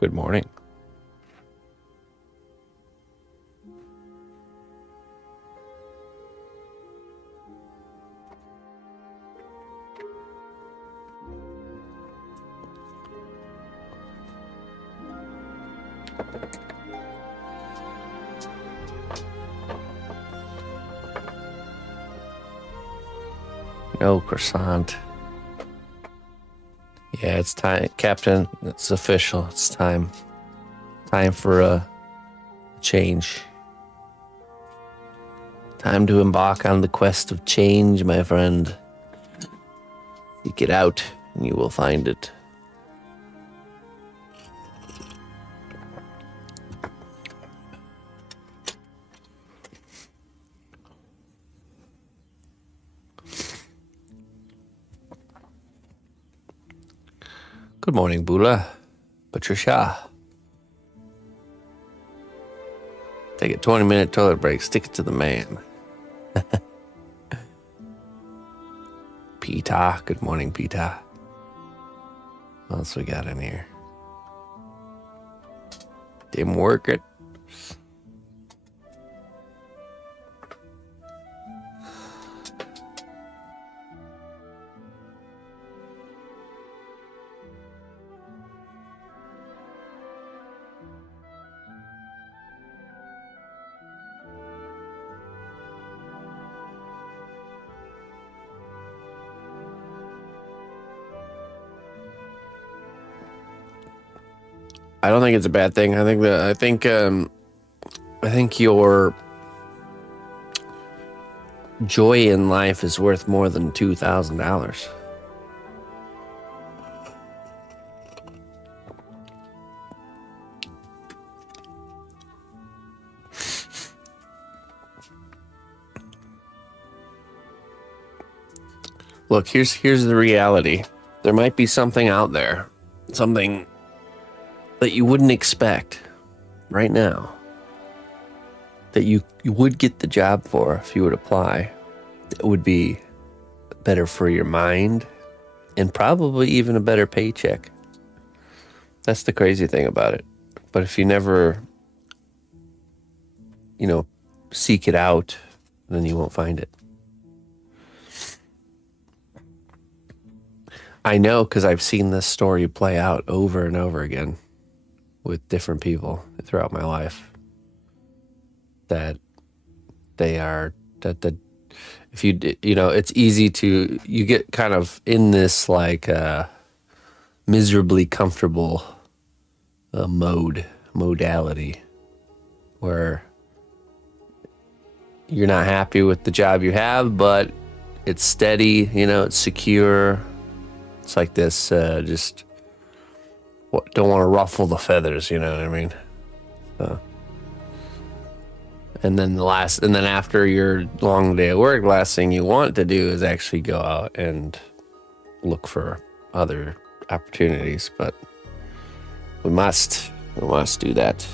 Good morning. No croissant. Yeah, it's time, Captain. It's official. It's time. Time for a change. Time to embark on the quest of change, my friend. Seek it out, and you will find it. Good morning, Bula. Patricia. Take a 20-minute toilet break. Stick it to the man. Peter. Good morning, Peter. What else we got in here? Didn't work it. I don't think it's a bad thing. I think your joy in life is worth more than $2,000. Look, here's the reality. There might be something out there, something that you wouldn't expect right now, that you would get the job for if you would apply. It would be better for your mind and probably even a better paycheck. That's the crazy thing about it. But if you never, seek it out, then you won't find it. I know, because I've seen this story play out over and over again with different people throughout my life, that they are, that if you, it's easy to, you get kind of in this like miserably comfortable modality where you're not happy with the job you have, but it's steady, it's secure. It's like this, just don't want to ruffle the feathers, you know what I mean? And then after your long day at work, last thing you want to do is actually go out and look for other opportunities. But we must do that.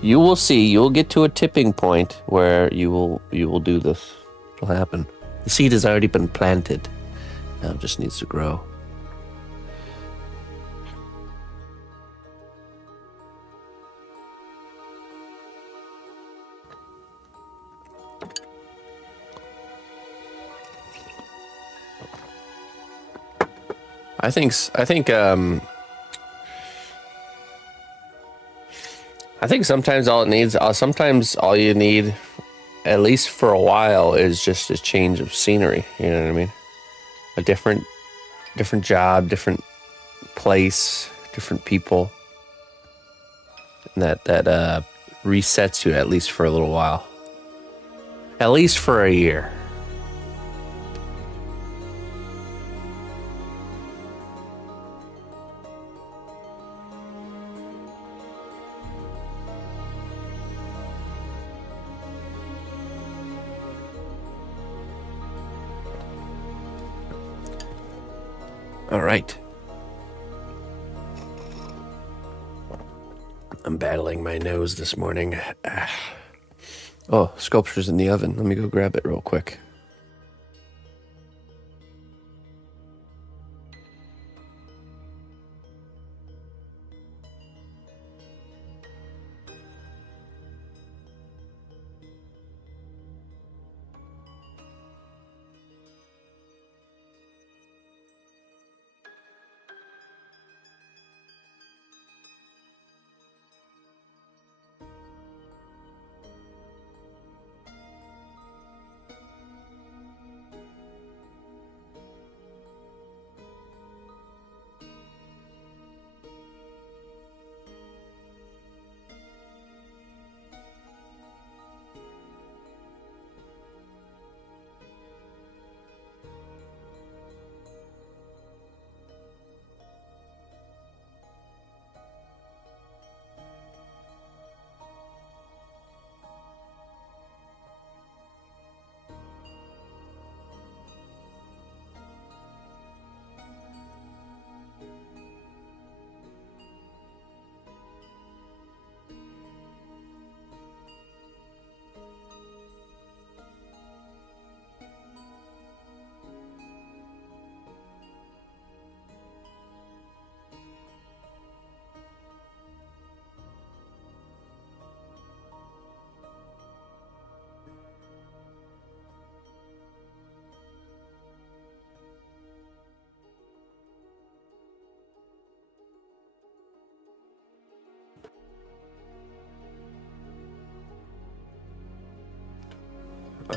You will see. You'll get to a tipping point where you will do this. It'll happen. The seed has already been planted. Now it just needs to grow. I think sometimes all you need, at least for a while, is just a change of scenery. You know what I mean? A different job, different place, different people. And that resets you, at least for a little while. At least for a year. All right. I'm battling my nose this morning. Oh, sculpture's in the oven. Let me go grab it real quick.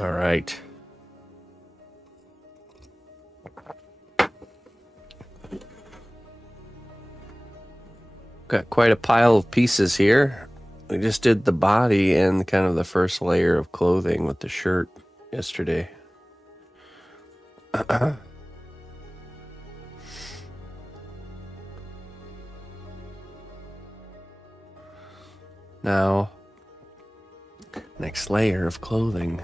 All right. Got quite a pile of pieces here. We just did the body and kind of the first layer of clothing with the shirt yesterday. Now, next layer of clothing.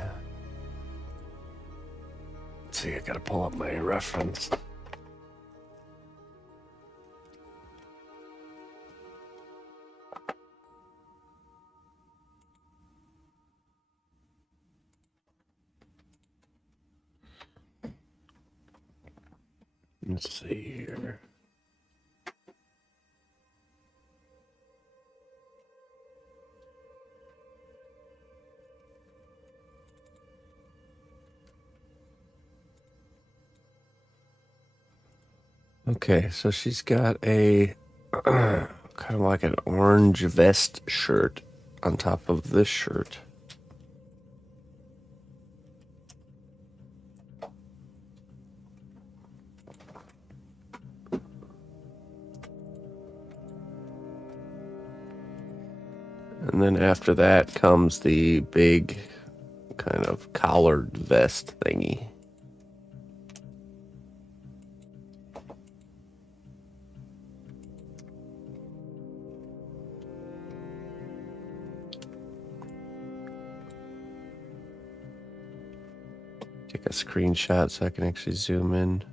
Let's see, I gotta pull up my reference. Let's see here. Okay, so she's got a kind of like an orange vest shirt on top of this shirt. And then after that comes the big kind of collared vest thingy. a screenshot so I can actually zoom in.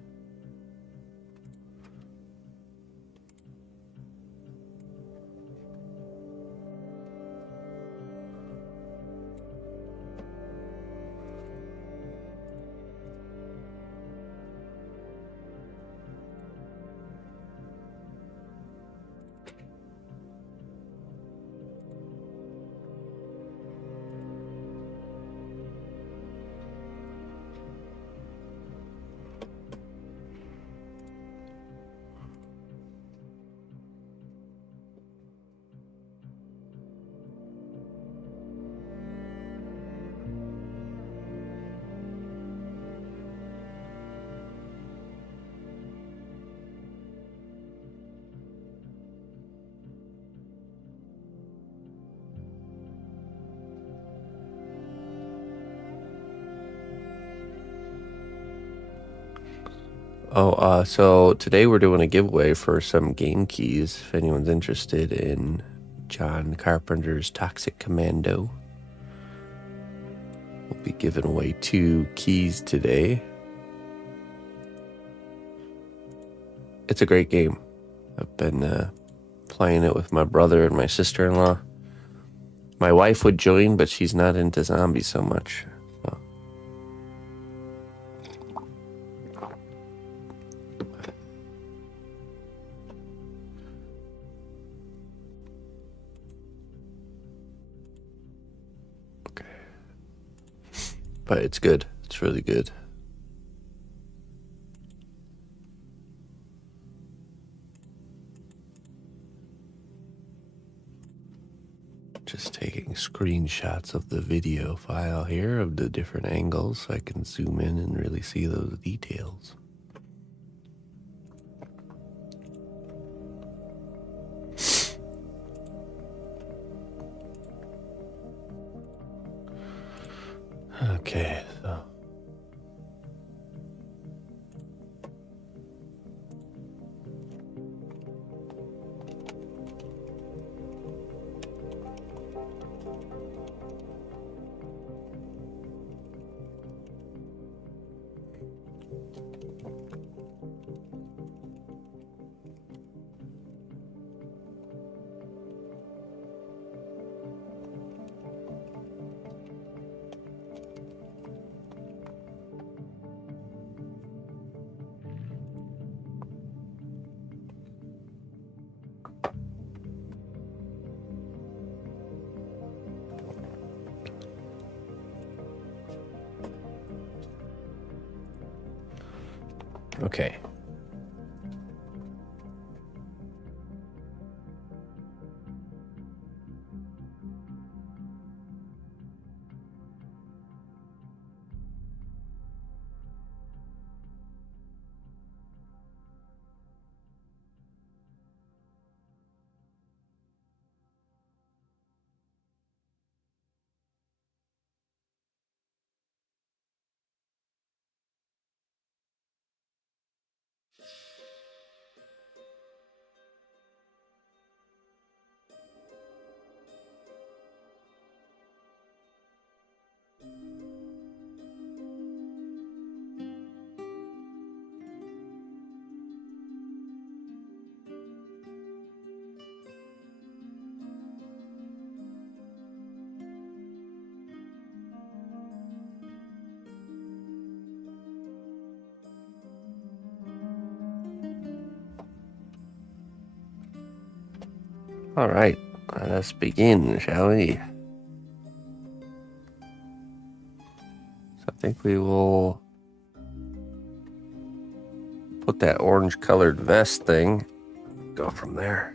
So today we're doing a giveaway for some game keys. If anyone's interested in John Carpenter's Toxic Commando, we'll be giving away 2 keys today. It's a great game. I've been playing it with my brother and my sister-in-law. My wife would join, but she's not into zombies so much. So. Okay. But it's good. It's really good. Just taking screenshots of the video file here of the different angles so I can zoom in and really see those details. Okay, so okay. All right, let us begin, shall we? So I think we will put that orange colored vest thing, go from there.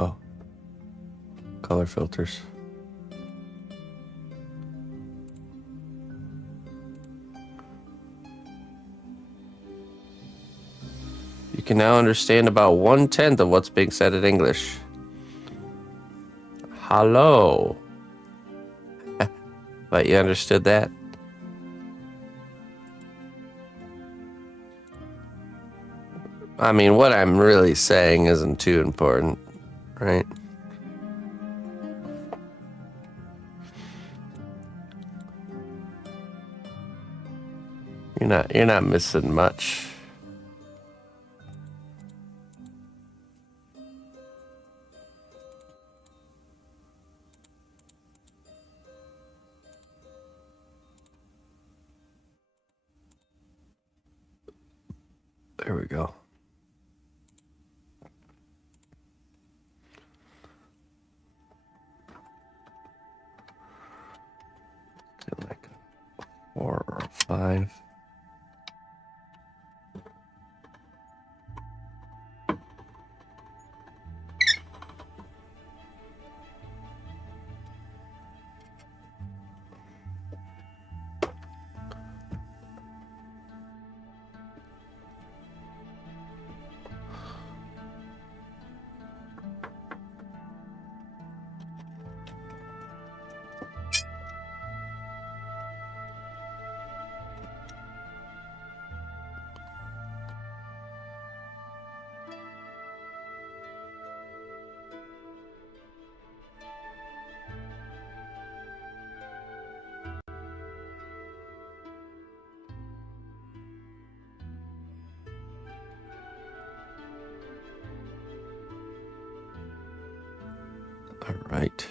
Oh, color filters. You can now understand about 1/10 of what's being said in English. Hello. But you understood that? I mean, what I'm really saying isn't too important, right? You're not missing much. There we go. Like 4 or 5. All right.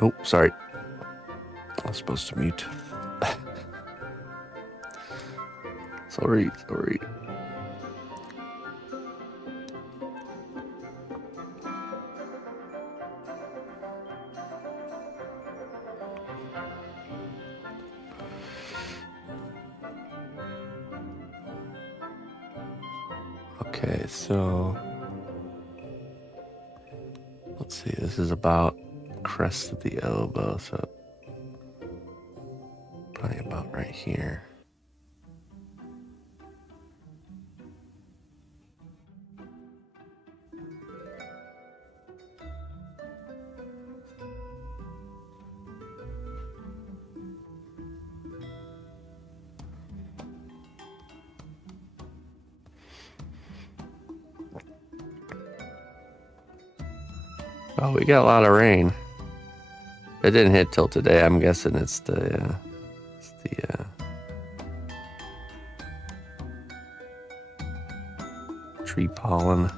Oh, sorry. I was supposed to mute. Sorry. Okay, so let's see. This is about crest of the elbow, so probably about right here. Oh, we got a lot of rain. It didn't hit till today. I'm guessing it's the tree pollen.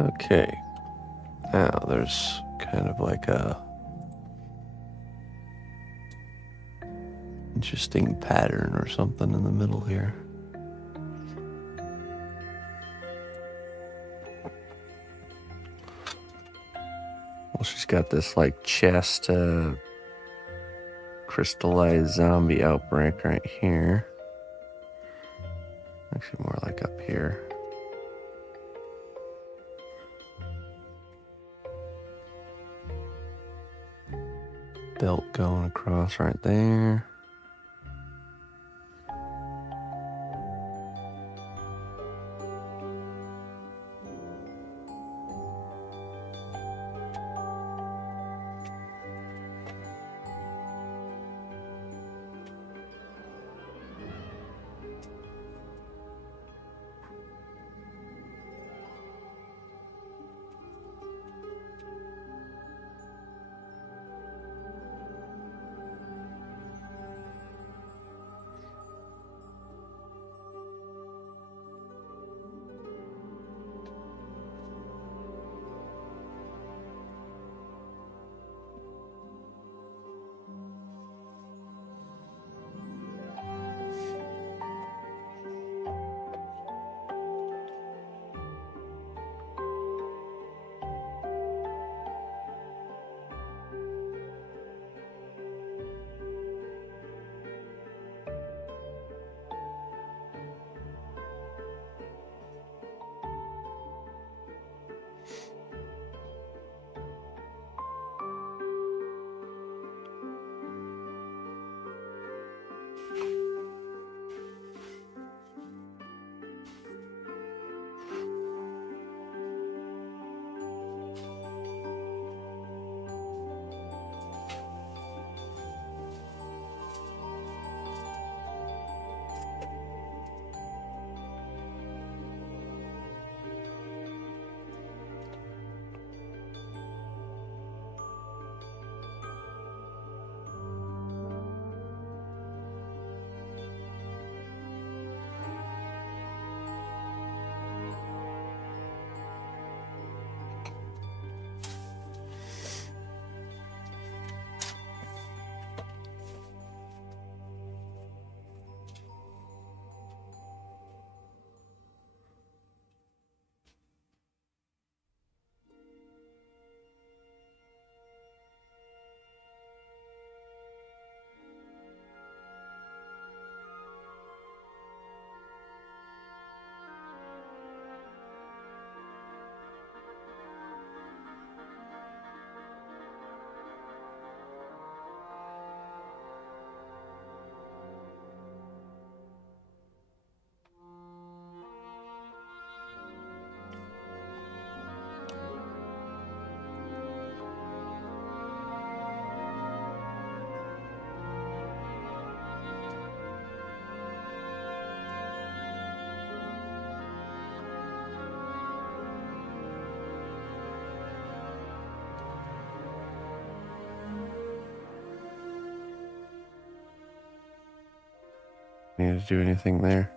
Okay. Now there's kind of like a interesting pattern or something in the middle here. Well, she's got this like chest crystallized zombie outbreak right here. Actually more like up here. Belt going across right there. Need to do anything there.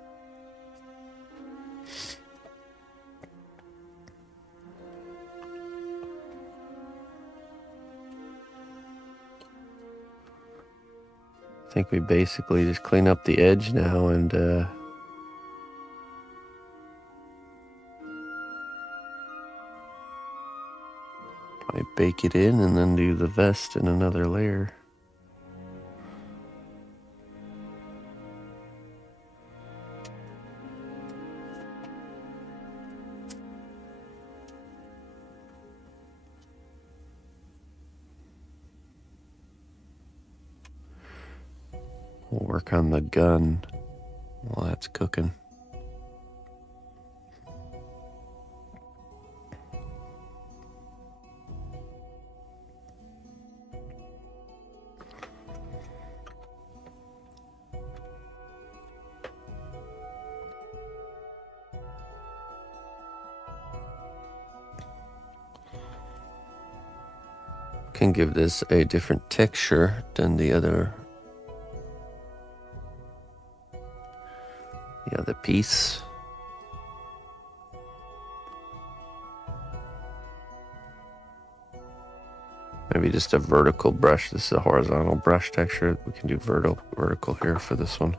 I think we basically just clean up the edge now and probably bake it in and then do the vest in another layer. We'll work on the gun while that's cooking. Can give this a different texture than the other piece. Maybe just a vertical brush. This is a horizontal brush texture. We can do vertical here for this one.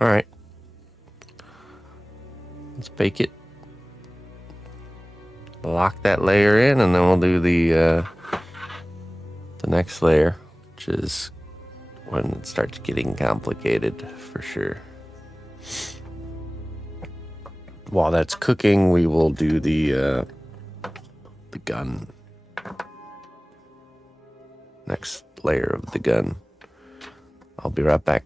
All right. Let's bake it. Lock that layer in, and then we'll do the next layer, which is when it starts getting complicated for sure. While that's cooking, we will do the gun. Next layer of the gun. I'll be right back.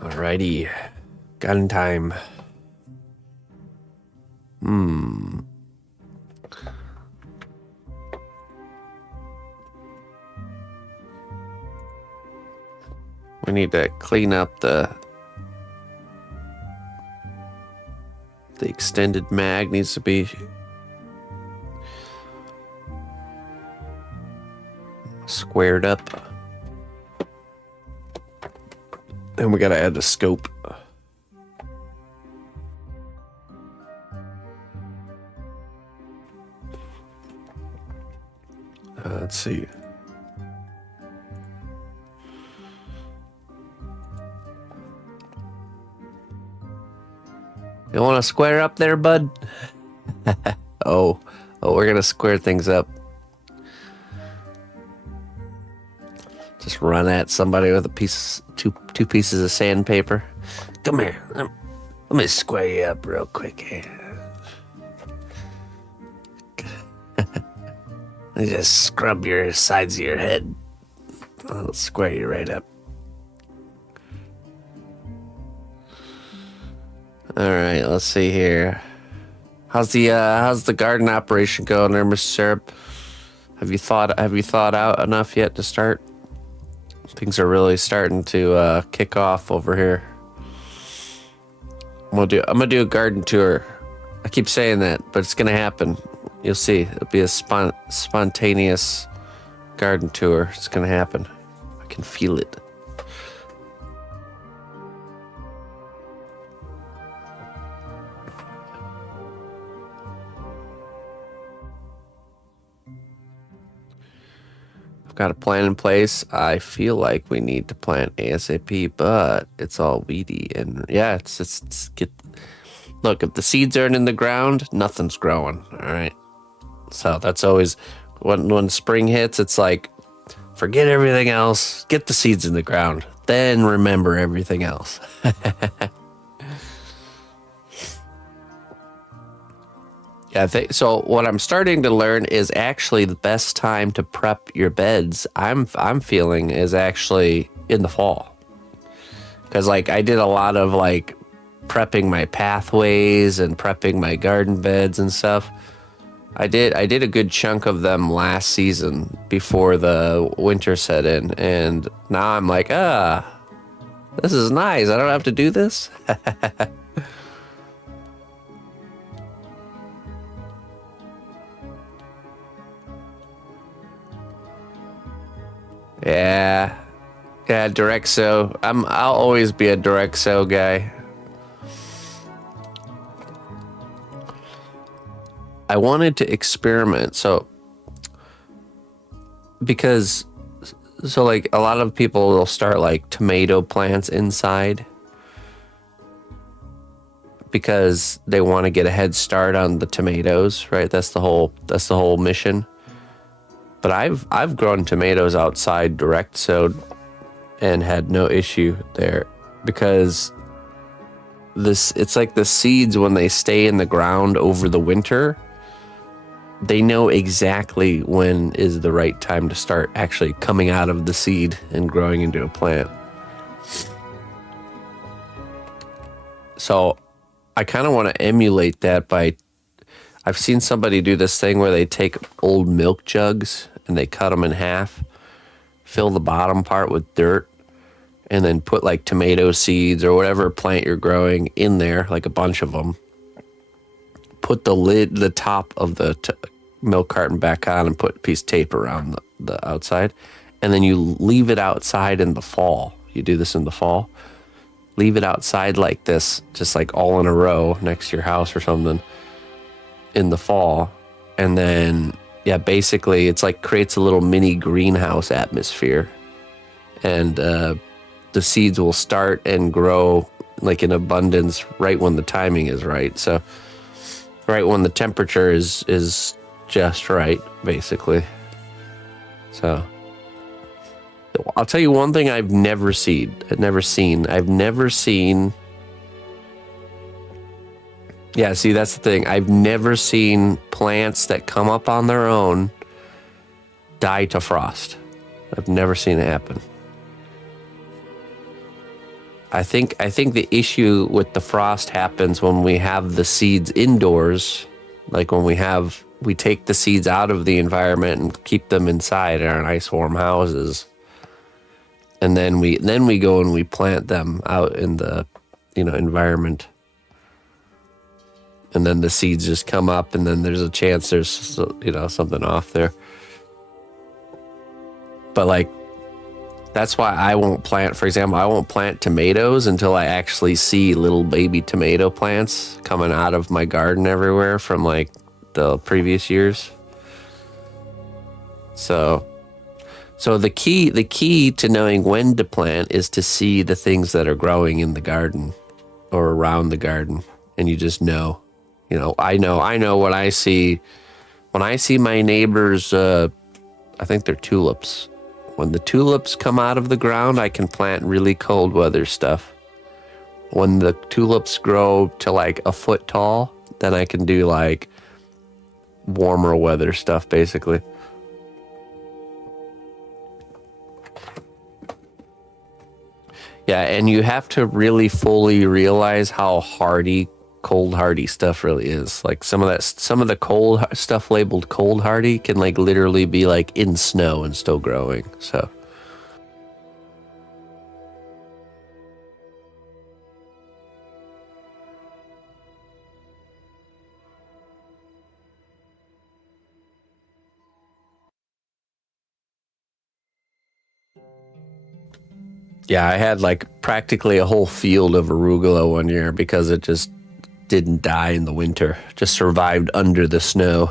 Alrighty. Gun time. We need to clean up the extended mag needs to be squared up. And we gotta add the scope. Let's see. You want to square up there, bud? oh, we're gonna square things up. Just run at somebody with two pieces of sandpaper. Come here. Let me square you up real quick. Let me just scrub your sides of your head. I'll square you right up. All right, let's see here. How's the garden operation going there, Mr. Syrup? Have you thought out enough yet to start? Things are really starting to kick off over here. I'm gonna do a garden tour. I keep saying that, but it's gonna happen. You'll see. It'll be a spontaneous garden tour. It's gonna happen. I can feel it. Got a plan in place. I feel like we need to plant ASAP, but it's all weedy and yeah, it's get. Look, if the seeds aren't in the ground, nothing's growing. All right, so that's always when spring hits. It's like forget everything else, get the seeds in the ground, then remember everything else. Yeah, so. What I'm starting to learn is actually the best time to prep your beds. I'm feeling is actually in the fall, because like I did a lot of like prepping my pathways and prepping my garden beds and stuff. I did a good chunk of them last season before the winter set in, and now I'm like, this is nice. I don't have to do this. Yeah, direct sew. I'll always be a direct sew guy. I wanted to experiment, because like a lot of people will start like tomato plants inside because they want to get a head start on the tomatoes, right? That's the whole mission. But I've grown tomatoes outside direct sowed and had no issue there, because it's like the seeds, when they stay in the ground over the winter, they know exactly when is the right time to start actually coming out of the seed and growing into a plant. So I kind of want to emulate that I've seen somebody do this thing where they take old milk jugs and they cut them in half, fill the bottom part with dirt, and then put like tomato seeds or whatever plant you're growing in there, like a bunch of them. Put the top of the milk carton back on and put a piece of tape around the outside. And then you leave it outside in the fall. You do this in the fall. Leave it outside like this, just like all in a row next to your house or something in the fall. And then, yeah, basically it's like creates a little mini greenhouse atmosphere. And the seeds will start and grow like in abundance right when the timing is right. So right when the temperature is just right, basically. So I'll tell you one thing I've never seen. Yeah, see, that's the thing. I've never seen plants that come up on their own die to frost. I've never seen it happen. I think the issue with the frost happens when we have the seeds indoors, like when we take the seeds out of the environment and keep them inside in our nice warm houses. And then we go and we plant them out in the, environment. And then the seeds just come up, and then there's a chance there's, something off there. But like, that's why I won't plant, for example, I won't plant tomatoes until I actually see little baby tomato plants coming out of my garden everywhere from like the previous years. So the key to knowing when to plant is to see the things that are growing in the garden or around the garden, and you just know. I know when I see my neighbors, I think they're tulips. When the tulips come out of the ground, I can plant really cold weather stuff. When the tulips grow to like a foot tall, then I can do like warmer weather stuff, basically. Yeah, and you have to really fully realize how cold hardy stuff really is. Like some of the cold stuff labeled cold hardy can like literally be like in snow and still growing. So yeah, I had like practically a whole field of arugula one year because it just didn't die in the winter, just survived under the snow.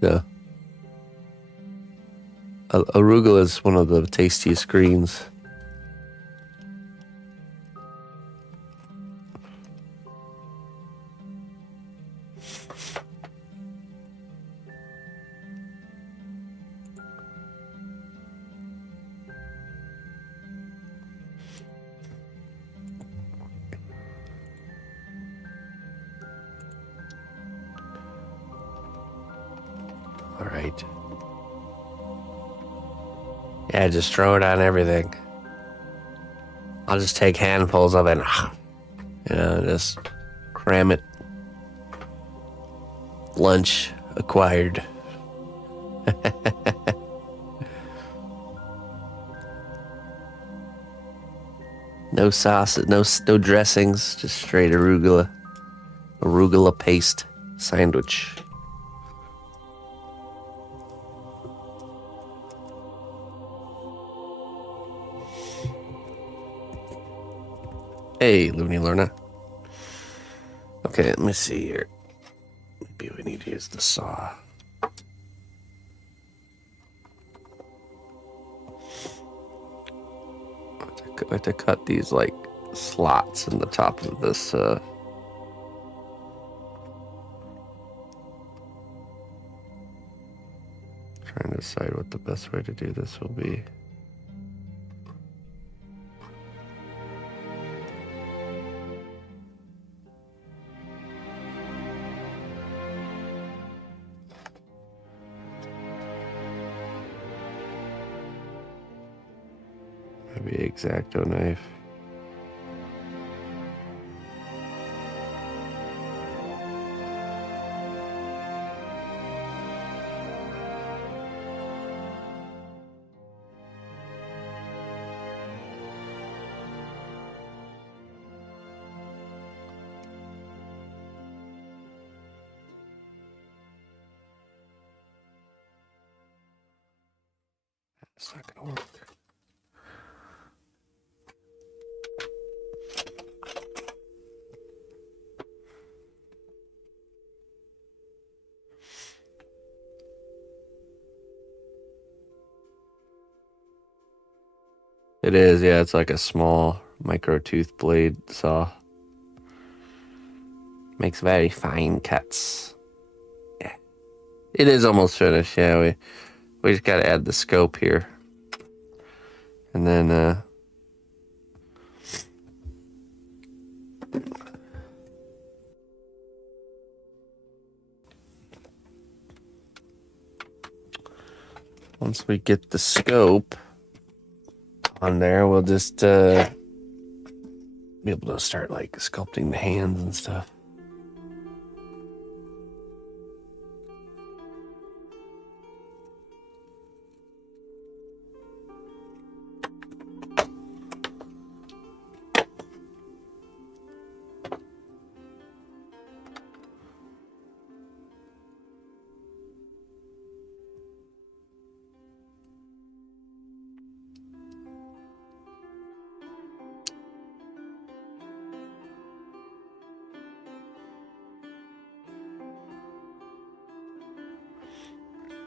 Yeah. Arugula is one of the tastiest greens. All right. Yeah, just throw it on everything. I'll just take handfuls of it and, just cram it. Lunch acquired. No sauces, no dressings, just straight arugula paste sandwich. Hey, Looney Learner. Okay, let me see here. Maybe we need to use the saw. I have to cut these like slots in the top of this. Trying to decide what the best way to do this will be. Maybe X-Acto knife. It's not gonna work. It is, yeah, it's like a small micro tooth blade saw. Makes very fine cuts. Yeah. It is almost finished, yeah. We just gotta add the scope here. And then once we get the scope on there, we'll just be able to start like sculpting the hands and stuff.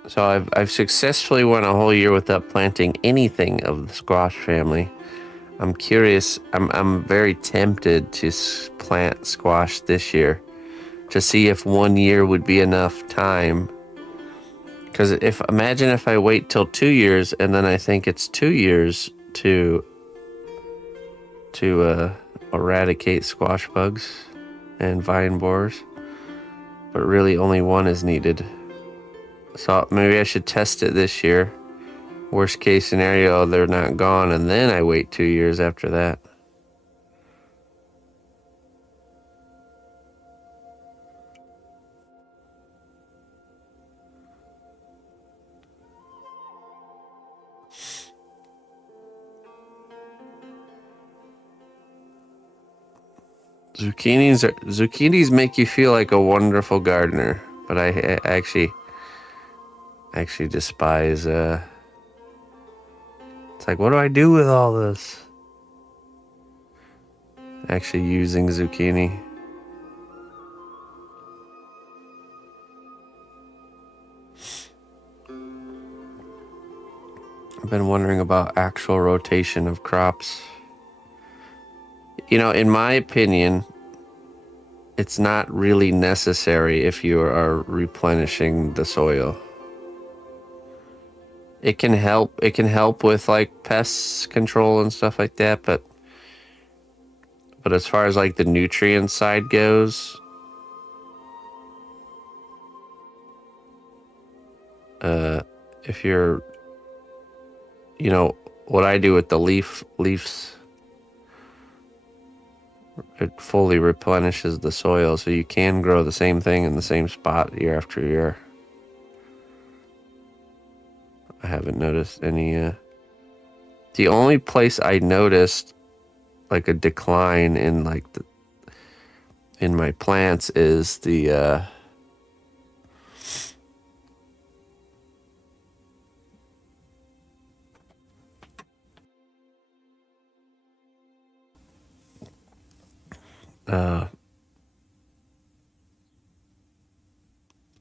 So I've successfully went a whole year without planting anything of the squash family. I'm curious. I'm very tempted to plant squash this year to see if 1 year would be enough time. Because imagine if I wait till 2 years and then I think it's 2 years to eradicate squash bugs and vine borers, but really only 1 is needed. So maybe I should test it this year. Worst case scenario, they're not gone, and then I wait 2 years after that. Zucchinis make you feel like a wonderful gardener, but I actually despise. It's like, what do I do with all this? Actually using zucchini. I've been wondering about actual rotation of crops. You know, in my opinion, it's not really necessary if you are replenishing the soil. It can help with like pest control and stuff like that, but as far as like the nutrient side goes, if you're, you know, what I do with the leaves, it fully replenishes the soil, so you can grow the same thing in the same spot year after year. I haven't noticed any. The only place I noticed like a decline in like in my plants is the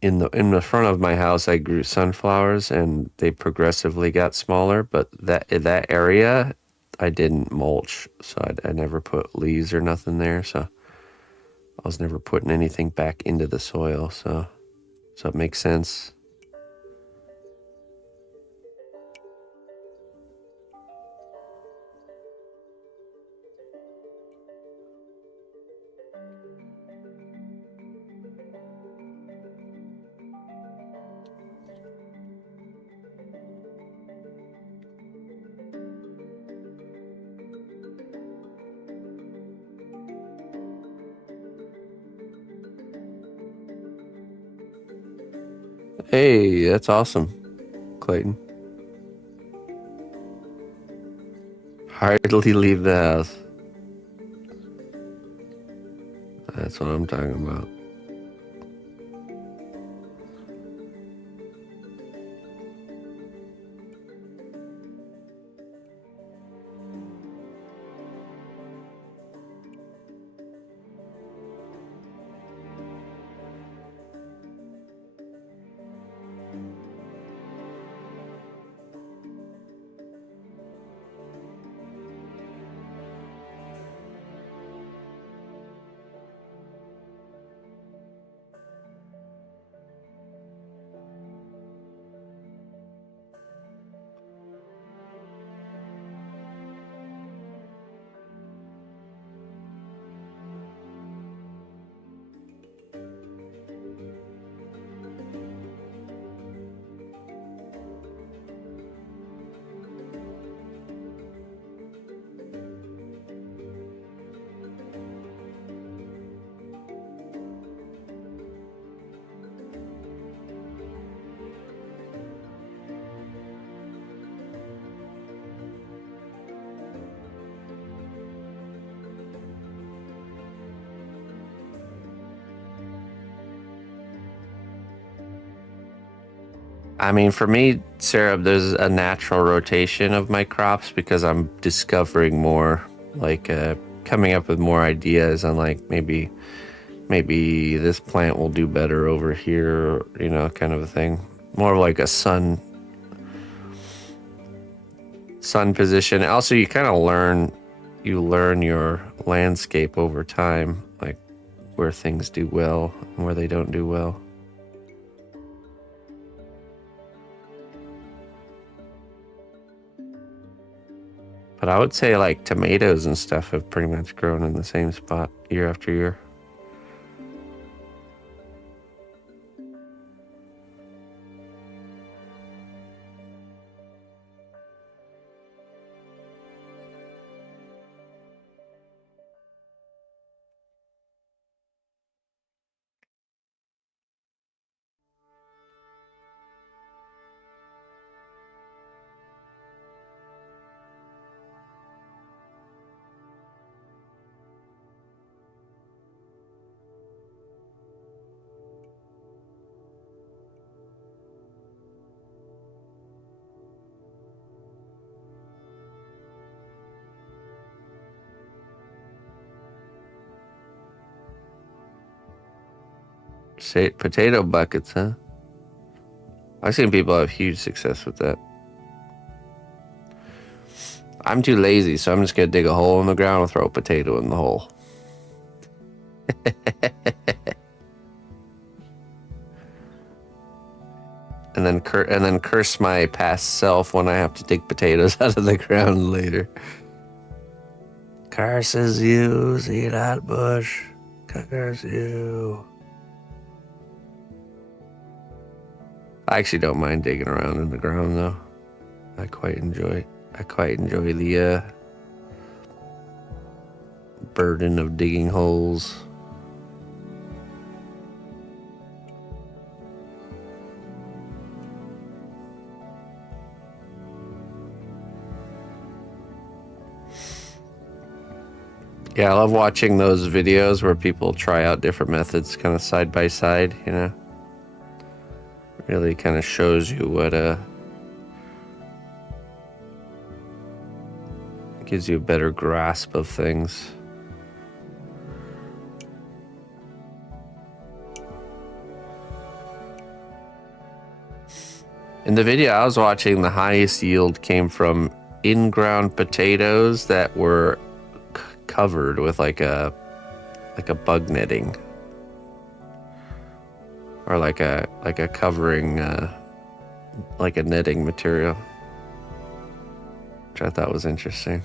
in the front of my house. I grew sunflowers and they progressively got smaller, but that area I didn't mulch, so I never put leaves or nothing there, so I was never putting anything back into the soil, so it makes sense. Hey, that's awesome, Clayton. Hardly leave the house. That's what I'm talking about. I mean, for me, Sarah, there's a natural rotation of my crops because I'm discovering more, like coming up with more ideas on like maybe this plant will do better over here, you know, kind of a thing. More of like a sun position. Also, you kind of learn your landscape over time, like where things do well and where they don't do well. But I would say like tomatoes and stuff have pretty much grown in the same spot year after year. Say potato buckets, huh? I've seen people have huge success with that. I'm too lazy, so I'm just gonna dig a hole in the ground and throw a potato in the hole. and then curse my past self when I have to dig potatoes out of the ground later. Curses you, cnotbusch. Curse you. I actually don't mind digging around in the ground though. I quite enjoy the burden of digging holes. Yeah, I love watching those videos where people try out different methods kind of side by side, you know. Really kind of shows you what gives you a better grasp of things. In the video I was watching, the highest yield came from in-ground potatoes that were covered with like a bug netting, or like a covering, like a netting material, which I thought was interesting.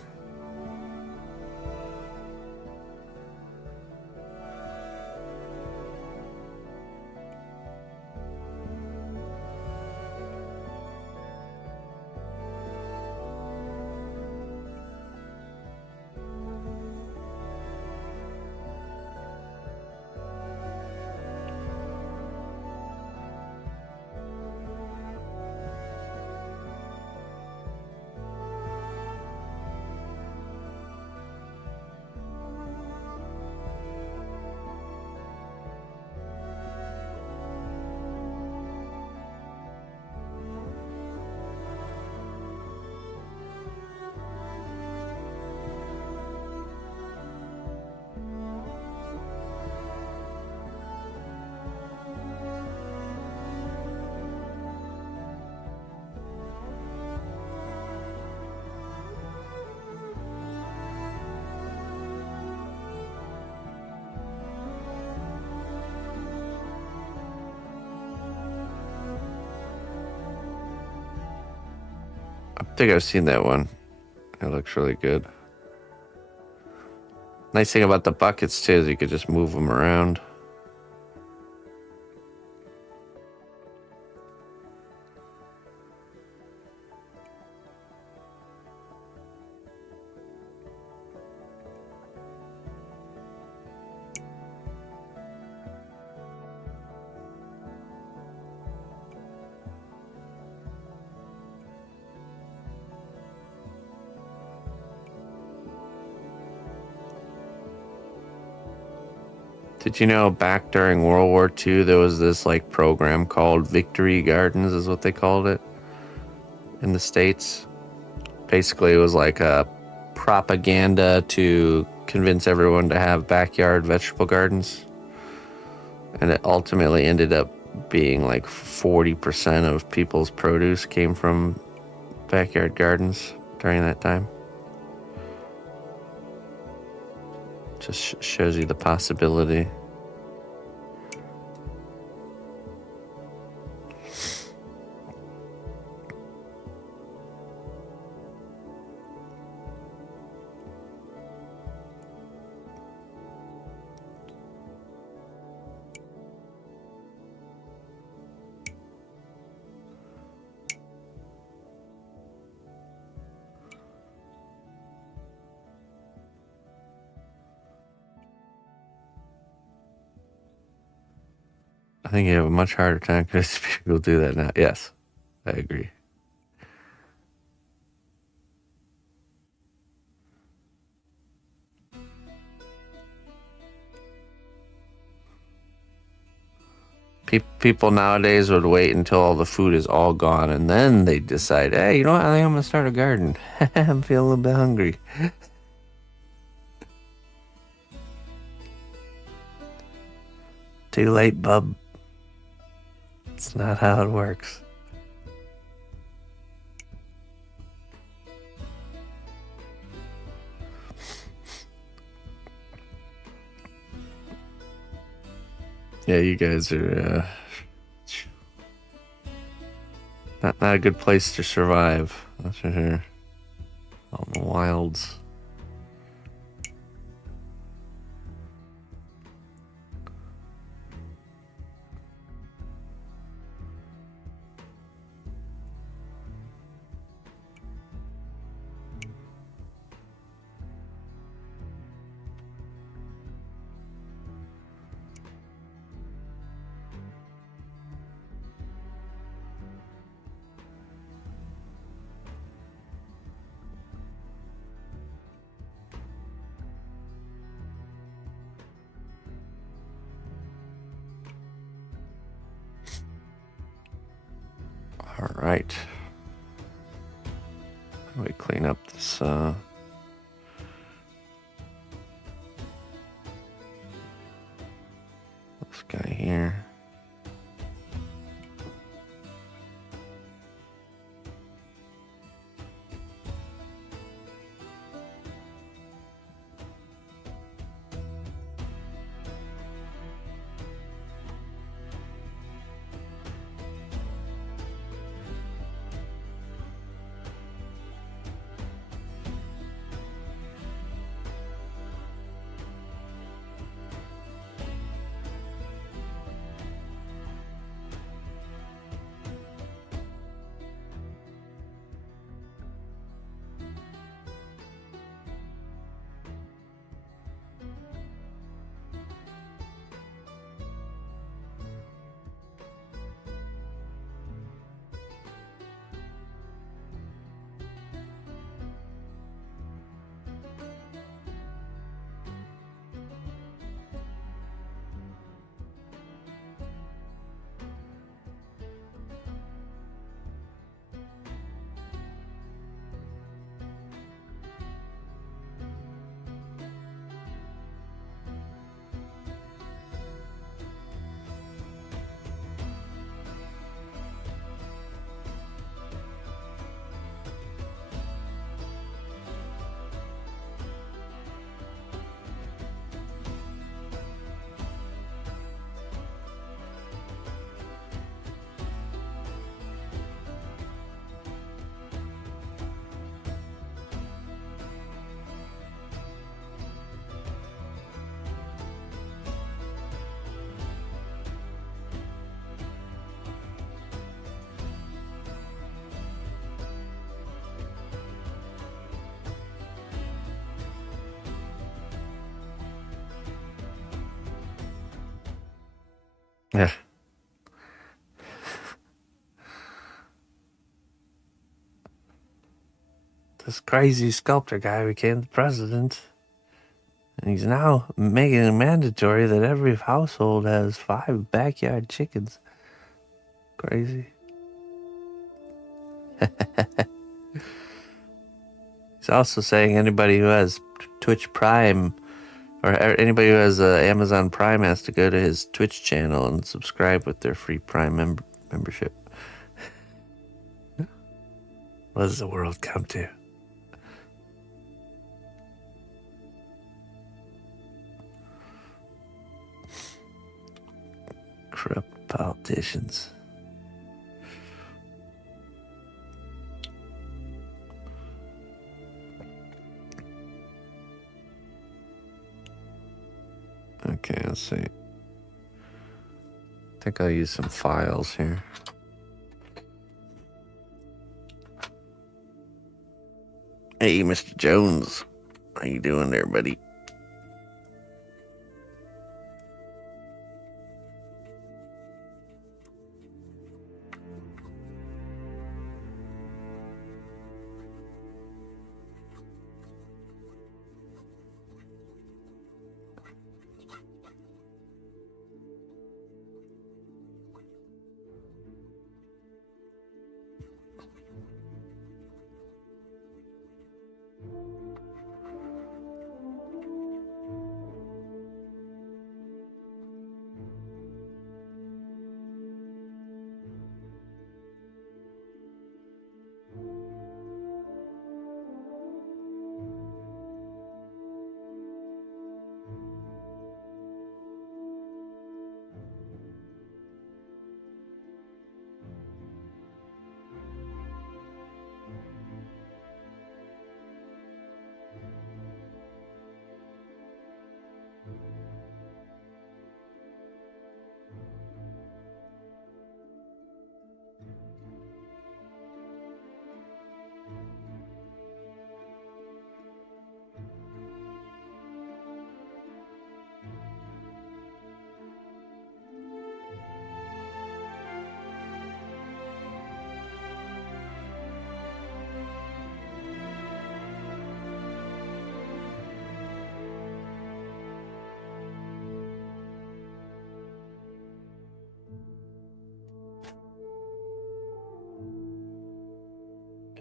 I think I've seen that one. It looks really good. Nice thing about the buckets too is you could just move them around. Did you know back during World War II, there was this like program called Victory Gardens, is what they called it in the States? Basically, it was like a propaganda to convince everyone to have backyard vegetable gardens. And it ultimately ended up being like 40% of people's produce came from backyard gardens during that time. Just shows you the possibility. I think you have a much harder time because people do that now. Yes, I agree. People nowadays would wait until all the food is all gone and then they decide, hey, you know what? I think I'm going to start a garden. I'm feeling a little bit hungry. Too late, bub. It's not how it works. Yeah, you guys are not a good place to survive. That's for sure. Out in the wilds. All right. How do we clean up this this guy here? Yeah. This crazy sculptor guy became the president. And he's now making it mandatory that every household has 5 backyard chickens. Crazy. He's also saying anybody who has Twitch Prime or anybody who has Amazon Prime has to go to his Twitch channel and subscribe with their free Prime membership. What does the world come to? Corrupt politicians. Okay, let's see. I think I'll use some files here. Hey, Mr. Jones. How you doing there, buddy?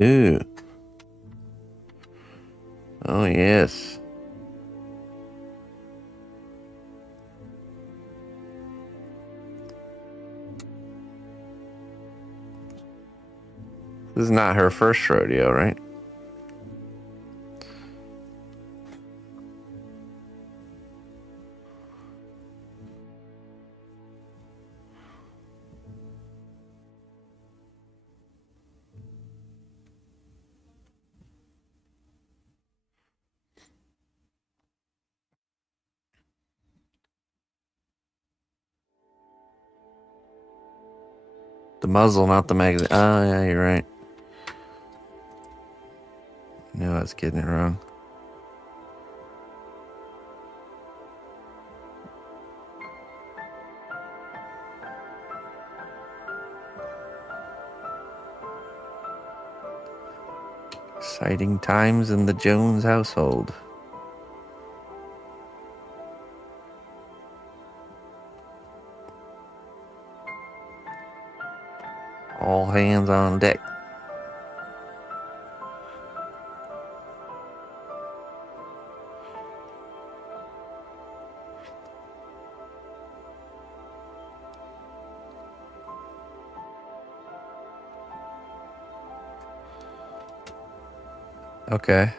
Ooh. Oh, yes. This is not her first rodeo, right? The muzzle, not the magazine. Oh, yeah, you're right. I knew I was getting it wrong. Exciting times in the Jones household. All hands on deck. Okay.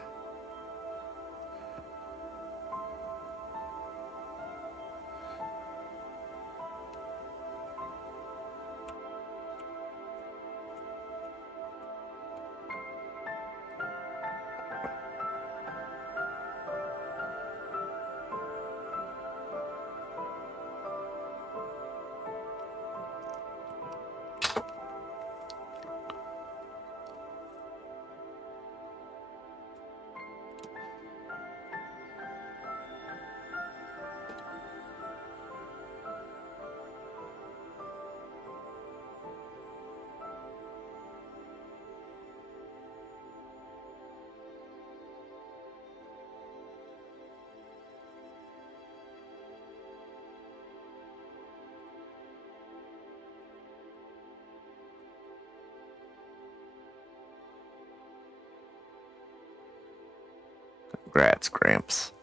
Congrats, Gramps.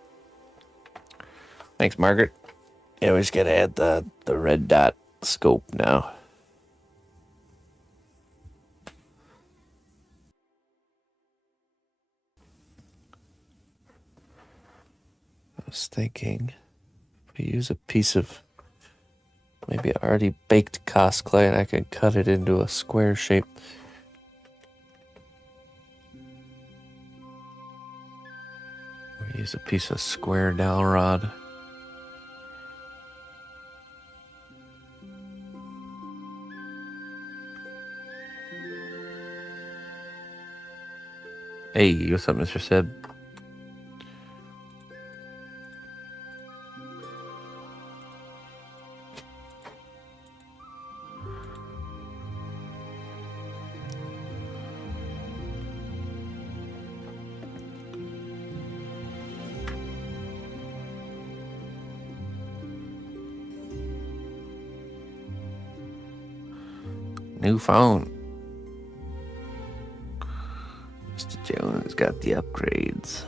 Thanks, Margaret. Yeah, we just gotta add the red dot scope now. I was thinking, if we use a piece of maybe already baked cast clay, and I can cut it into a square shape. Or use a piece of square dowel rod. Hey, what's up, Mr. Seb? New phone. Mr. Jones got the upgrades.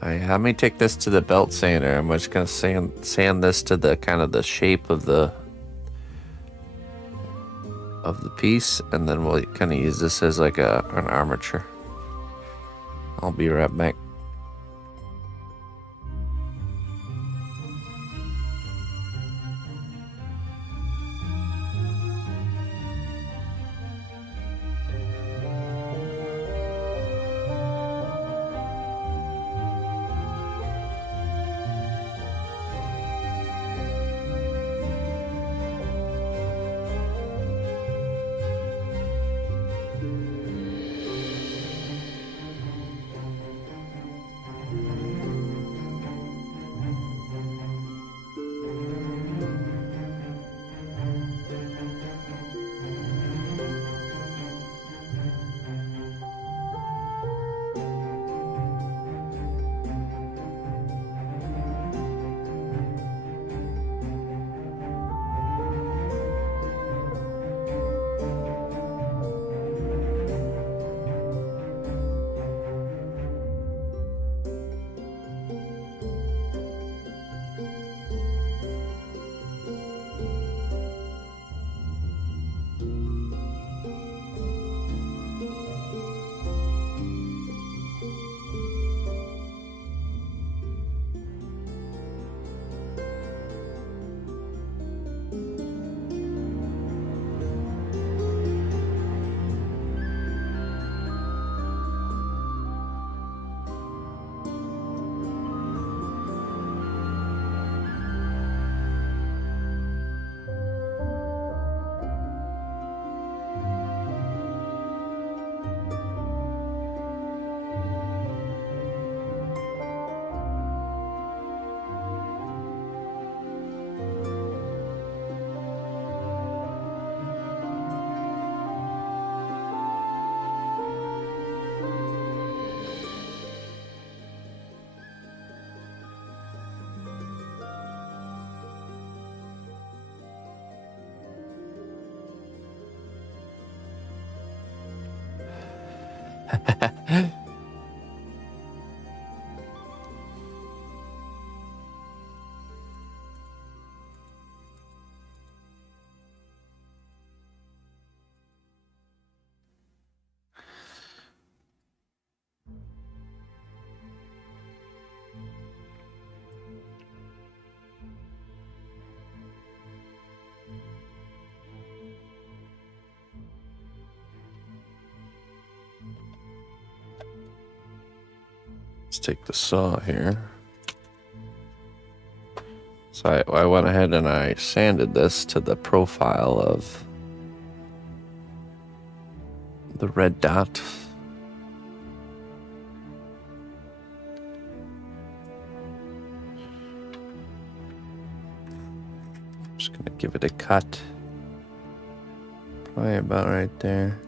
Let me take this to the belt sander. I'm just gonna sand this to the kind of the shape of the piece, and then we'll kind of use this as like an armature. I'll be right back. Let's take the saw here. So I went ahead and I sanded this to the profile of the red dot. Just gonna give it a cut. Probably about right there.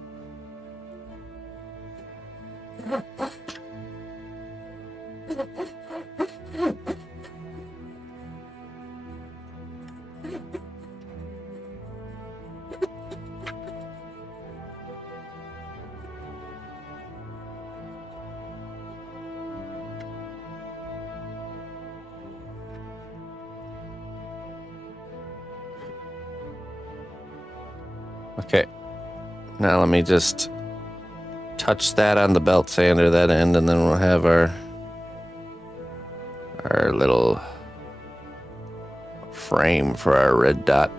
Okay. Now let me just touch that on the belt sander, that end, and then we'll have our little frame for our red dot.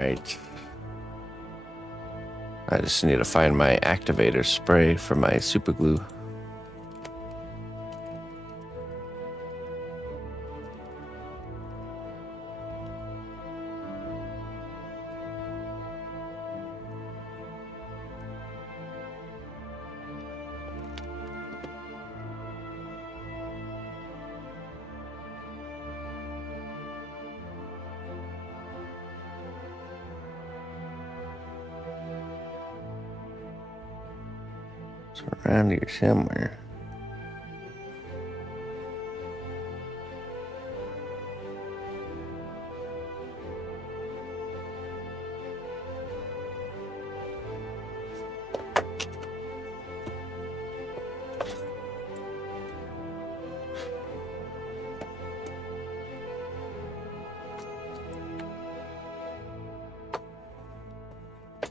Right. I just need to find my activator spray for my super glue. It's around here somewhere.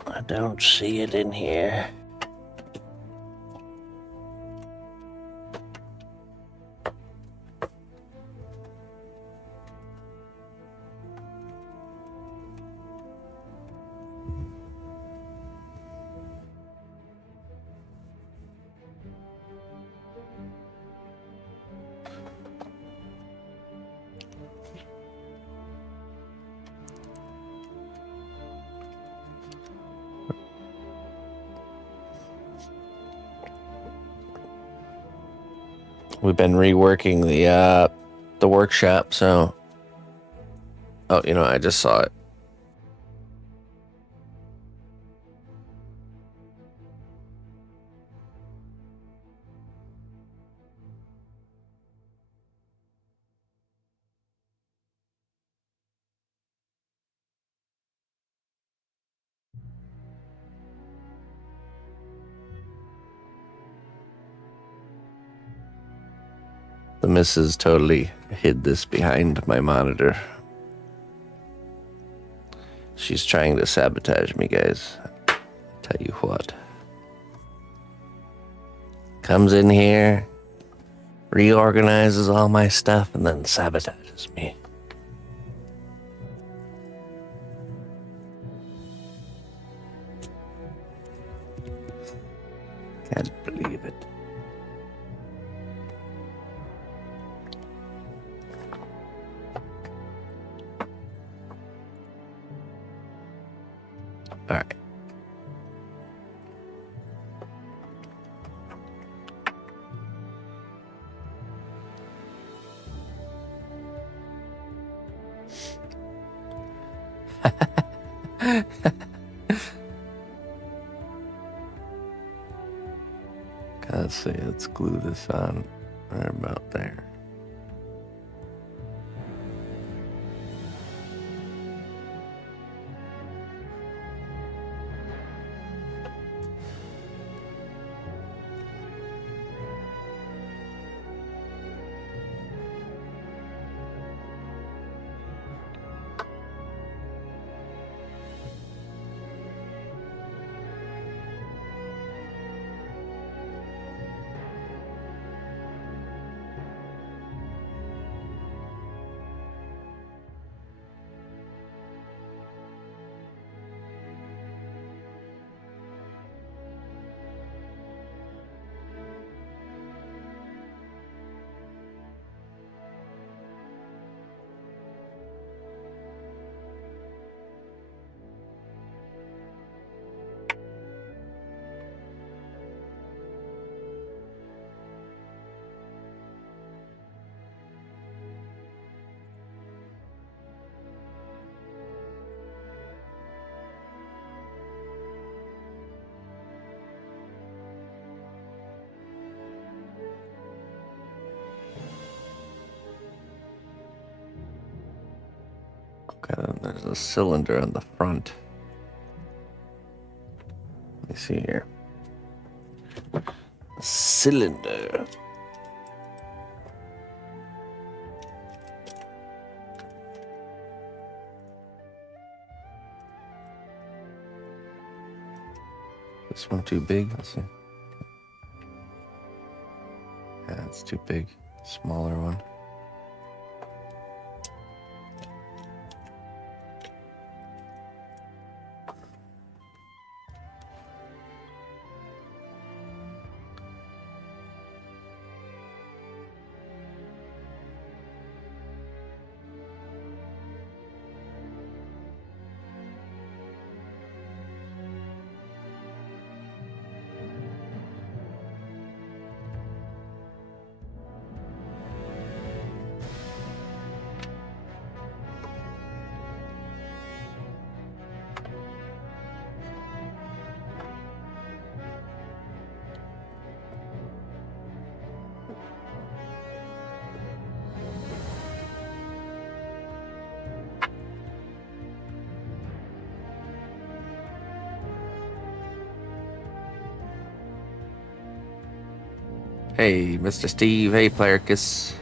I don't see it in here. We've been reworking the workshop, so oh, you know, I just saw it. The missus totally hid this behind my monitor. She's trying to sabotage me, guys. Tell you what. Comes in here, reorganizes all my stuff, and then sabotages me. Can't believe it. All right. Let's see, let's glue this on right about there. Okay, then there's a cylinder on the front. Let me see here. Cylinder. This one too big? Let's see. Yeah, it's too big. Smaller one. Hey, Mr. Steve. Hey, Plarkus.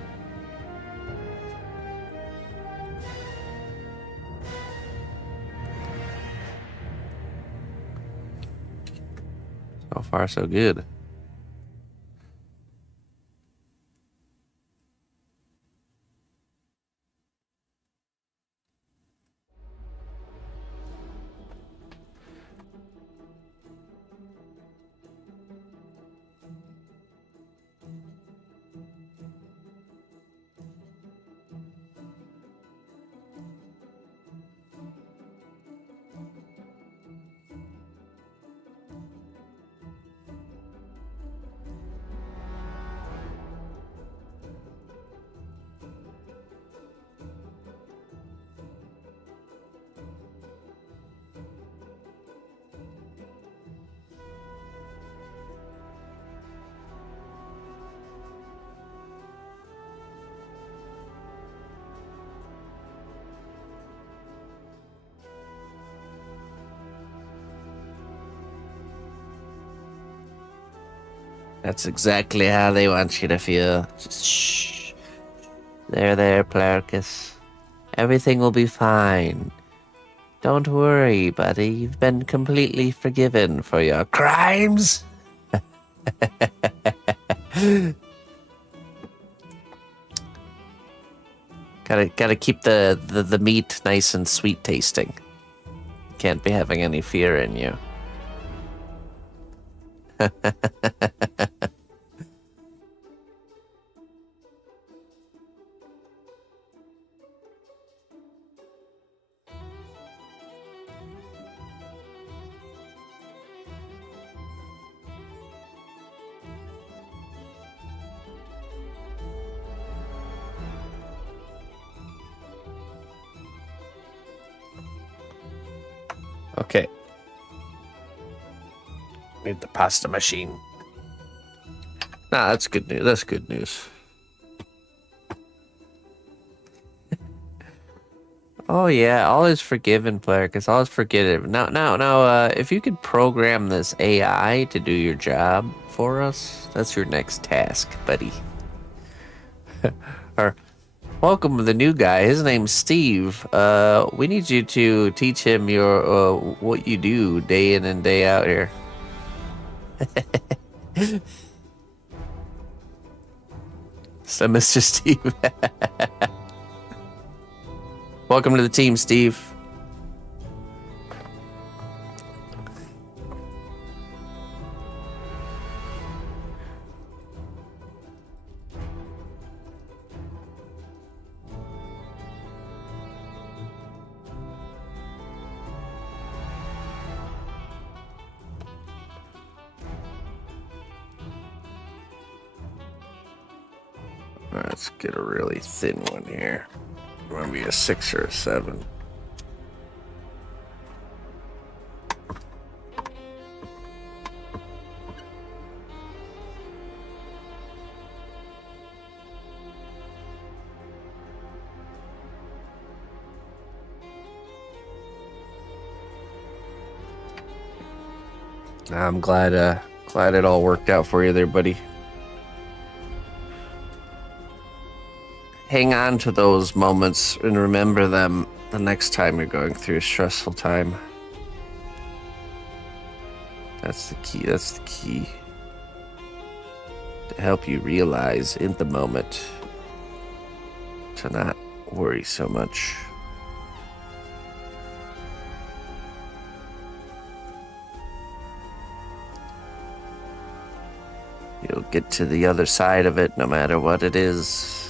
So far, so good. That's exactly how they want you to feel. Just shh. There, Plarkus. Everything will be fine. Don't worry, buddy. You've been completely forgiven for your crimes. Gotta keep the meat nice and sweet tasting. Can't be having any fear in you. Okay. Need the pasta machine. Nah, that's good news. That's good news. Oh yeah, all is forgiven, Plarkus. All is forgiven. Now, if you could program this AI to do your job for us, that's your next task, buddy. Or welcome to the new guy. His name's Steve. We need you to teach him your what you do day in and day out here. So, Mr. Steve. Welcome to the team, Steve. Let's get a really thin one here. Maybe a 6 or a 7. I'm glad it all worked out for you there, buddy. Hang on to those moments and remember them the next time you're going through a stressful time. That's the key. That's the key. To help you realize in the moment to not worry so much. You'll get to the other side of it no matter what it is.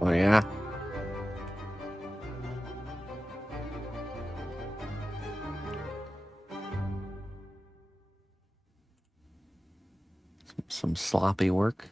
Oh, yeah. Some sloppy work.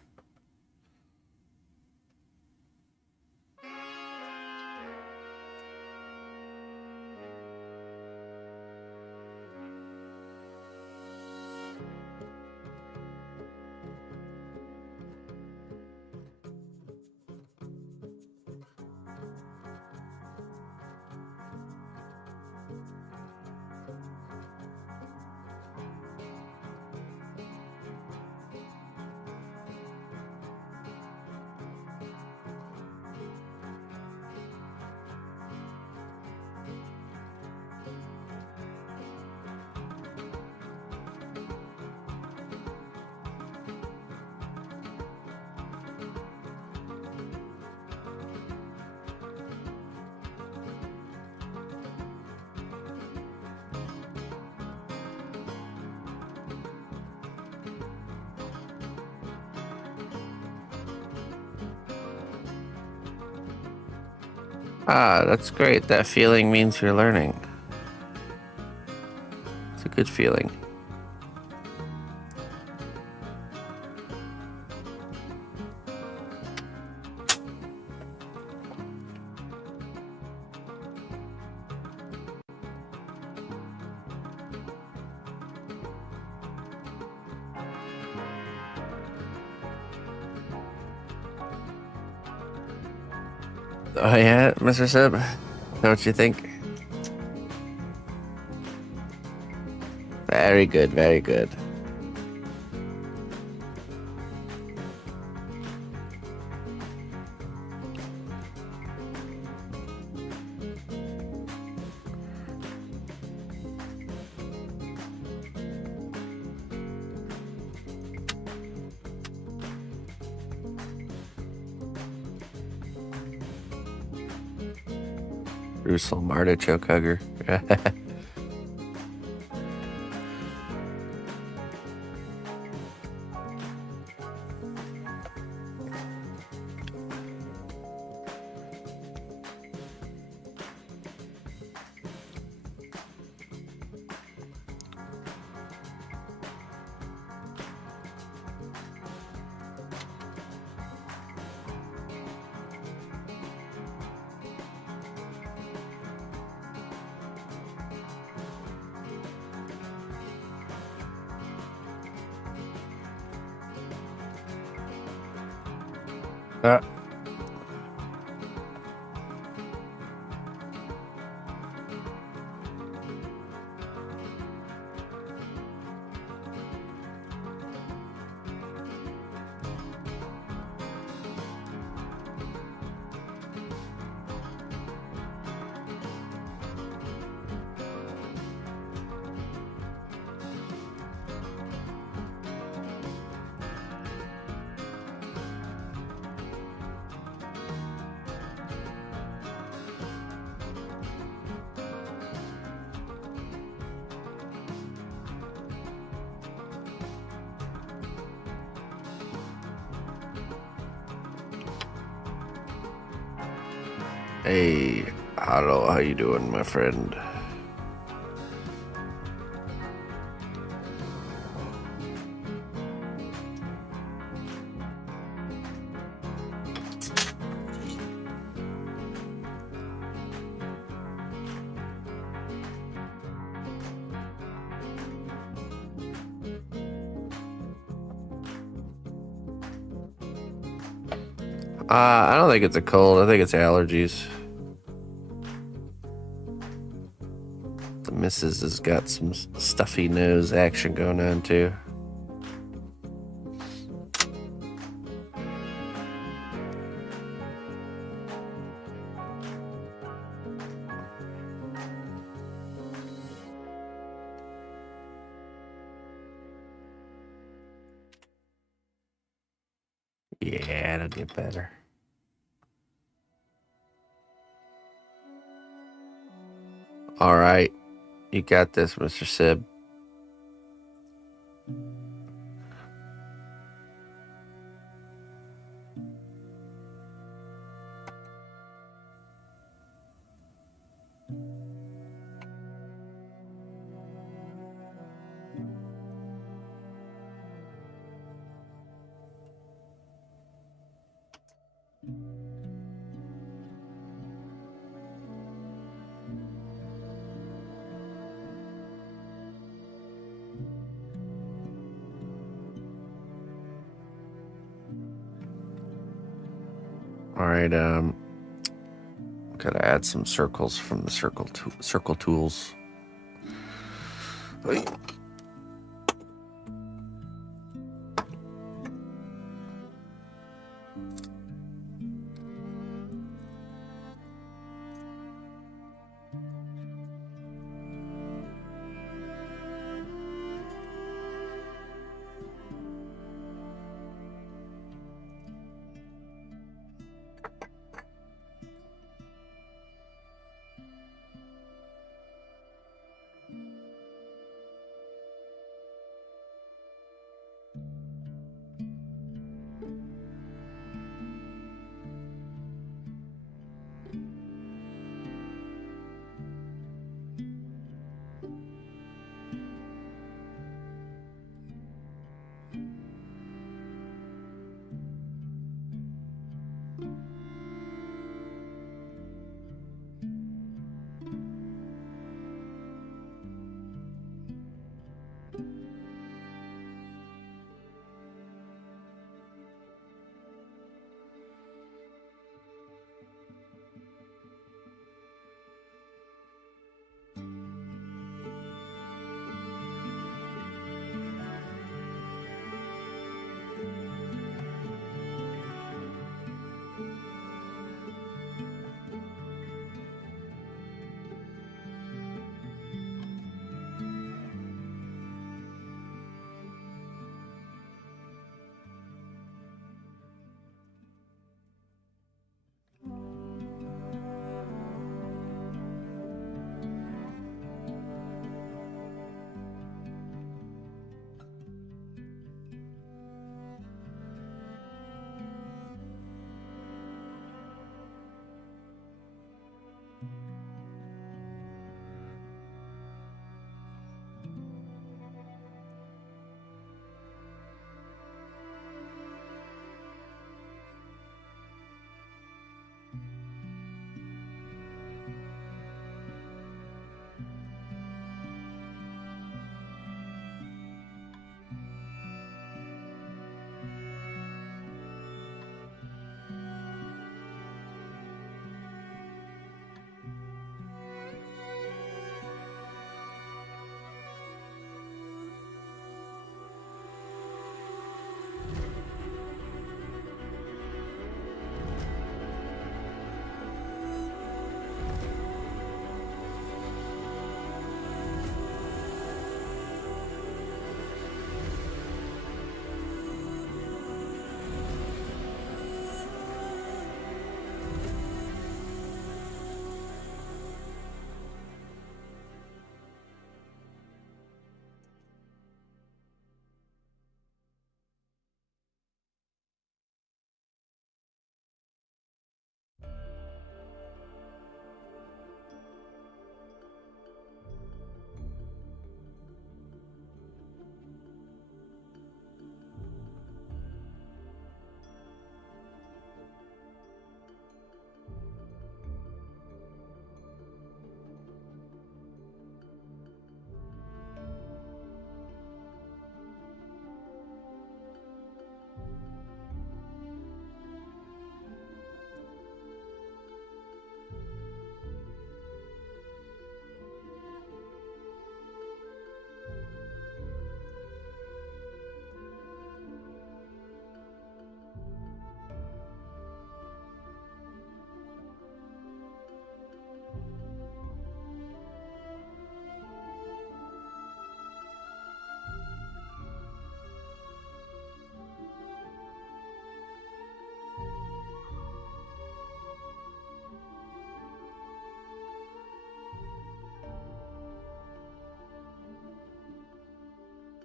Ah, that's great. That feeling means you're learning. It's a good feeling. Oh yeah, Mr. Sib? Know what you think? Very good, very good. Jerusalem artichoke hugger. Uh, Hey, hello, how you doing, my friend? I don't think it's a cold. I think it's allergies. The missus has got some stuffy nose action going on, too. Yeah, it'll get better. All right. You got this, Mr. Sib. All right, gotta add some circles from the circle tools.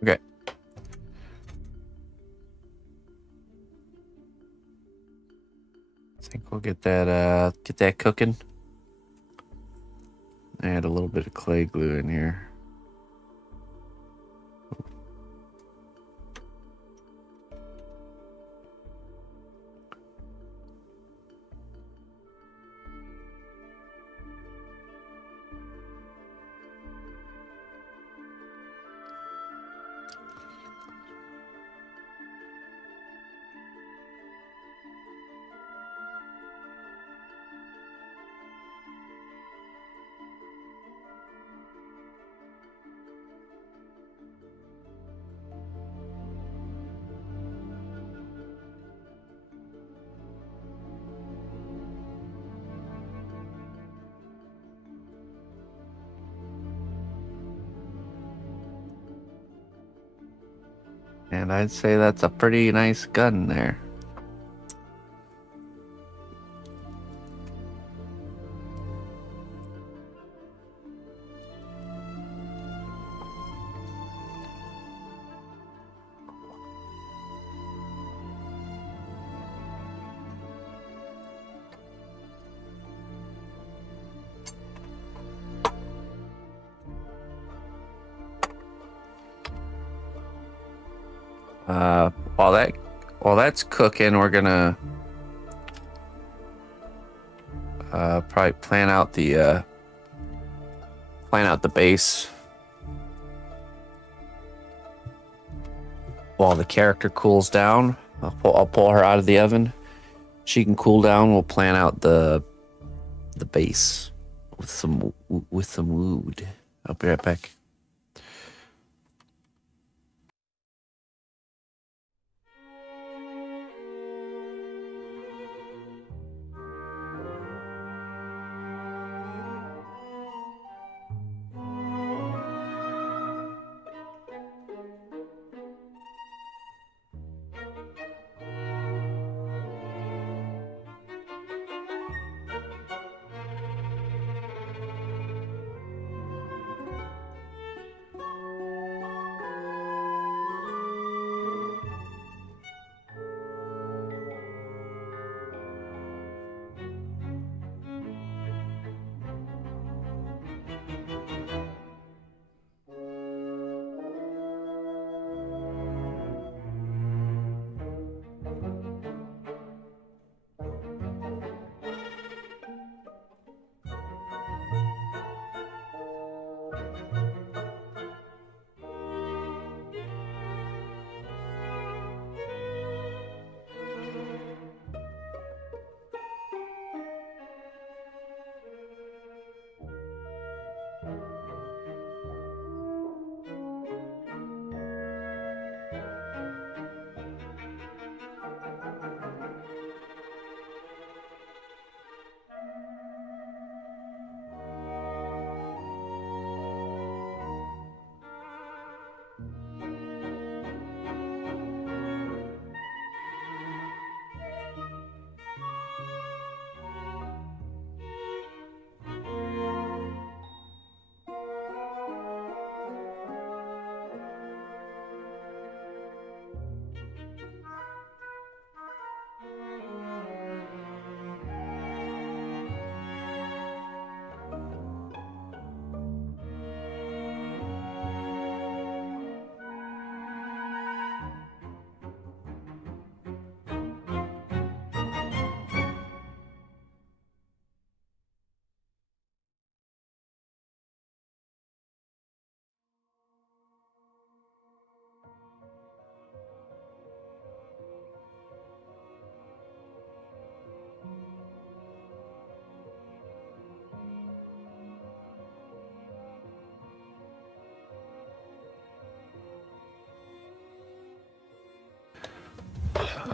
Okay. I think we'll get that cooking. Add a little bit of clay glue in here. And I'd say that's a pretty nice gun there. While that's cooking, we're gonna probably plan out the base while the character cools down. I'll pull her out of the oven. She can cool down. We'll plan out the base with some wood. I'll be right back.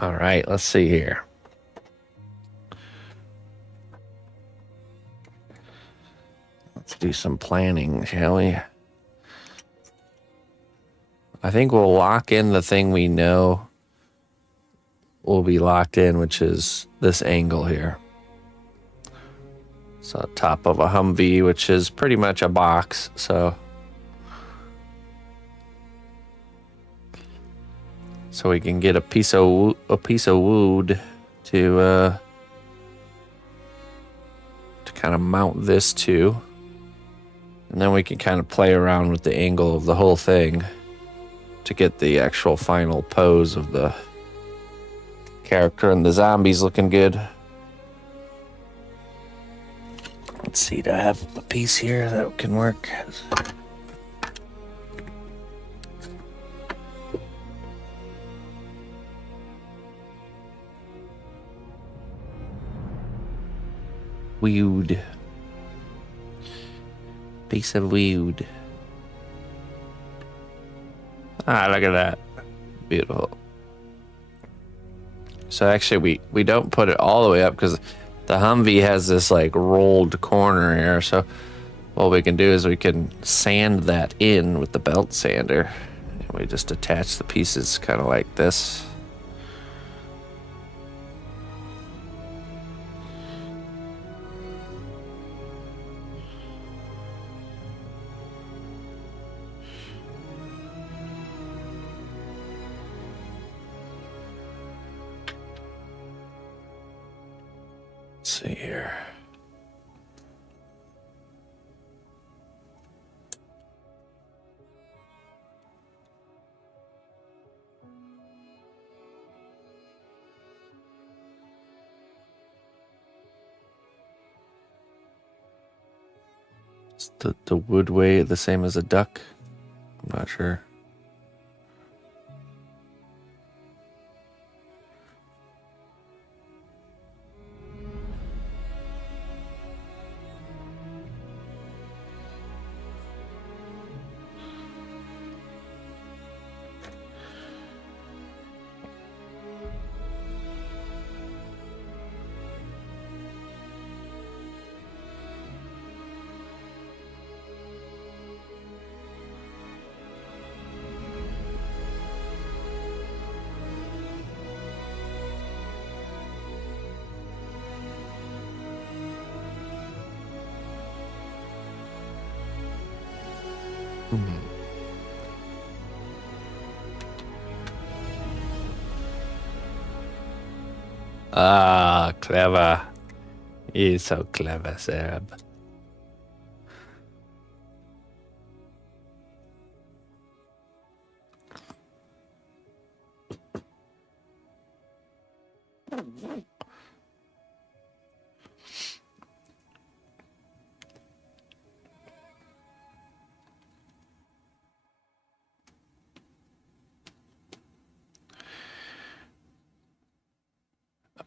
All right, let's see here. Let's do some planning, shall we? I think we'll lock in the thing we know will be locked in, which is this angle here. So top of a Humvee, which is pretty much a box, so we can get a piece of wood to kind of mount this to, and then we can kind of play around with the angle of the whole thing to get the actual final pose of the character and the zombies looking good. Let's see, do I have a piece here that can work? Wood. Piece of wood. Ah, look at that. Beautiful. So actually we don't put it all the way up because the Humvee has this like rolled corner here. So what we can do is we can sand that in with the belt sander. And we just attach the pieces kind of like this. See here. Is the wood way the same as a duck? I'm not sure. Ah, clever. You're so clever, Seb.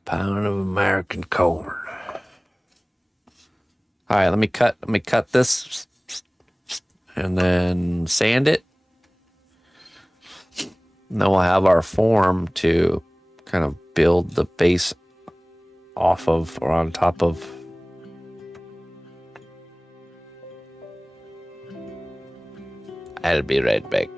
Pound of American corn. All right, let me cut this and then sand it. And then we'll have our form to kind of build the base off of or on top of. I'll be right back.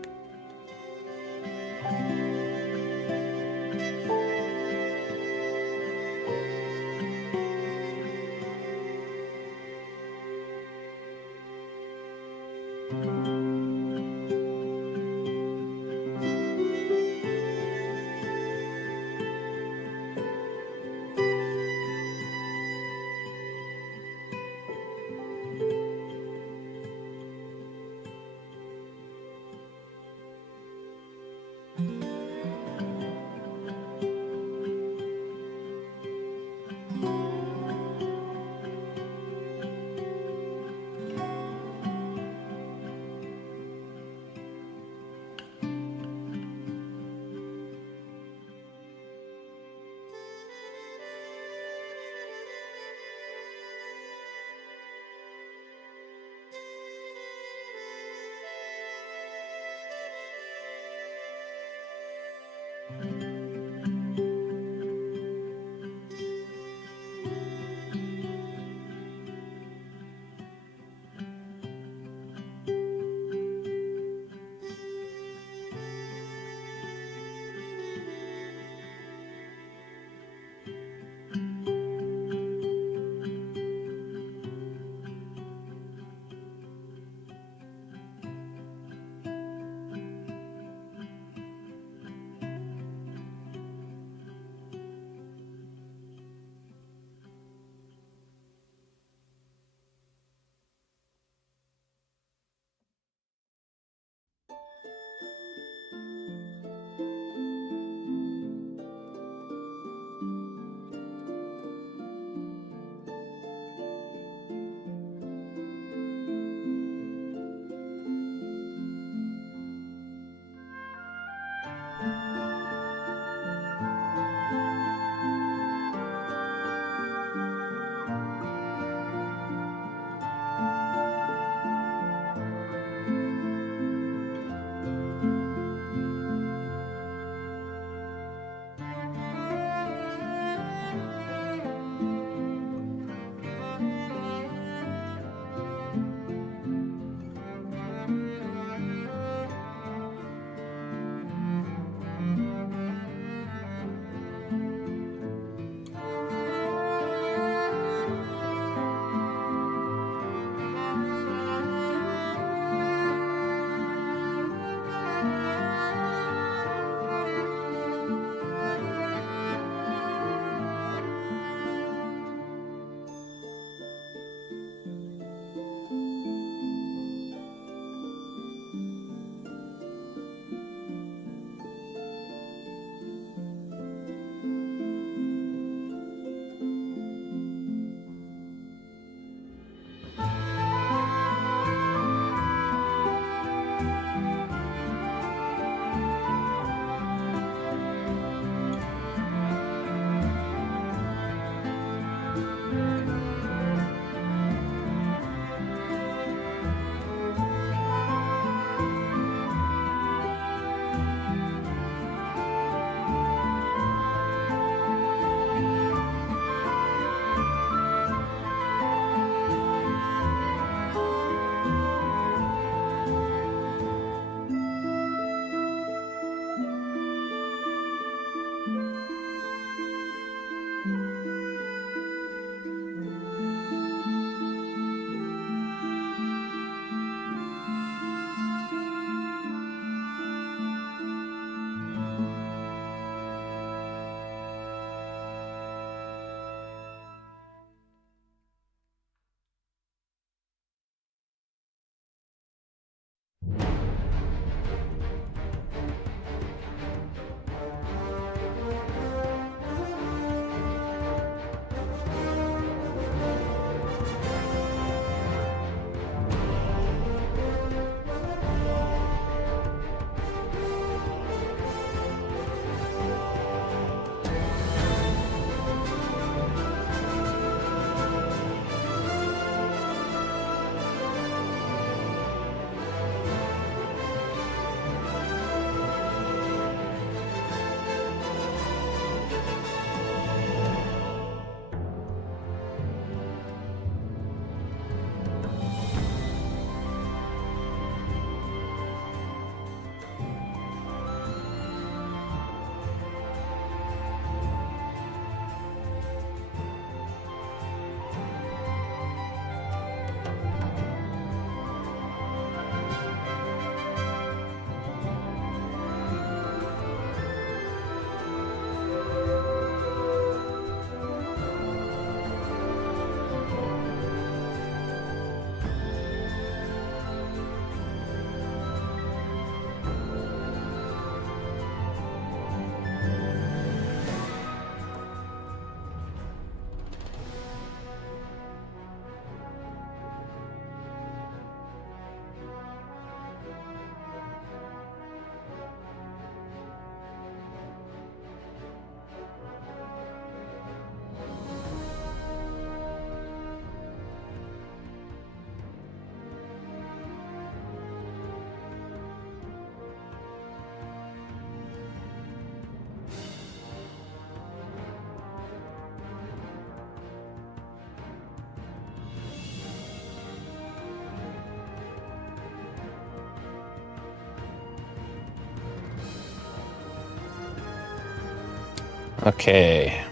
Okay.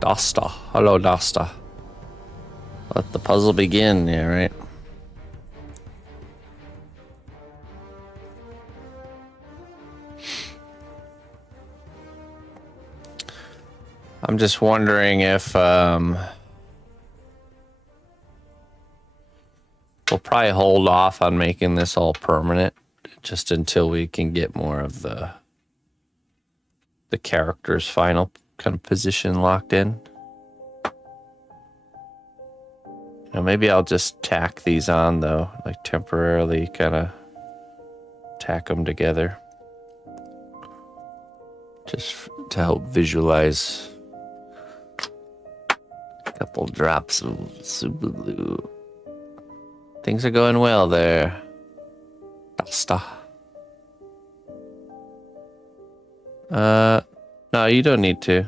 Dosta. Hello, Dosta. Let the puzzle begin, yeah, right? I'm just wondering if we'll probably hold off on making this all permanent just until we can get more of the character's final kind of position locked in. You know, maybe I'll just tack these on though, like temporarily kind of tack them together. Just to help visualize a couple drops of super glue. Things are going well there. Basta. No, you don't need to.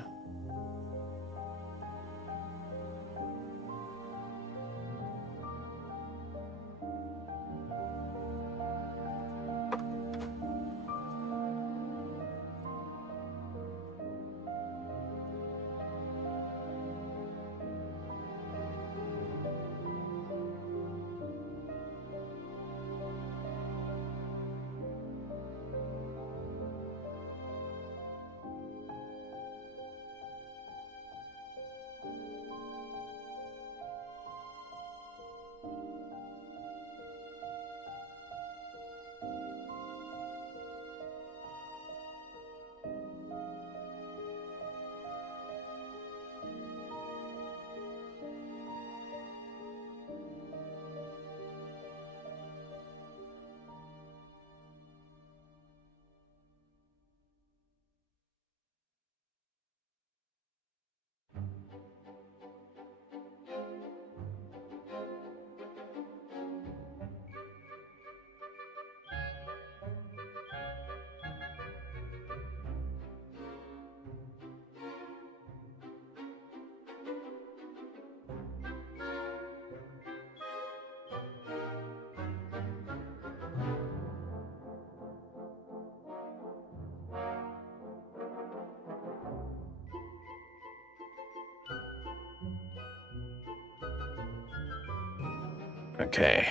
Okay,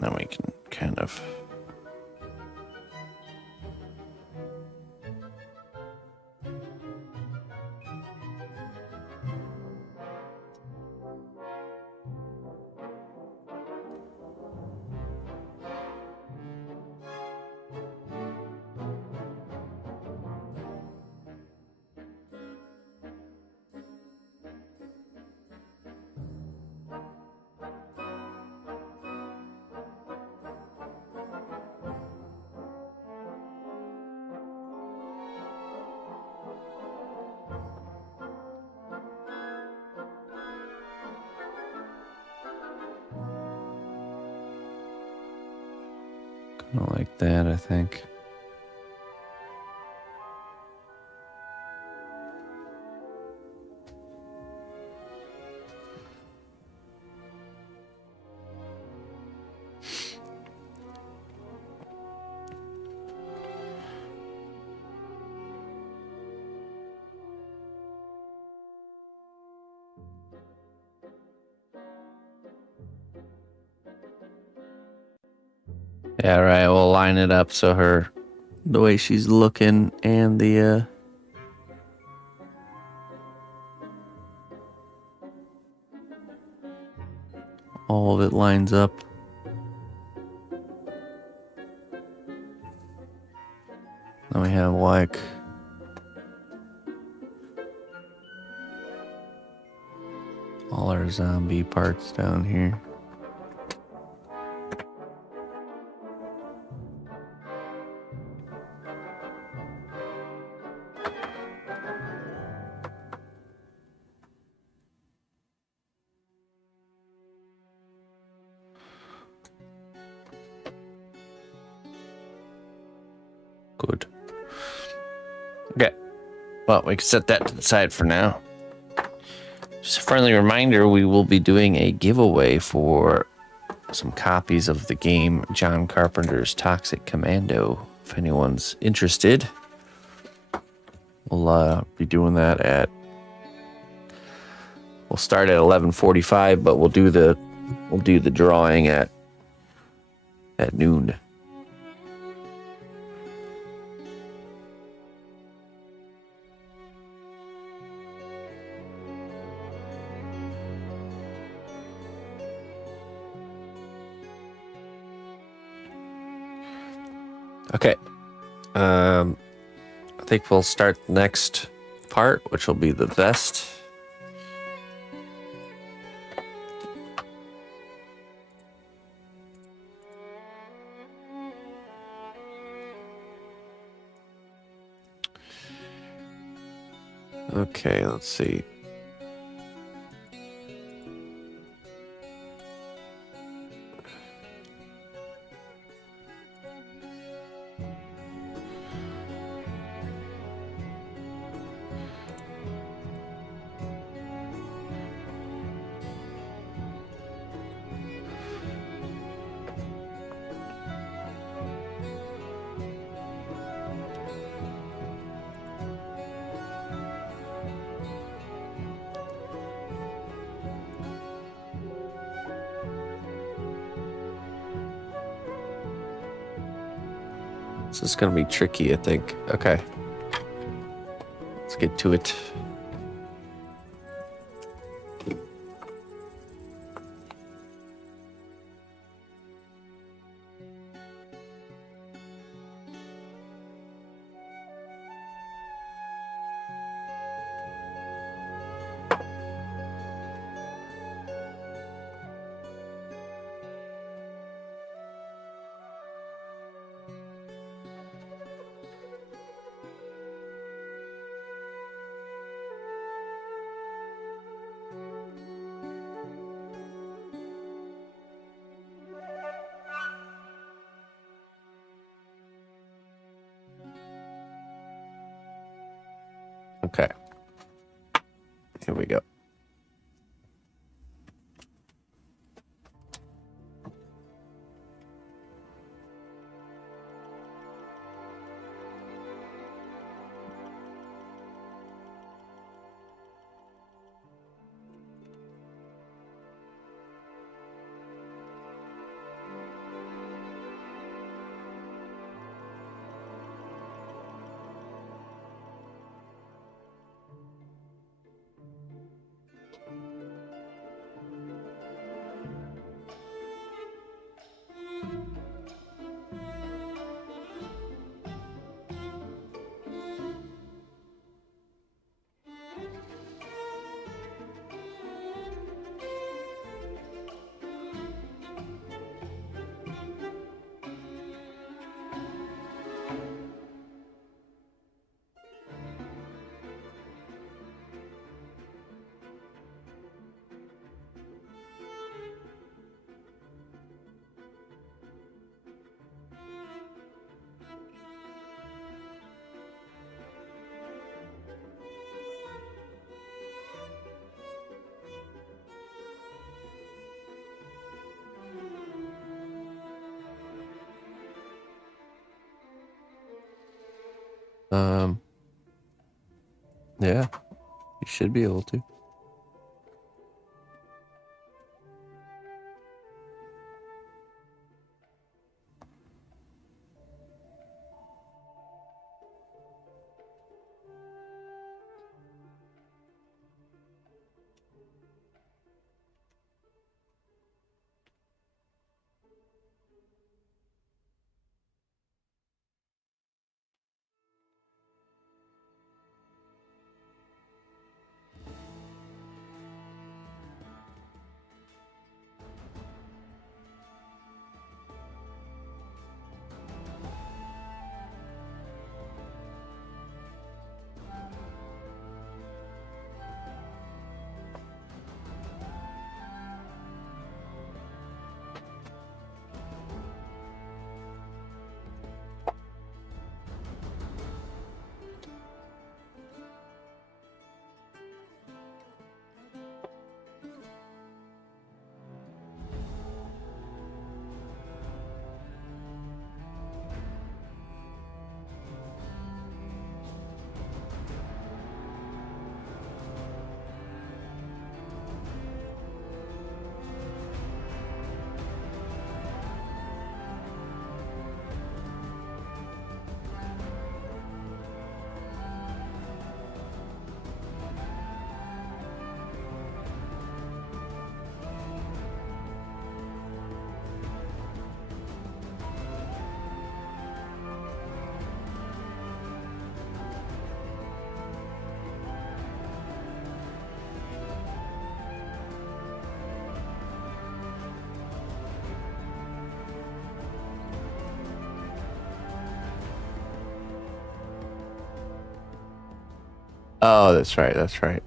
then we can kind of kind of like that, I think. Yeah, right. We'll line it up so the way she's looking and the all of it lines up. Then we have like all our zombie parts down here. Good. Okay. Well, we can set that to the side for now. Just a friendly reminder, we will be doing a giveaway for some copies of the game John Carpenter's Toxic Commando. If anyone's interested, we'll be doing that at... We'll start at 11:45, but we'll do the drawing at noon. Okay. I think we'll start the next part, which will be the vest. Okay, let's see. This is going to be tricky, I think. Okay. Let's get to it. Okay. Here we go. Yeah, you should be able to. Oh, that's right. That's right.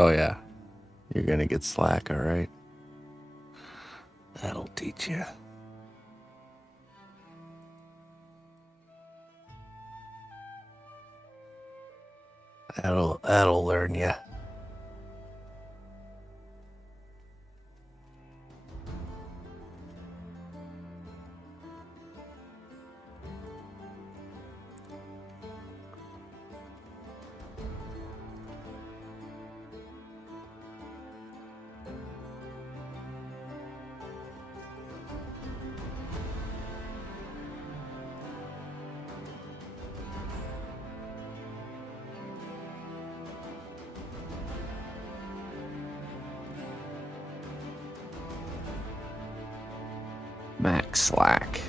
Oh, yeah. You're going to get slack, all right? That'll teach you. That'll learn you. Max slack.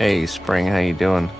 Hey, Spring, how you doing?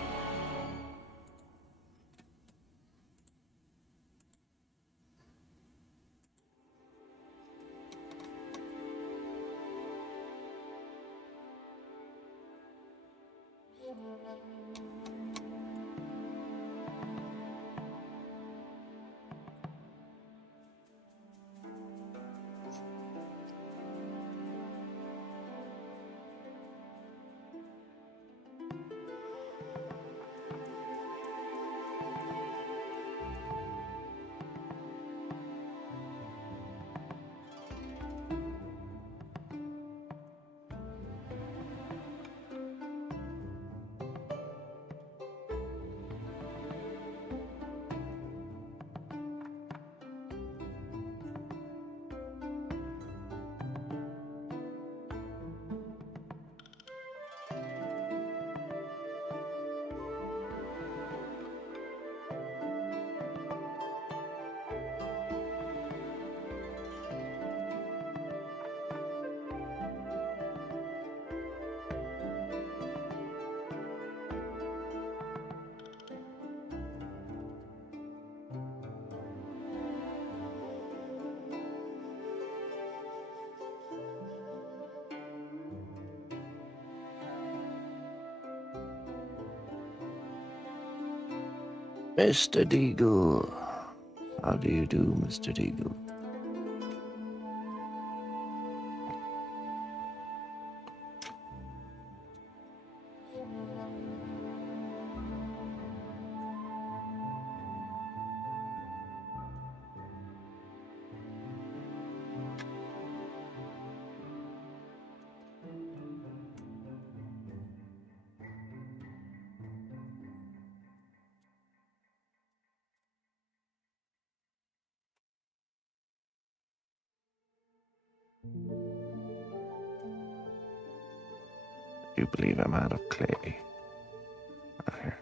Mr. Deagle. How do you do, Mr. Deagle? I do believe I'm out of clay. Out here.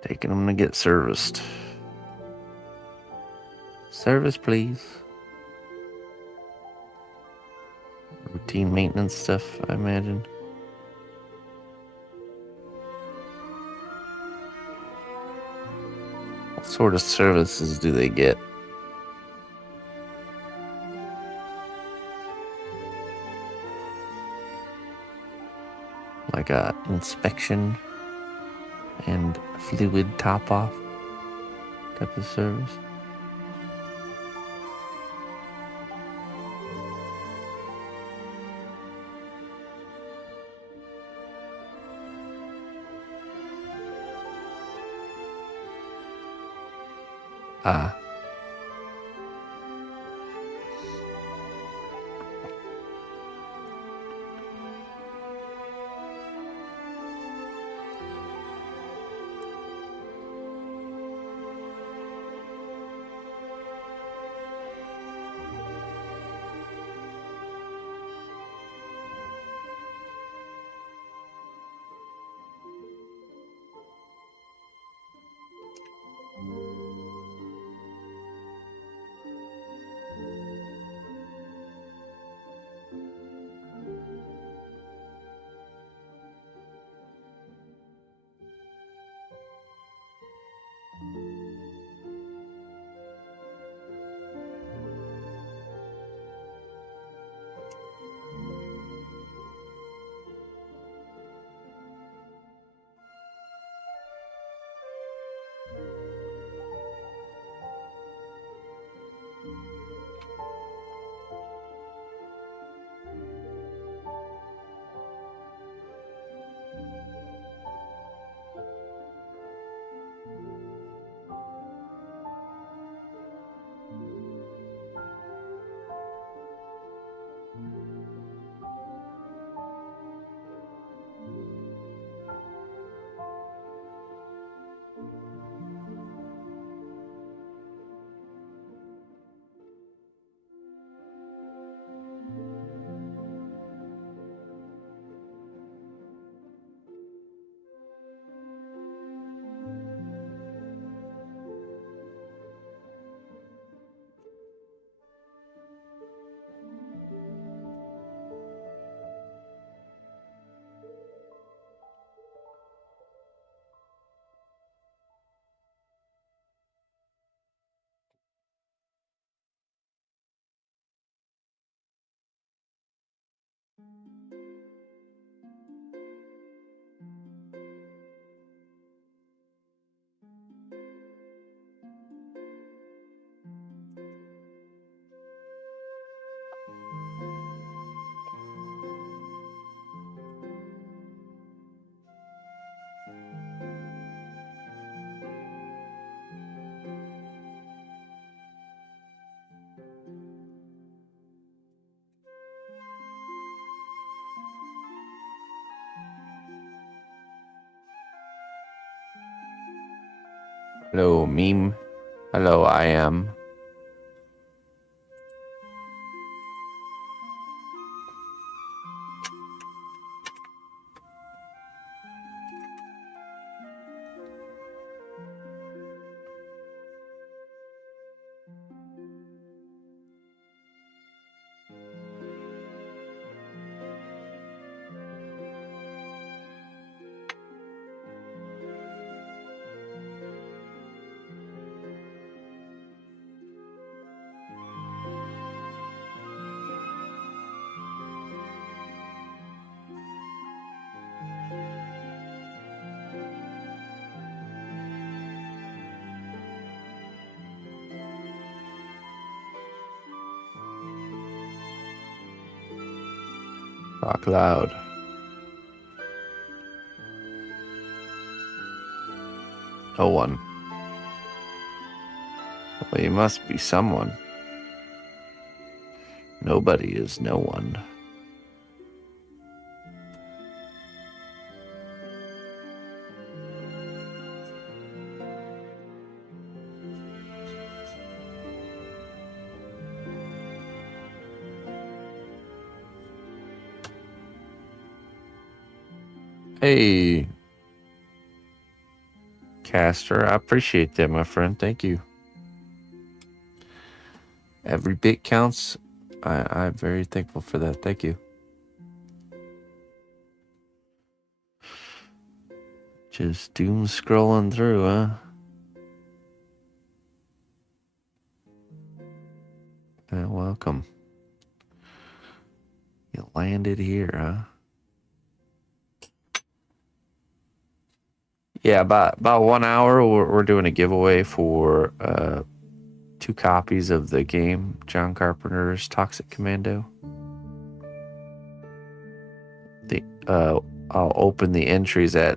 Taking them to get serviced. Service, please. Routine maintenance stuff, I imagine. What sort of services do they get? Like a inspection and fluid top-off type of service? Ah. Hello, meme. Hello, I am. Talk loud. No one. Well, you must be someone. Nobody is no one. Hey, Caster, I appreciate that, my friend. Thank you. Every bit counts. I'm very thankful for that. Thank you. Just doom scrolling through, huh? Welcome. You landed here, huh? Yeah, about 1 hour, we're doing a giveaway for 2 copies of the game, John Carpenter's Toxic Commando. I'll open the entries in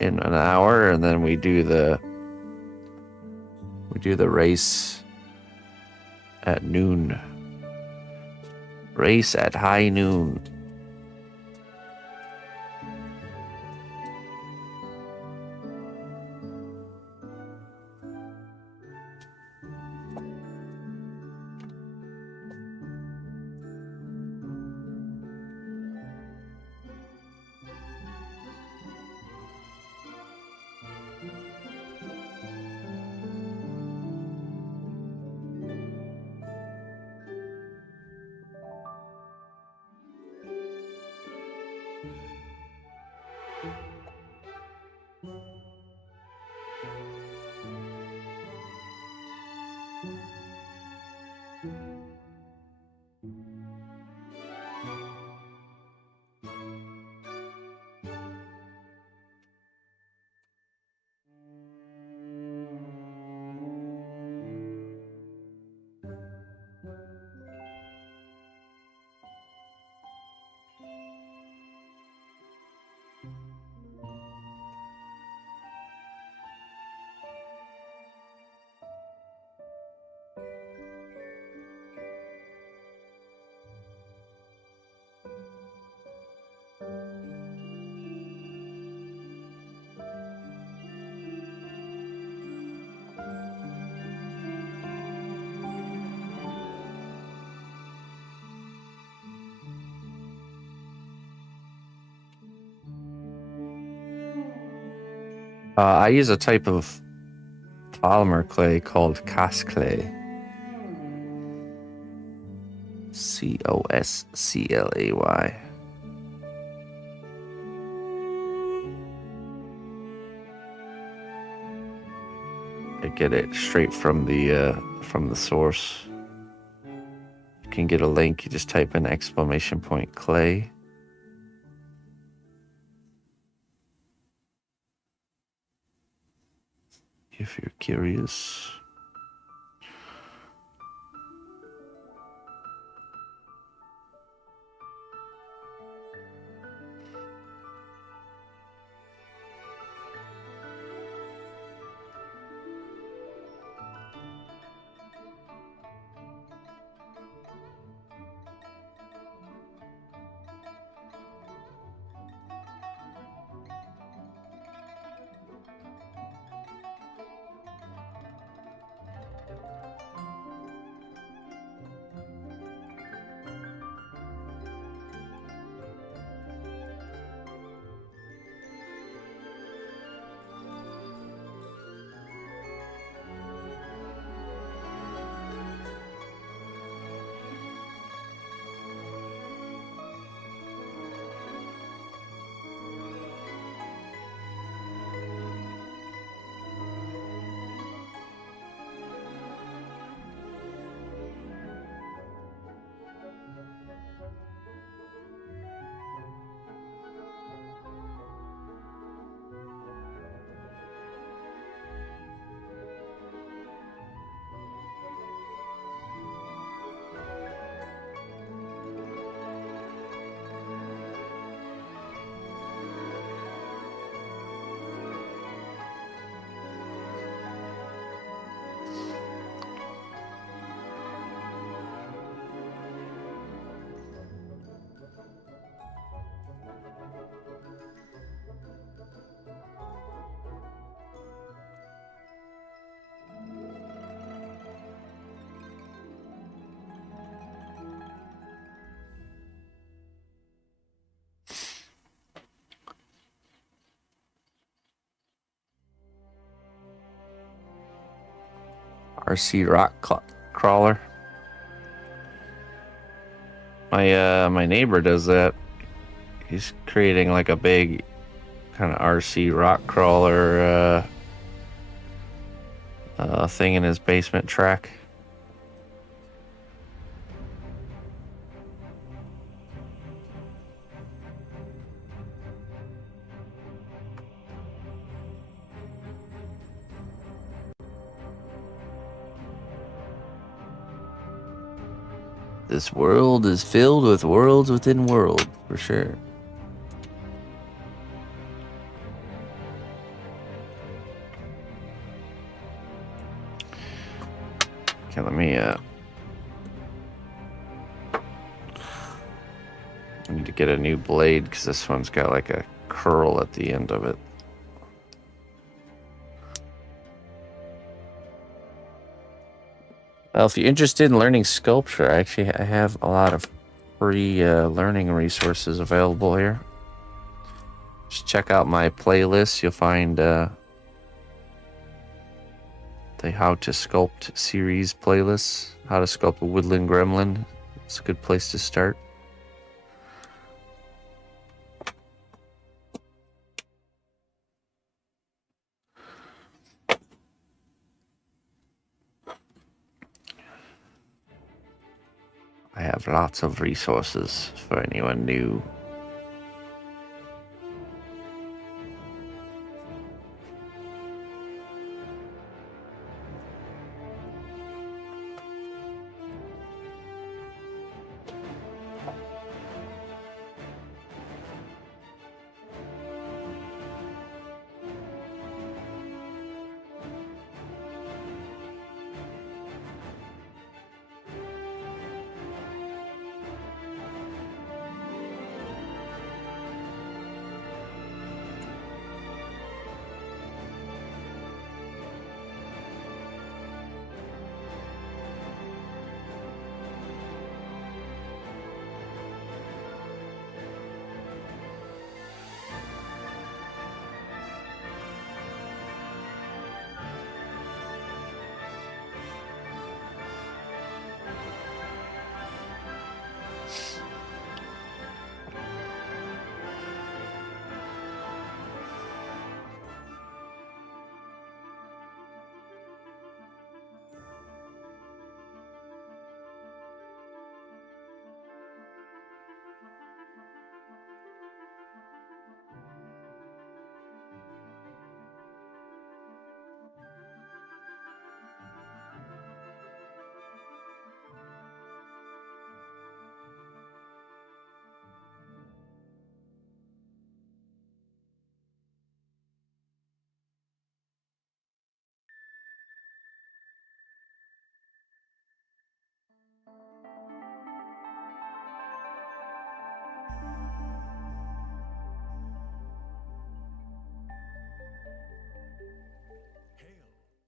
an hour, and then we do the race at noon. Race at high noon. I use a type of polymer clay called Cosclay. Cosclay. I get it straight from the source. You can get a link. You just type in !clay. If you're curious. RC rock crawler. My neighbor does that. He's creating like a big kind of RC rock crawler thing in his basement track. This world is filled with worlds within worlds, for sure. Okay, let me, I need to get a new blade, because this one's got like a curl at the end of it. Well, if you're interested in learning sculpture, I have a lot of free learning resources available here. Just check out my playlist. You'll find the How to Sculpt series playlist. How to Sculpt a Woodland Gremlin. It's a good place to start. I have lots of resources for anyone new.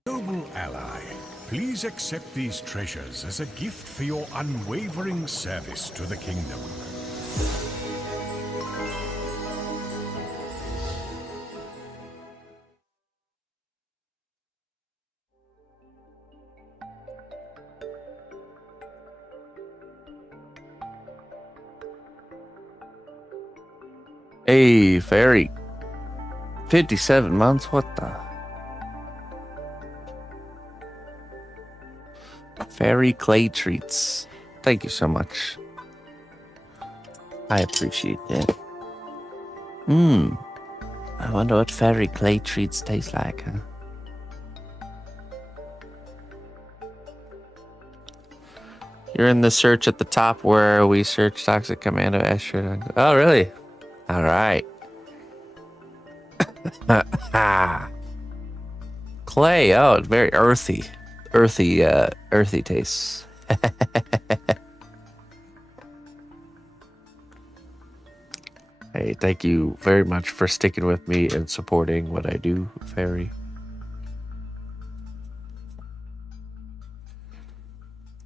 Noble ally, please accept these treasures as a gift for your unwavering service to the kingdom. Hey, fairy. 57 months? What the? Fairy clay treats. Thank you so much. I appreciate that. I wonder what fairy clay treats taste like, huh? You're in the search at the top where we search Toxic Commando Astrid. Oh, really? All right. Clay. Oh, it's very earthy. Earthy tastes. Hey, thank you very much for sticking with me and supporting what I do, Fairy.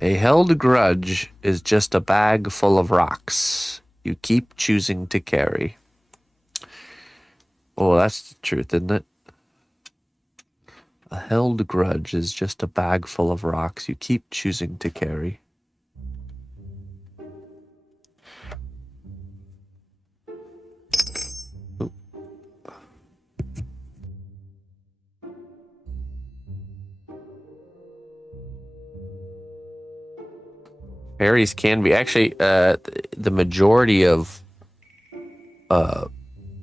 A held grudge is just a bag full of rocks you keep choosing to carry. Oh, that's the truth, isn't it? A held grudge is just a bag full of rocks you keep choosing to carry. Oop. Fairies can be actually the majority of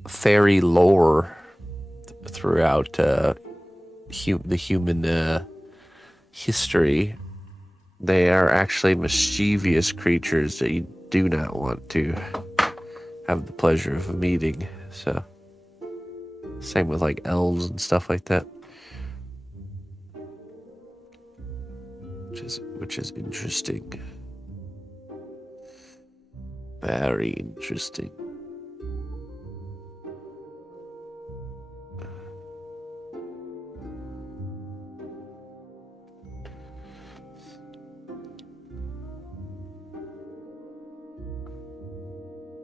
fairy lore throughout the human history. They are actually mischievous creatures that you do not want to have the pleasure of meeting. So, same with like elves and stuff like that, which is interesting. Very interesting.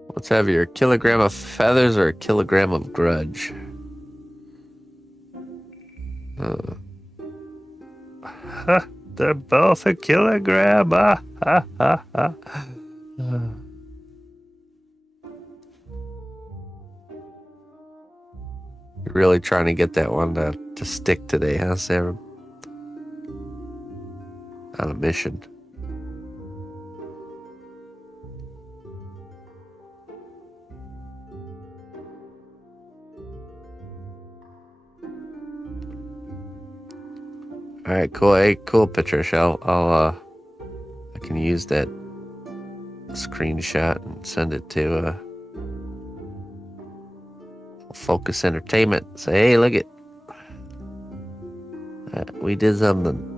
What's heavier, a kilogram of feathers or a kilogram of grudge? They're both a kilogram. You're really trying to get that one to stick today, huh, Sarah? On a mission. All right, cool. Hey, cool, Patricia. I can use that screenshot and send it to Focus Entertainment. Say, hey, look it. We did something.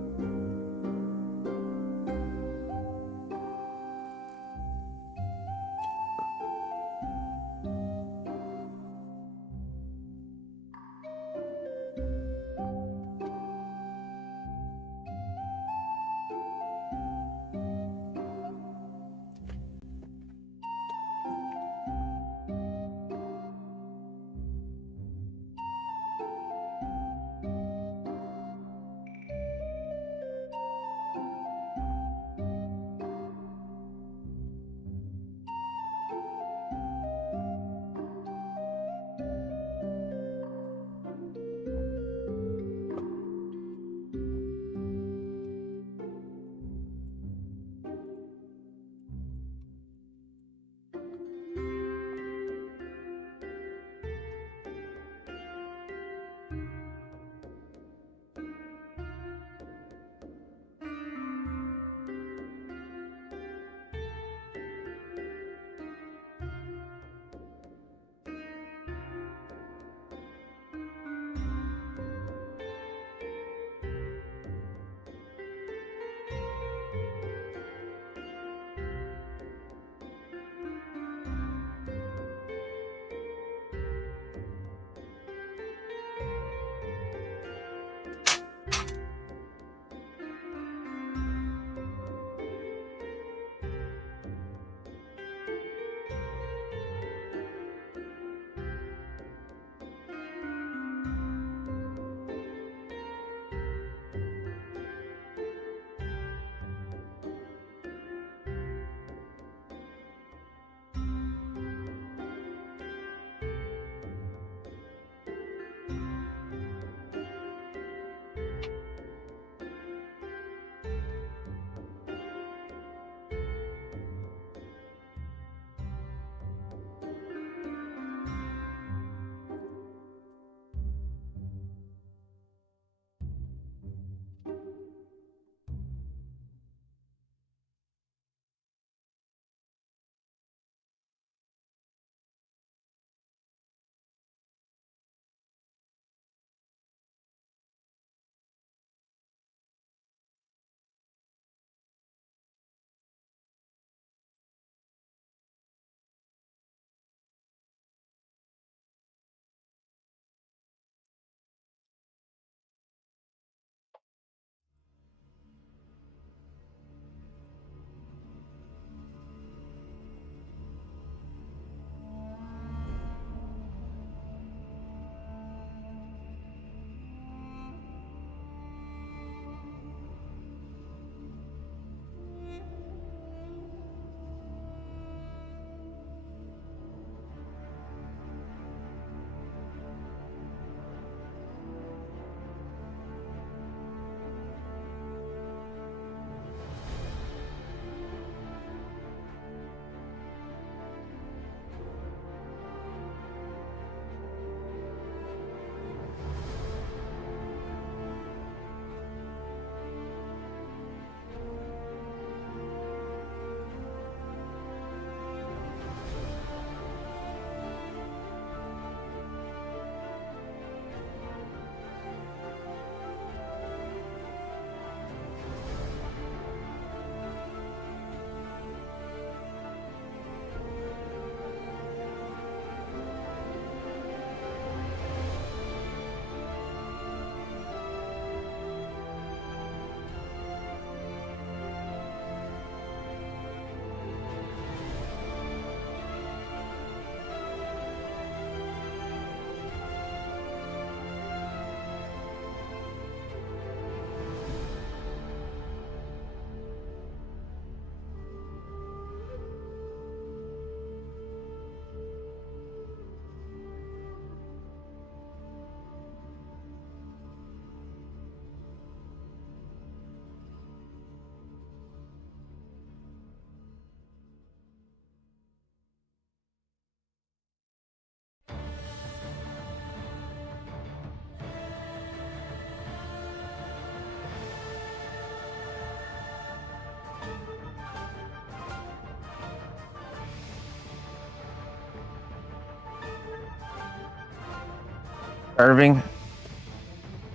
carving?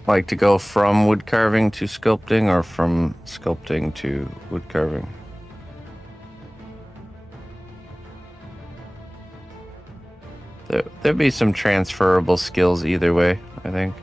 Like to go from wood carving to sculpting, or from sculpting to wood carving? There'd be some transferable skills either way, I think.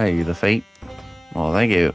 Hey, the fate. Well, thank you.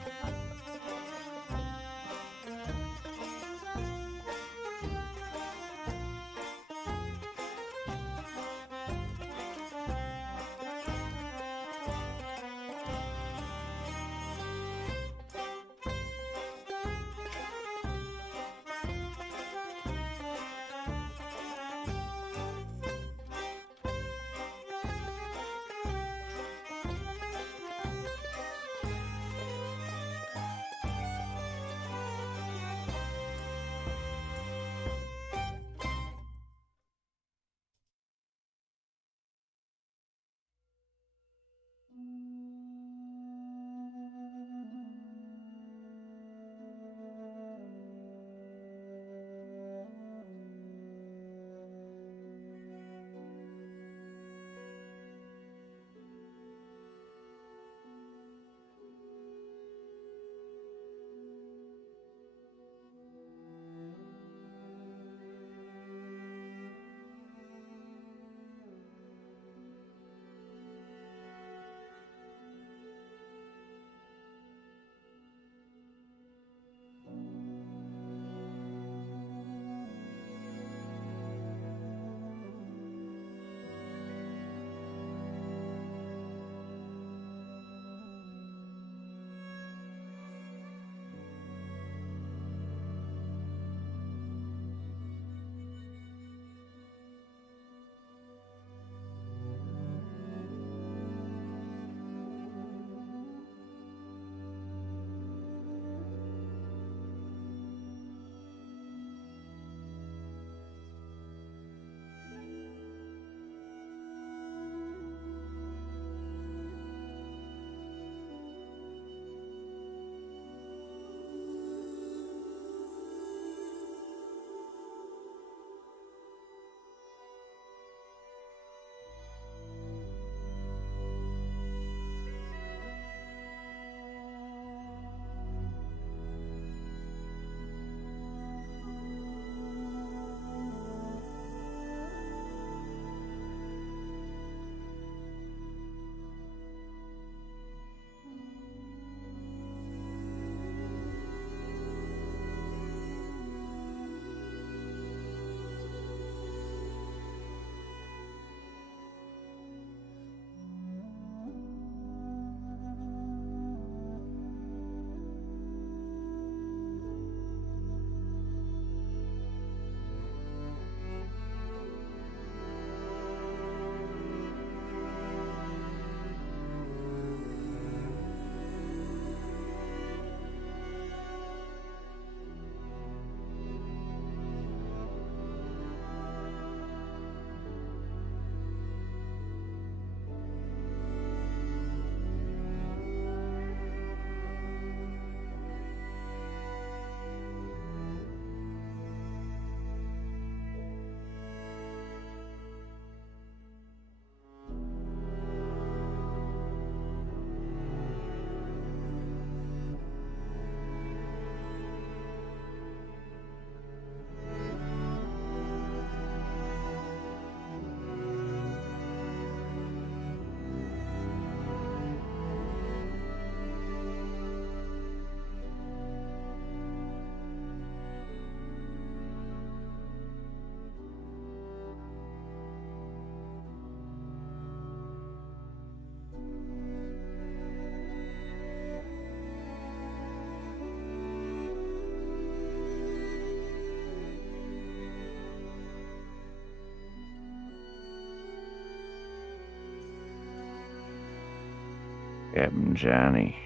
Captain Johnny.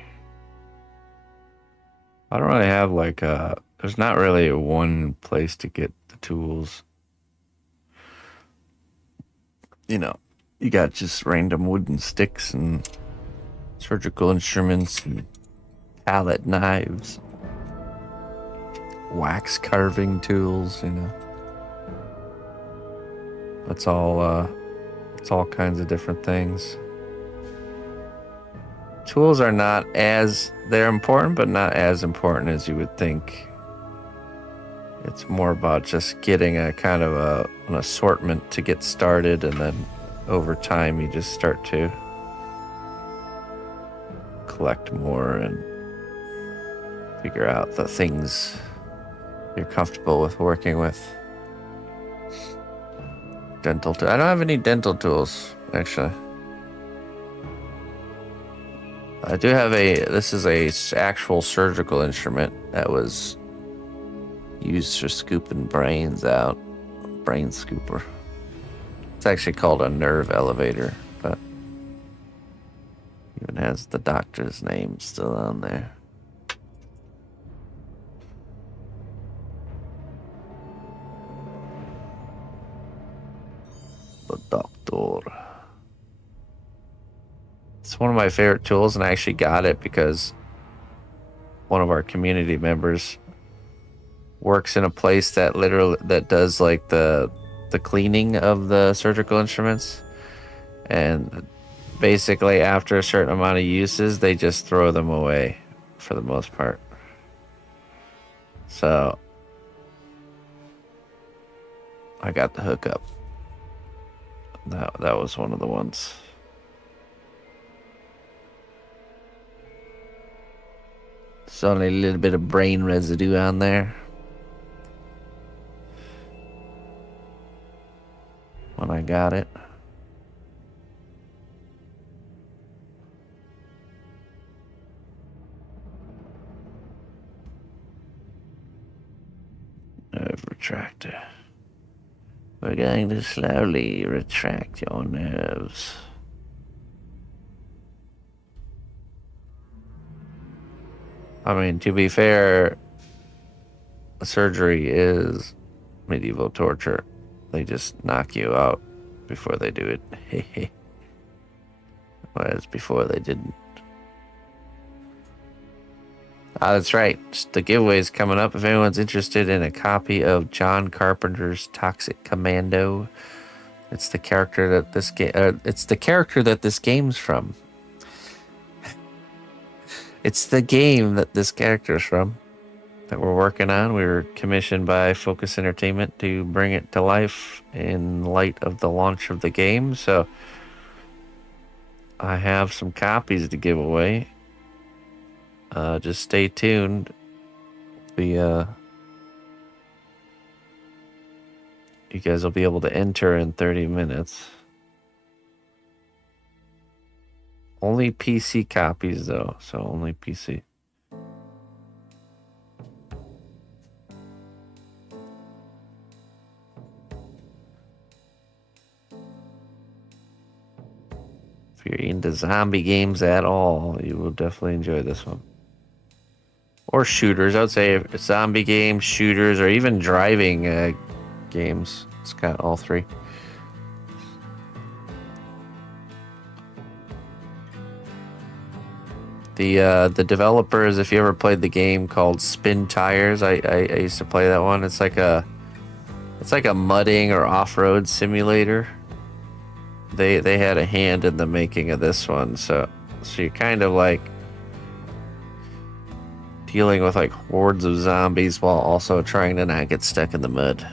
I don't really have like there's not really a one place to get the tools. You know, you got just random wooden sticks and surgical instruments and palette knives, wax carving tools, you know. It's all kinds of different things. Tools are not as, they're important, but not as important as you would think. It's more about just getting a kind of an assortment to get started, and then over time you just start to collect more and figure out the things you're comfortable with working with. Dental I don't have any dental tools, actually. I do have this is a actual surgical instrument that was used for scooping brains out. Brain scooper. It's actually called a nerve elevator, but even has the doctor's name still on there. The doctor. It's one of my favorite tools, and I actually got it because one of our community members works in a place that does like the cleaning of the surgical instruments, and basically after a certain amount of uses they just throw them away for the most part. So I got the hookup. That was one of the ones. There's only a little bit of brain residue on there. When I got it. Nerve retractor. We're going to slowly retract your nerves. I mean, to be fair, surgery is medieval torture. They just knock you out before they do it. Whereas before they didn't. That's right. The giveaway is coming up. If anyone's interested in a copy of John Carpenter's Toxic Commando, it's the character that this game's from. It's the game that this character is from that we're working on. We were commissioned by Focus Entertainment to bring it to life in light of the launch of the game. So I have some copies to give away. Just stay tuned. You guys will be able to enter in 30 minutes. Only PC copies though, so only PC. If you're into zombie games at all, you will definitely enjoy this one. Or shooters. I would say if zombie games, shooters, or even driving games. It's got all three. The developers, if you ever played the game called Spin Tires, I used to play that one. It's like a mudding or off-road simulator. They had a hand in the making of this one, so you're kind of like dealing with like hordes of zombies while also trying to not get stuck in the mud.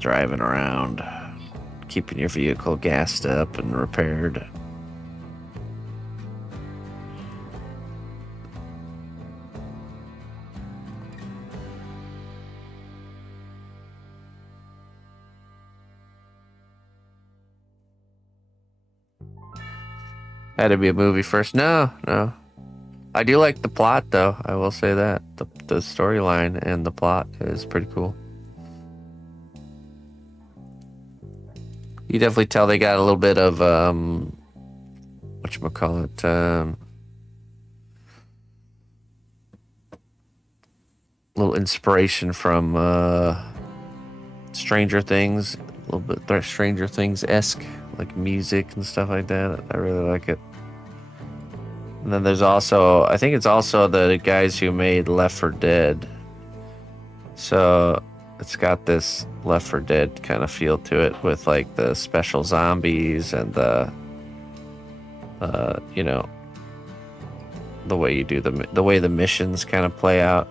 Driving around, keeping your vehicle gassed up and repaired. Had to be a movie first. No. I do like the plot, though. I will say that. The storyline and the plot is pretty cool. You definitely tell they got a little bit of, whatchamacallit, little inspiration from Stranger Things. A little bit Stranger Things-esque, like music and stuff like that. I really like it. And then there's also, I think it's also the guys who made Left 4 Dead. So it's got this Left 4 Dead kind of feel to it with like the special zombies and the, the way you do the way the missions kind of play out.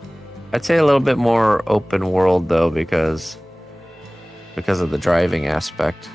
I'd say a little bit more open world though, because of the driving aspect.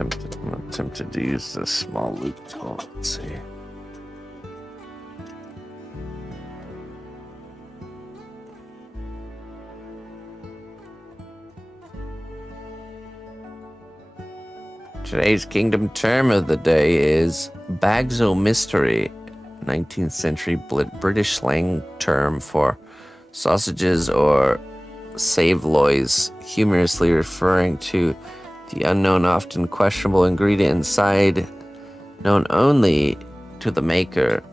I'm tempted to use this small loop tool. Let's see. Today's kingdom term of the day is bags o' mystery, 19th century British slang term for sausages or saveloys, humorously referring to the unknown, often questionable ingredient inside, known only to the maker.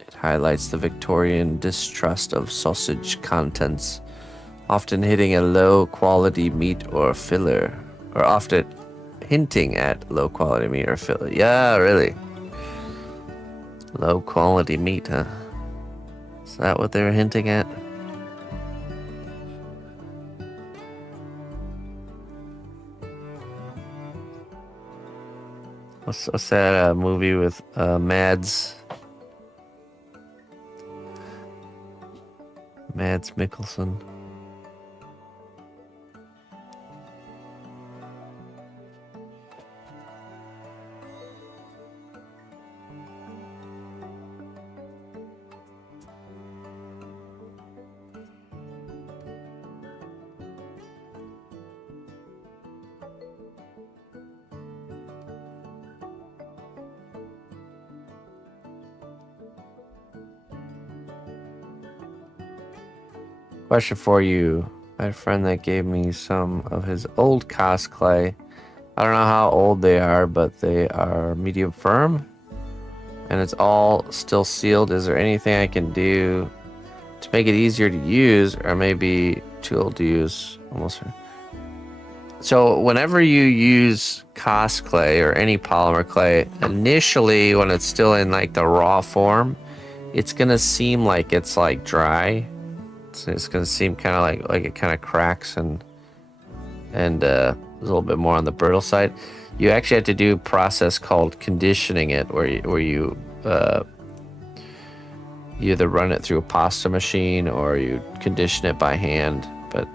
It highlights the Victorian distrust of sausage contents, often hitting a low-quality meat or filler, or often hinting at low-quality meat or filler. Yeah, really. Low-quality meat, huh? Is that what they were hinting at? What's that movie with Mads Mikkelsen? Question for you. I had a friend that gave me some of his old cast clay. I don't know how old they are, but they are medium firm. And it's all still sealed. Is there anything I can do to make it easier to use, or maybe too old to use? Almost. So whenever you use cast clay or any polymer clay, initially when it's still in like the raw form, it's gonna seem like it's like dry. It's gonna seem kind of like it kind of cracks and a little bit more on the brittle side. You actually have to do a process called conditioning it, where you either run it through a pasta machine or you condition it by hand. But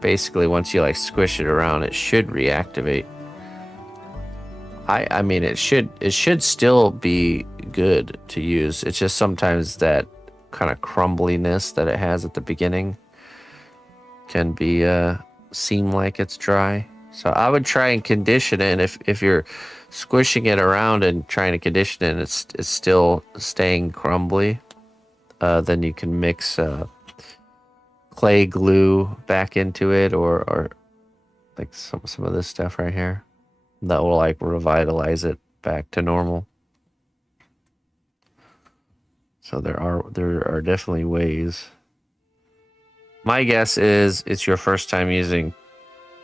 basically, once you like squish it around, it should reactivate. I mean, it should still be good to use. It's just sometimes that kind of crumbliness that it has at the beginning can be seem like it's dry. So I would try and condition it, and if you're squishing it around and trying to condition it and it's still staying crumbly, then you can mix clay glue back into it, or like some of this stuff right here that will like revitalize it back to normal. So there are definitely ways. My guess is it's your first time using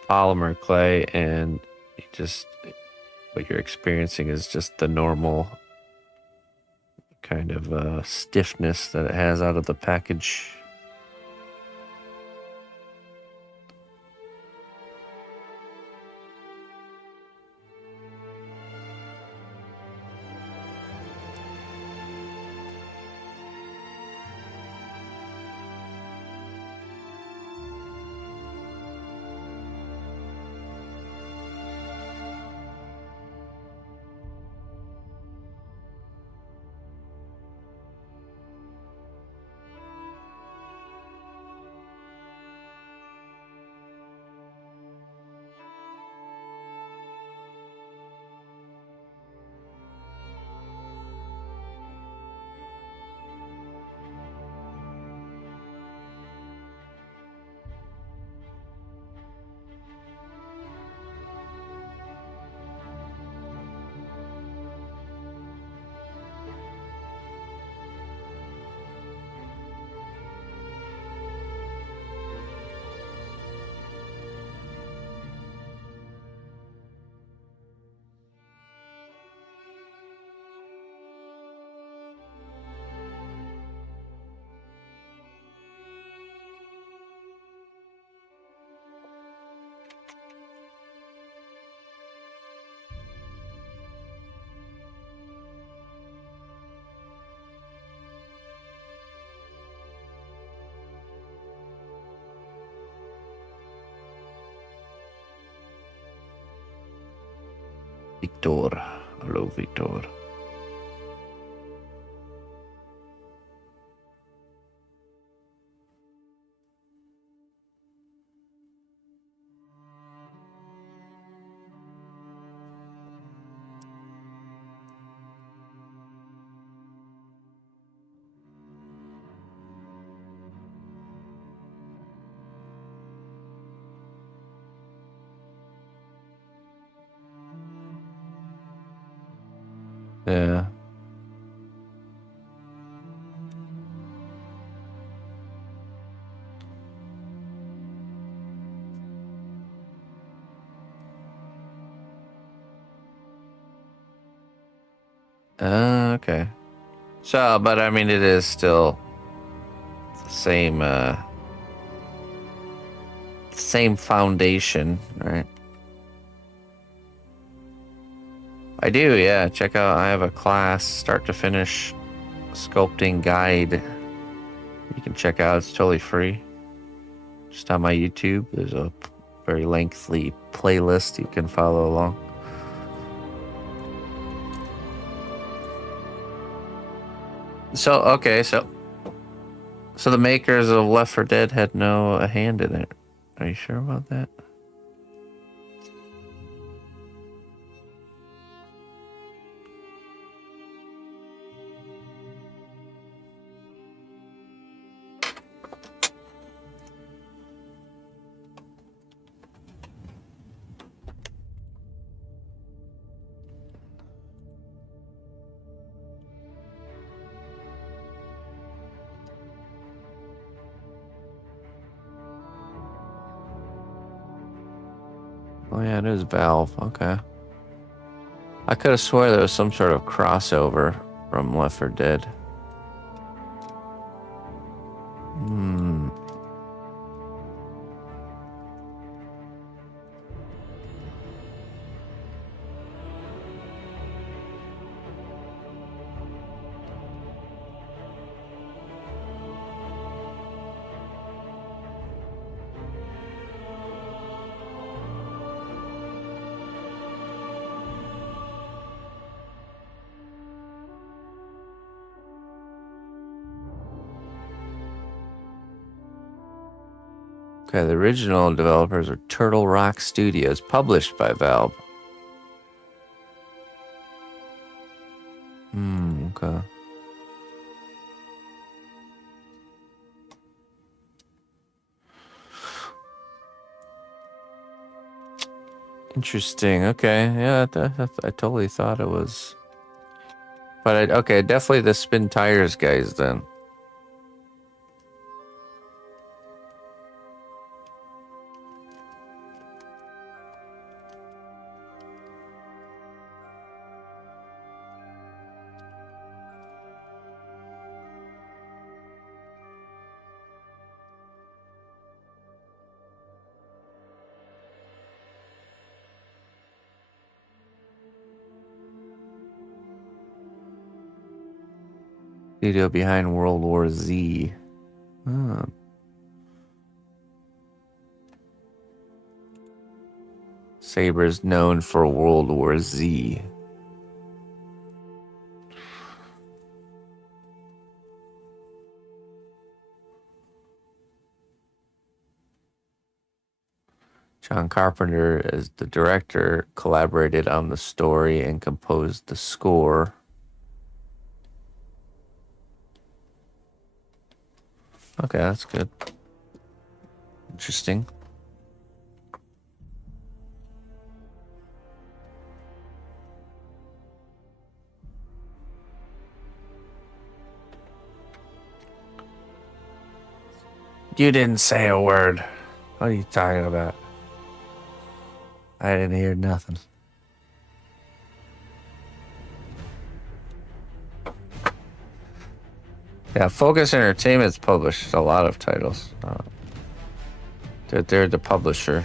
polymer clay, and what you're experiencing is just the normal kind of stiffness that it has out of the package. Victor. Hello, Victor. Yeah. Okay. So, but I mean, it is still the same foundation, right? I do, yeah. Check out, I have a class, start to finish sculpting guide. You can check out, it's totally free. Just on my YouTube, there's a very lengthy playlist you can follow along. So, okay, so the makers of Left 4 Dead had no hand in it. Are you sure about that? Oh yeah, it is Valve. Okay. I could have swore there was some sort of crossover from Left 4 Dead. Hmm. Okay, the original developers are Turtle Rock Studios, published by Valve. Okay. Interesting. Okay, yeah, I totally thought it was. But okay, definitely the Spin Tires guys then. Studio behind World War Z. Huh. Saber's known for World War Z. John Carpenter, as the director, collaborated on the story and composed the score. Okay, that's good. Interesting. You didn't say a word. What are you talking about? I didn't hear nothing. Yeah, Focus Entertainment's published a lot of titles. They're the publisher.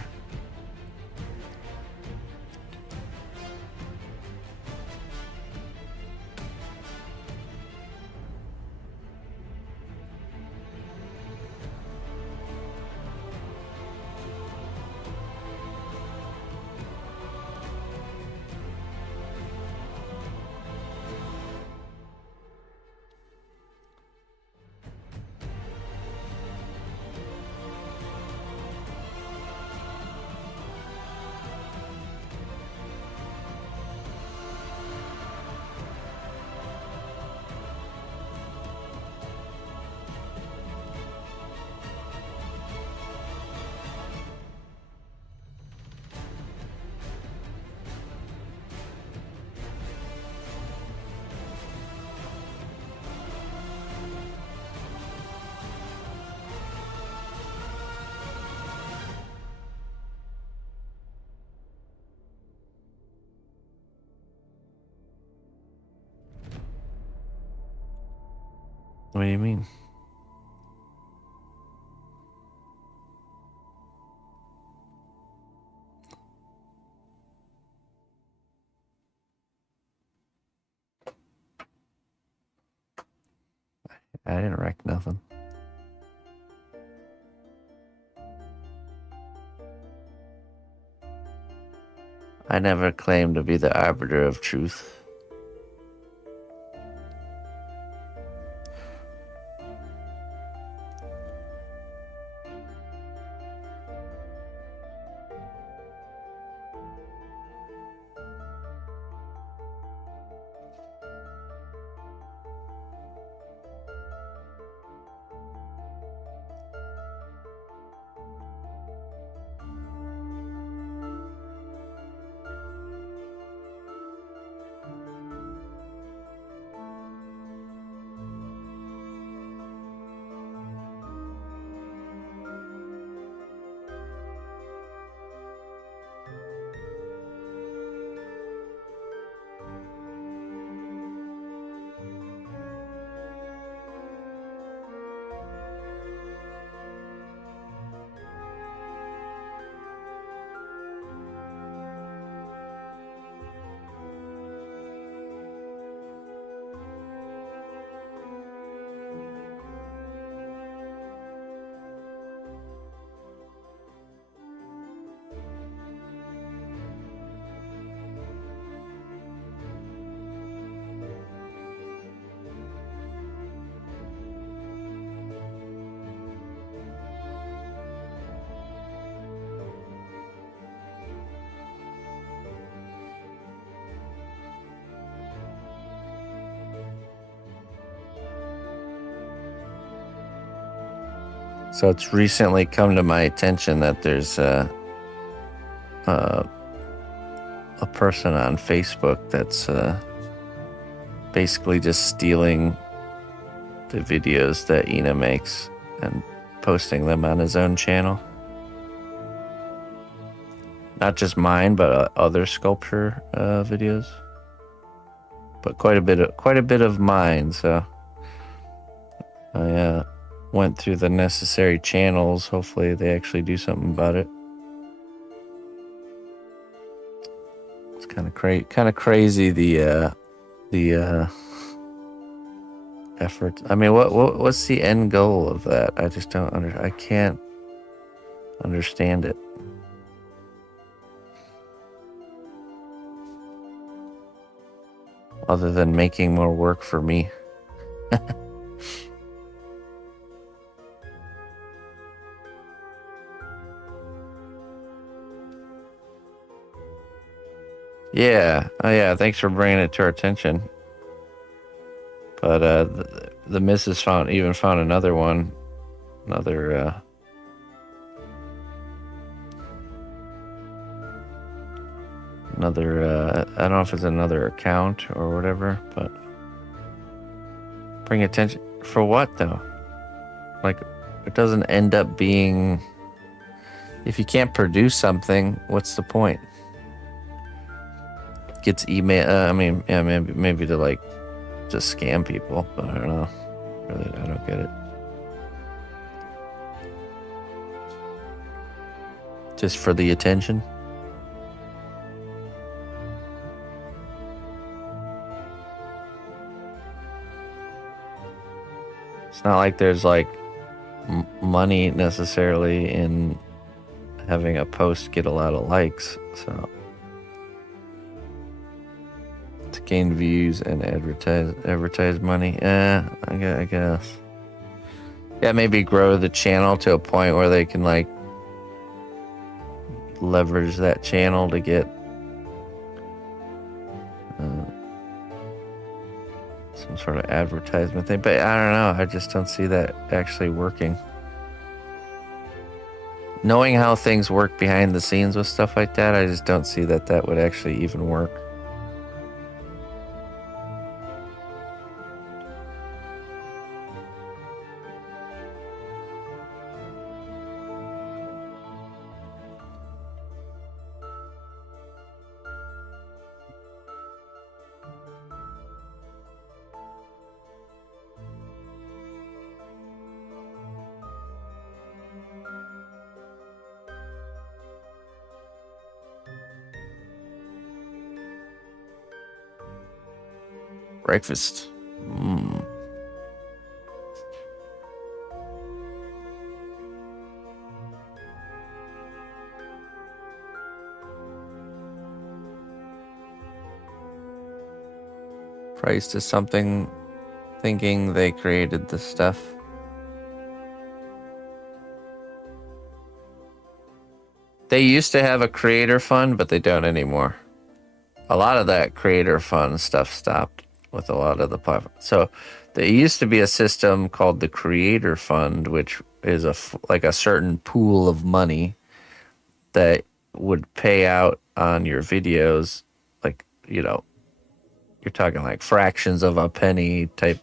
What do you mean? I didn't wreck nothing. I never claimed to be the arbiter of truth. So it's recently come to my attention that there's a person on Facebook that's basically just stealing the videos that Ina makes and posting them on his own channel. Not just mine, but other sculpture videos. But quite a bit of mine. So I went through the necessary channels. Hopefully, they actually do something about it. It's kind of crazy the effort. I mean, what's the end goal of that? I just don't I can't understand it. Other than making more work for me. Yeah. Oh, yeah. Thanks for bringing it to our attention. But the missus found another one. Another I don't know if it's another account or whatever, but bring attention for what though? Like, it doesn't end up being, if you can't produce something, what's the point? Gets email, I mean, yeah, maybe to like just scam people, but I don't know. Really, I don't get it. Just for the attention. It's not like there's like money necessarily in having a post get a lot of likes, so to gain views and advertise money. I guess. Yeah, maybe grow the channel to a point where they can like leverage that channel to get some sort of advertisement thing, but I don't know. I just don't see that actually working. Knowing how things work behind the scenes with stuff like that, I just don't see that would actually even work. Breakfast. Price to something, thinking they created the stuff. They used to have a creator fund, but they don't anymore. A lot of that creator fund stuff stopped with a lot of the platforms. So there used to be a system called the creator fund, which is like a certain pool of money that would pay out on your videos, like, you know, you're talking like fractions of a penny type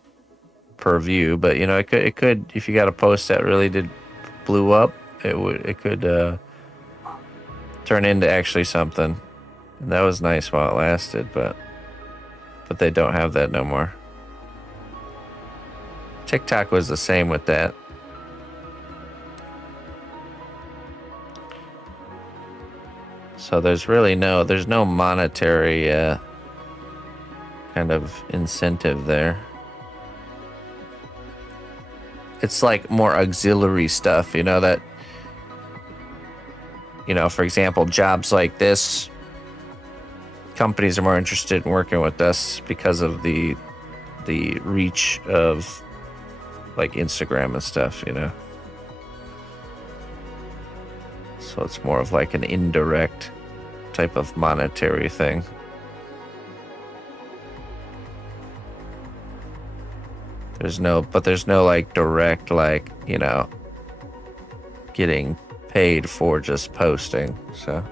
per view, but you know, it could if you got a post that really blew up, it could turn into actually something. And that was nice while it lasted, but they don't have that no more. TikTok was the same with that. So there's no monetary kind of incentive there. It's like more auxiliary stuff, you know, that, you know, for example, jobs like this, companies are more interested in working with us because of the reach of like Instagram and stuff, you know. So it's more of like an indirect type of monetary thing. There's no like direct, like, you know, getting paid for just posting, so.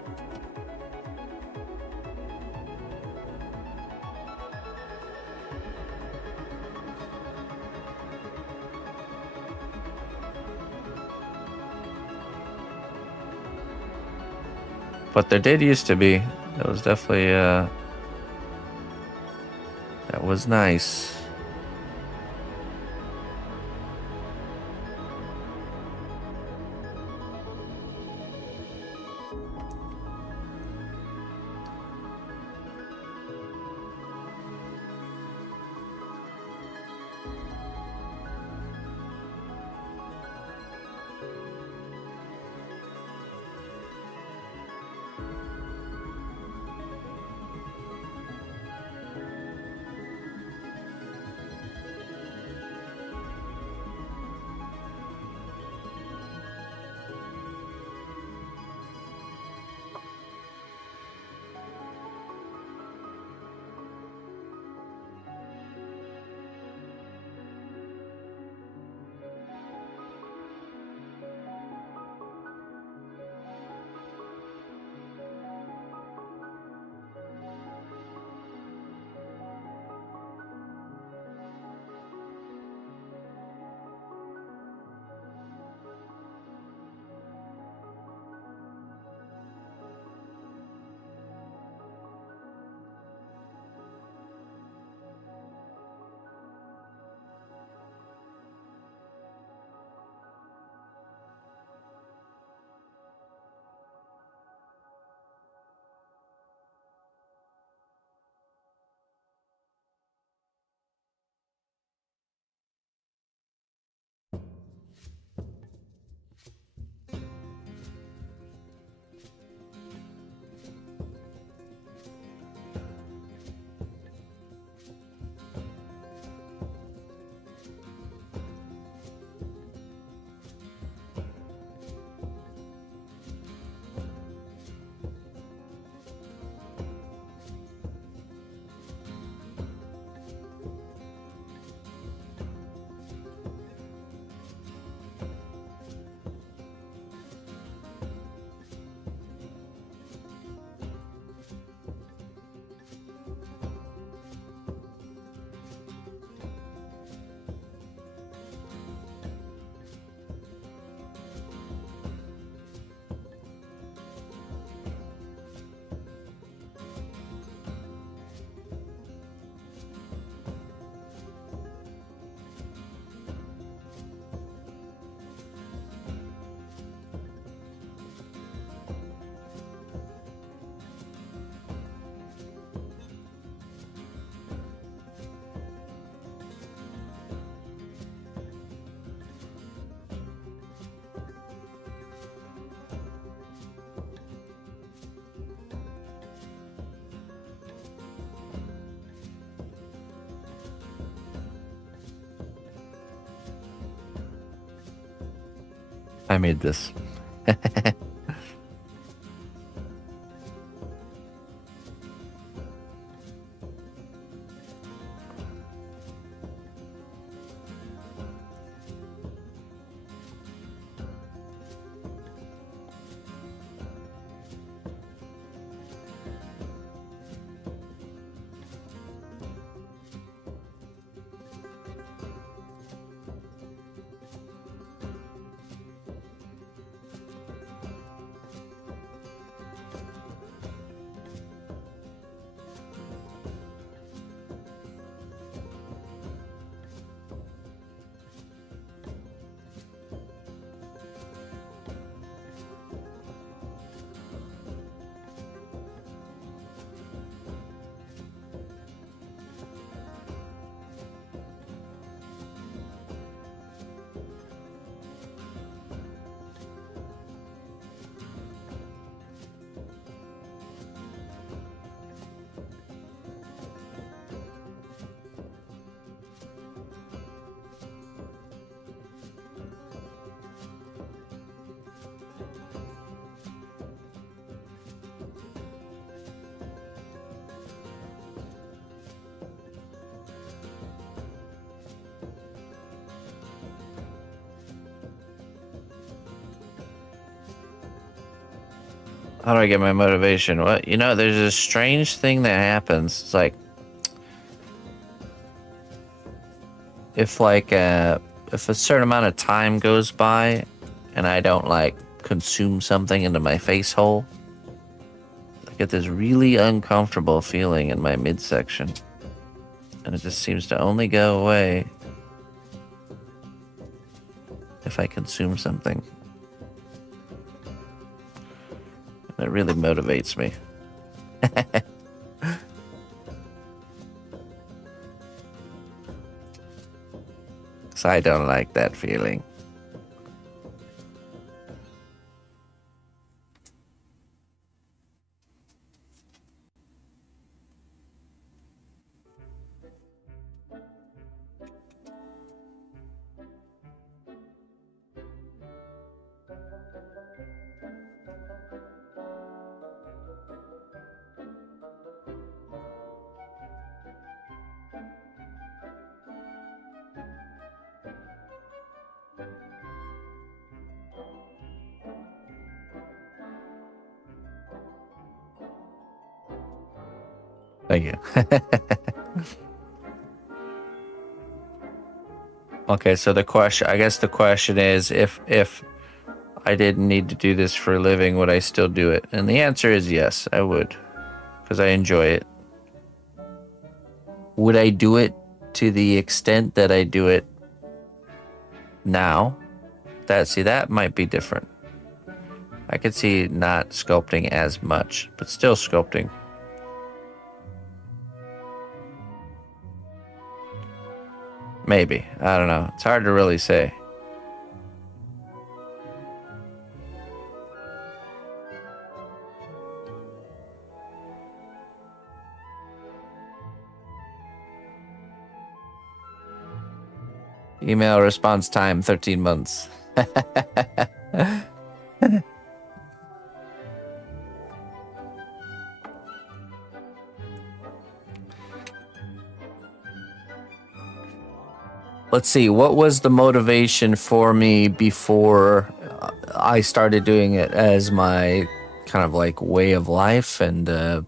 But there did used to be. That was definitely, that was nice. I made this. How do I get my motivation? What? You know, there's a strange thing that happens. It's like, if a certain amount of time goes by and I don't like consume something into my face hole, I get this really uncomfortable feeling in my midsection. And it just seems to only go away if I consume something. It really motivates me. So I don't like that feeling. Thank you. Okay, so I guess the question is, if I didn't need to do this for a living, would I still do it? And the answer is yes, I would, because I enjoy it. Would I do it to the extent that I do it now? That might be different. I could see not sculpting as much, but still sculpting. Maybe. I don't know. It's hard to really say. Email response time, 13 months. Let's see, what was the motivation for me before I started doing it as my kind of like way of life and how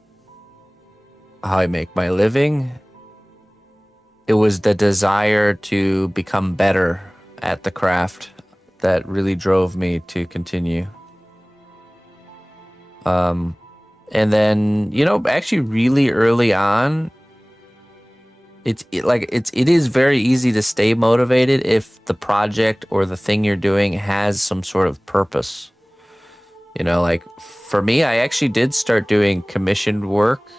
I make my living? It was the desire to become better at the craft that really drove me to continue. And then, actually really early on, it is very easy to stay motivated if the project or the thing you're doing has some sort of purpose. Like for me, I actually did start doing commissioned work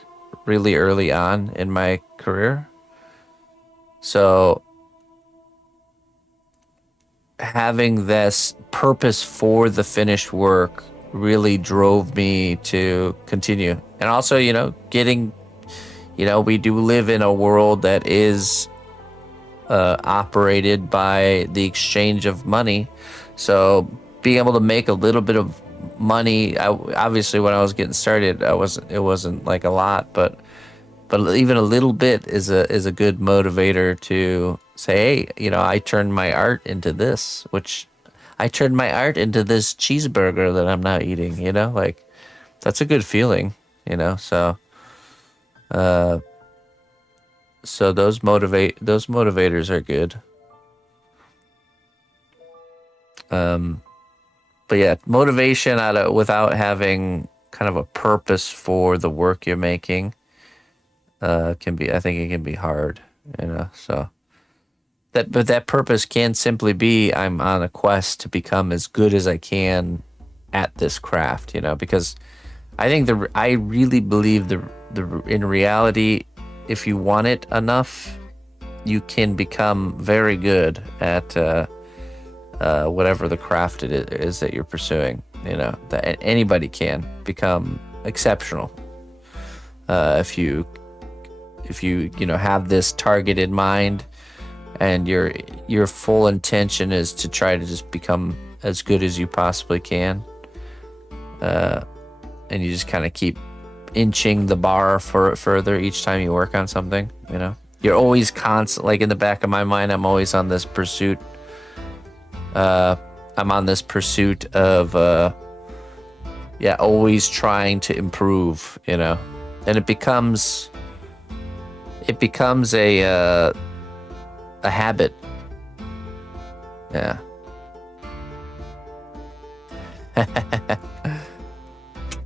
really early on in my career. So having this purpose for the finished work really drove me to continue. And also, we do live in a world that is operated by the exchange of money. So being able to make a little bit of money. Obviously, when I was getting started, it wasn't like a lot, but even a little bit is a good motivator to say, hey, I turned my art into this, cheeseburger that I'm now eating. Like that's a good feeling. So those motivators are good. But yeah, motivation without having kind of a purpose for the work you're making I think it can be hard, so but that purpose can simply be I'm on a quest to become as good as I can at this craft, because I really believe in reality, if you want it enough, you can become very good at whatever the craft it is that you're pursuing. That anybody can become exceptional if you have this target in mind, and your full intention is to try to just become as good as you possibly can, and you just kind of keep inching the bar further each time you work on something. You're always constant, like in the back of my mind, I'm always on this pursuit. I'm on this pursuit of always trying to improve, and it becomes a habit. Yeah.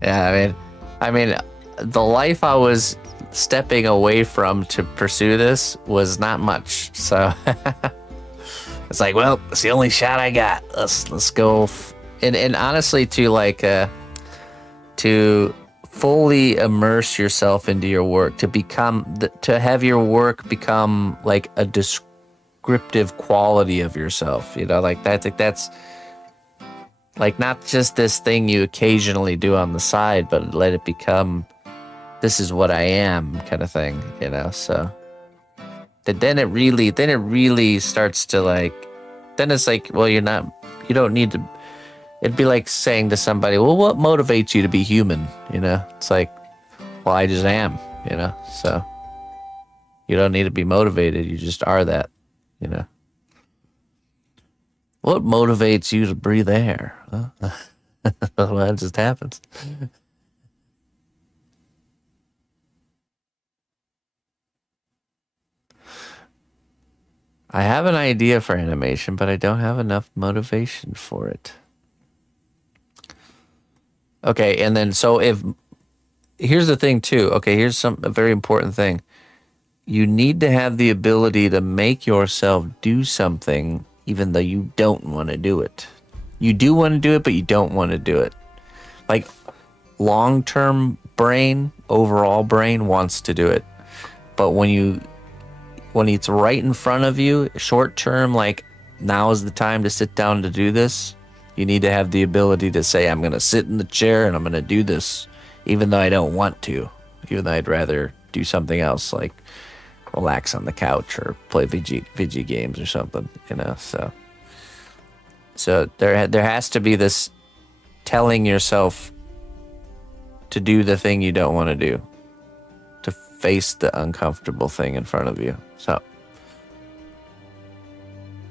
Yeah, I mean the life I was stepping away from to pursue this was not much, so it's like, well, it's the only shot I got. Let's go. And honestly, to fully immerse yourself into your work, to have your work become like a descriptive quality of yourself. Like that. I think that's like not just this thing you occasionally do on the side, but let it become, this is what I am, kind of thing. So. Then it really starts to then it's like, well, you don't need to, it'd be like saying to somebody, well, what motivates you to be human? It's like, well, I just am, so you don't need to be motivated. You just are that, What motivates you to breathe air? Huh? Well, it just happens. I have an idea for animation, but I don't have enough motivation for it. Okay, and then here's the thing too. Okay, here's a very important thing. You need to have the ability to make yourself do something even though you don't want to do it. You do want to do it, but you don't want to do it. Like long-term brain, overall brain wants to do it. But when it's right in front of you, short term, like now is the time to sit down to do this, you need to have the ability to say, I'm going to sit in the chair and I'm going to do this, even though I don't want to, even though I'd rather do something else, like relax on the couch or play video games or something, So there has to be this telling yourself to do the thing you don't want to do, to face the uncomfortable thing in front of you. So,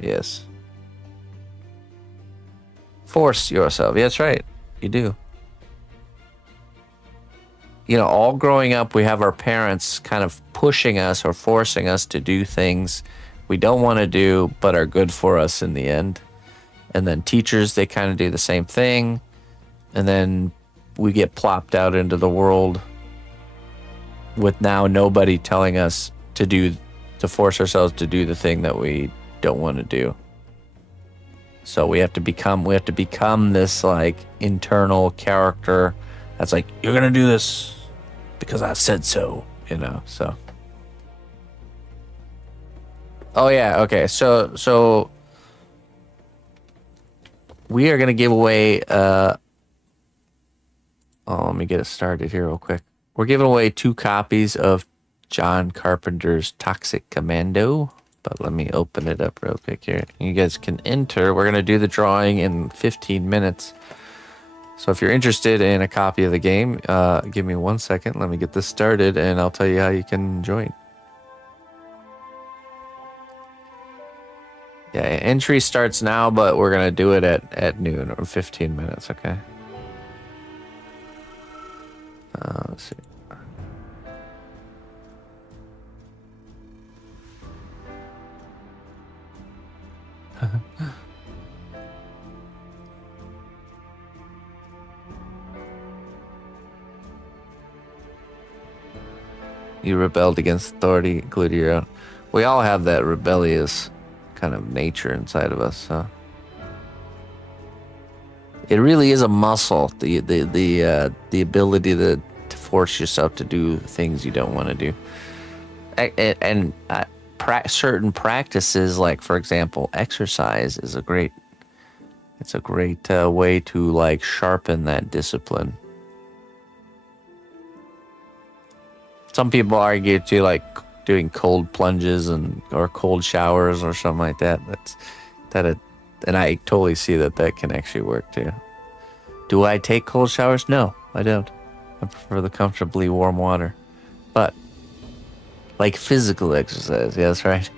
yes. Force yourself. Yeah, that's right. You do. All growing up, we have our parents kind of pushing us or forcing us to do things we don't want to do, but are good for us in the end. And then teachers, they kind of do the same thing. And then we get plopped out into the world with now nobody telling us to force ourselves to do the thing that we don't want to do. So we have to become this like internal character that's like, you're going to do this because I said so, so. Oh yeah, okay. So we are going to give away let me get it started here real quick. We're giving away 2 copies of John Carpenter's Toxic Commando. but let me open it up real quick here. You guys can enter. We're going to do the drawing in 15 minutes. So if you're interested in a copy of the game, give me 1 second. Let me get this started, and I'll tell you how you can join. Yeah, entry starts now, but we're going to do it at noon or 15 minutes, okay? Let's see. You rebelled against authority, including your own. We all have that rebellious kind of nature inside of us. So. It really is a muscle. The ability to force yourself to do things you don't want to do, and certain practices, like for example, exercise, is a great. It's a great way to like sharpen that discipline. Some people argue too, like doing cold plunges or cold showers or something like that. And I totally see that can actually work too. Do I take cold showers? No, I don't. I prefer the comfortably warm water. But like physical exercise, yes, right.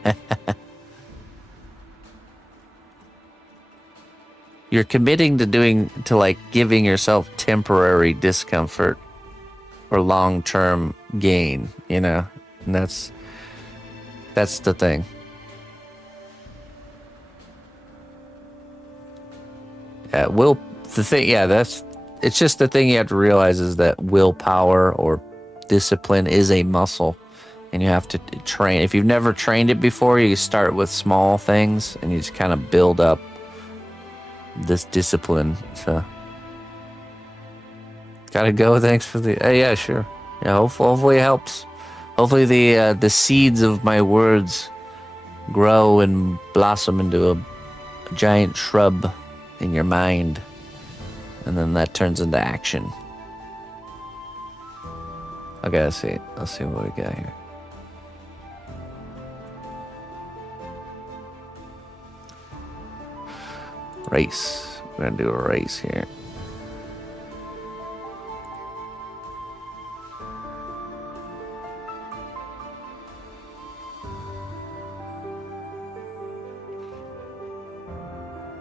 You're committing to like giving yourself temporary discomfort for long-term gain, and that's the thing. It's just the thing you have to realize is that willpower or discipline is a muscle, and you have to train. If you've never trained it before, you start with small things and you just kind of build up this discipline. So gotta go. Thanks for the yeah, sure. Yeah, hopefully it helps. Hopefully the seeds of my words grow and blossom into a giant shrub in your mind, and then that turns into action. Okay, let's see what we got here. Race. We're gonna do a race here.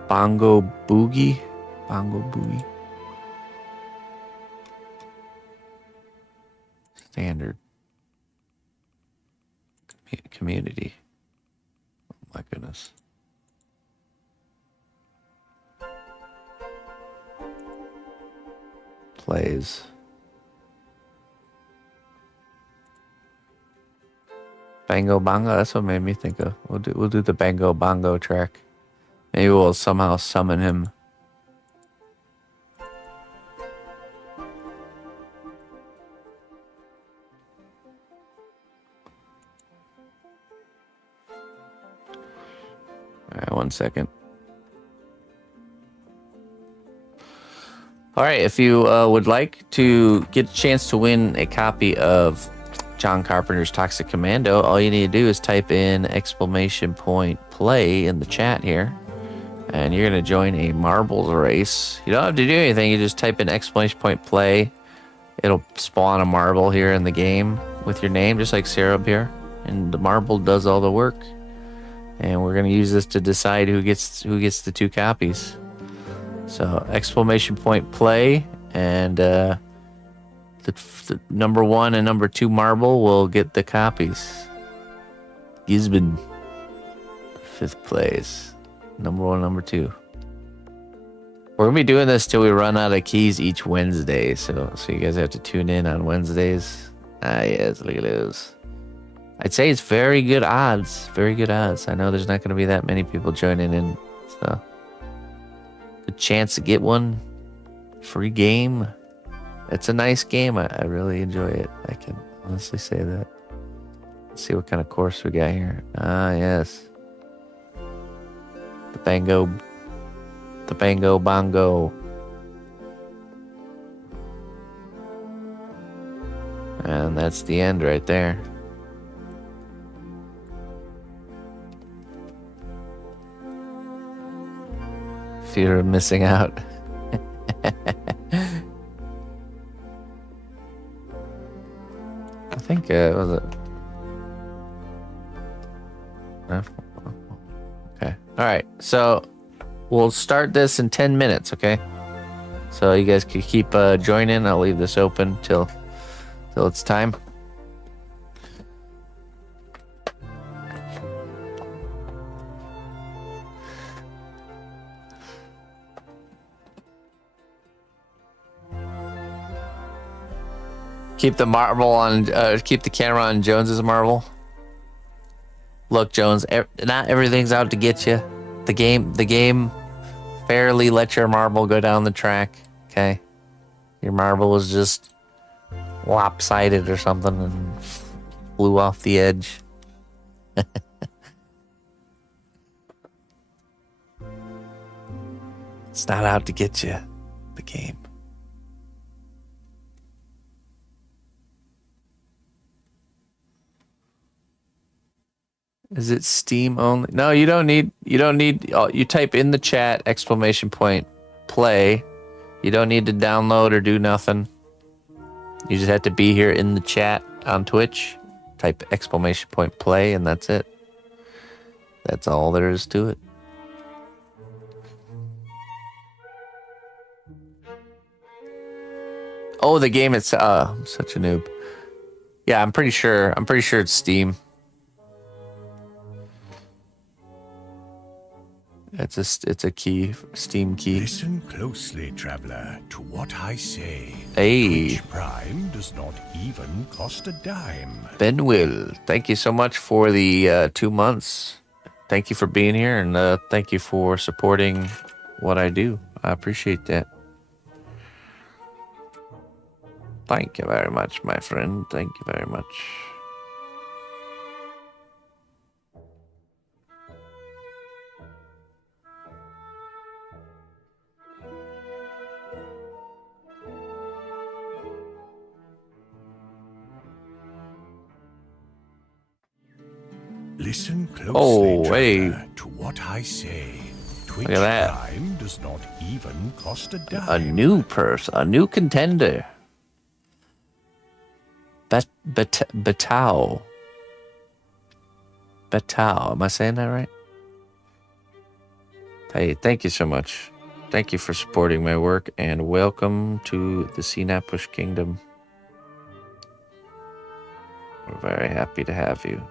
Bongo Boogie. Standard. Community. Oh my goodness. Plays. Bango Bongo, that's what made me think of. We'll do the Bango Bongo track. Maybe we'll somehow summon him. Alright, 1 second. Alright, if you would like to get a chance to win a copy of John Carpenter's Toxic Commando, all you need to do is type in !play in the chat here. And you're going to join a marbles race. You don't have to do anything. You just type in !play. It'll spawn a marble here in the game with your name, just like Sarah here. And the marble does all the work. And we're going to use this to decide who gets the 2 copies. So !play, and the number 1 and number 2 marble will get the copies. Gisbin, 5th place. Number 1, number 2. We're gonna be doing this till we run out of keys each Wednesday, so you guys have to tune in on Wednesdays. Yes, look at those. I'd say it's very good odds. Very good odds. I know there's not gonna be that many people joining in, so the chance to get one free game. It's a nice game. I really enjoy it. I can honestly say that. Let's see what kind of course we got here. Yes. The Bango Bongo. And that's the end right there. fear of missing out. I think was it? Okay. All right. So we'll start this in 10 minutes. Okay. So you guys can keep joining. I'll leave this open till it's time. Keep the marble on. Keep the camera on Jones's marble. Look, Jones. Not everything's out to get you. The game, fairly let your marble go down the track. Okay, your marble was just lopsided or something and flew off the edge. It's not out to get you. The game. Is it Steam only? No, you don't need, you type in the chat, !play. You don't need to download or do nothing. You just have to be here in the chat on Twitch. Type !play and that's it. That's all there is to it. Oh, the game it's I'm such a noob. Yeah, I'm pretty sure it's Steam. It's a key, Steam key. Listen closely, traveler, to what I say. Hey. Twitch Prime does not even cost a dime. Ben Will, thank you so much for the 2 months. Thank you for being here, and thank you for supporting what I do. I appreciate that. Thank you very much, my friend. Thank you very much. Listen closely, Oh, traveler, hey. to what I say. Twitch Look at that. Prime does not even cost a dime. A new contender. Betao. Am I saying that right? Hey, thank you so much. Thank you for supporting my work, and welcome to the cnotbusch Kingdom. We're very happy to have you.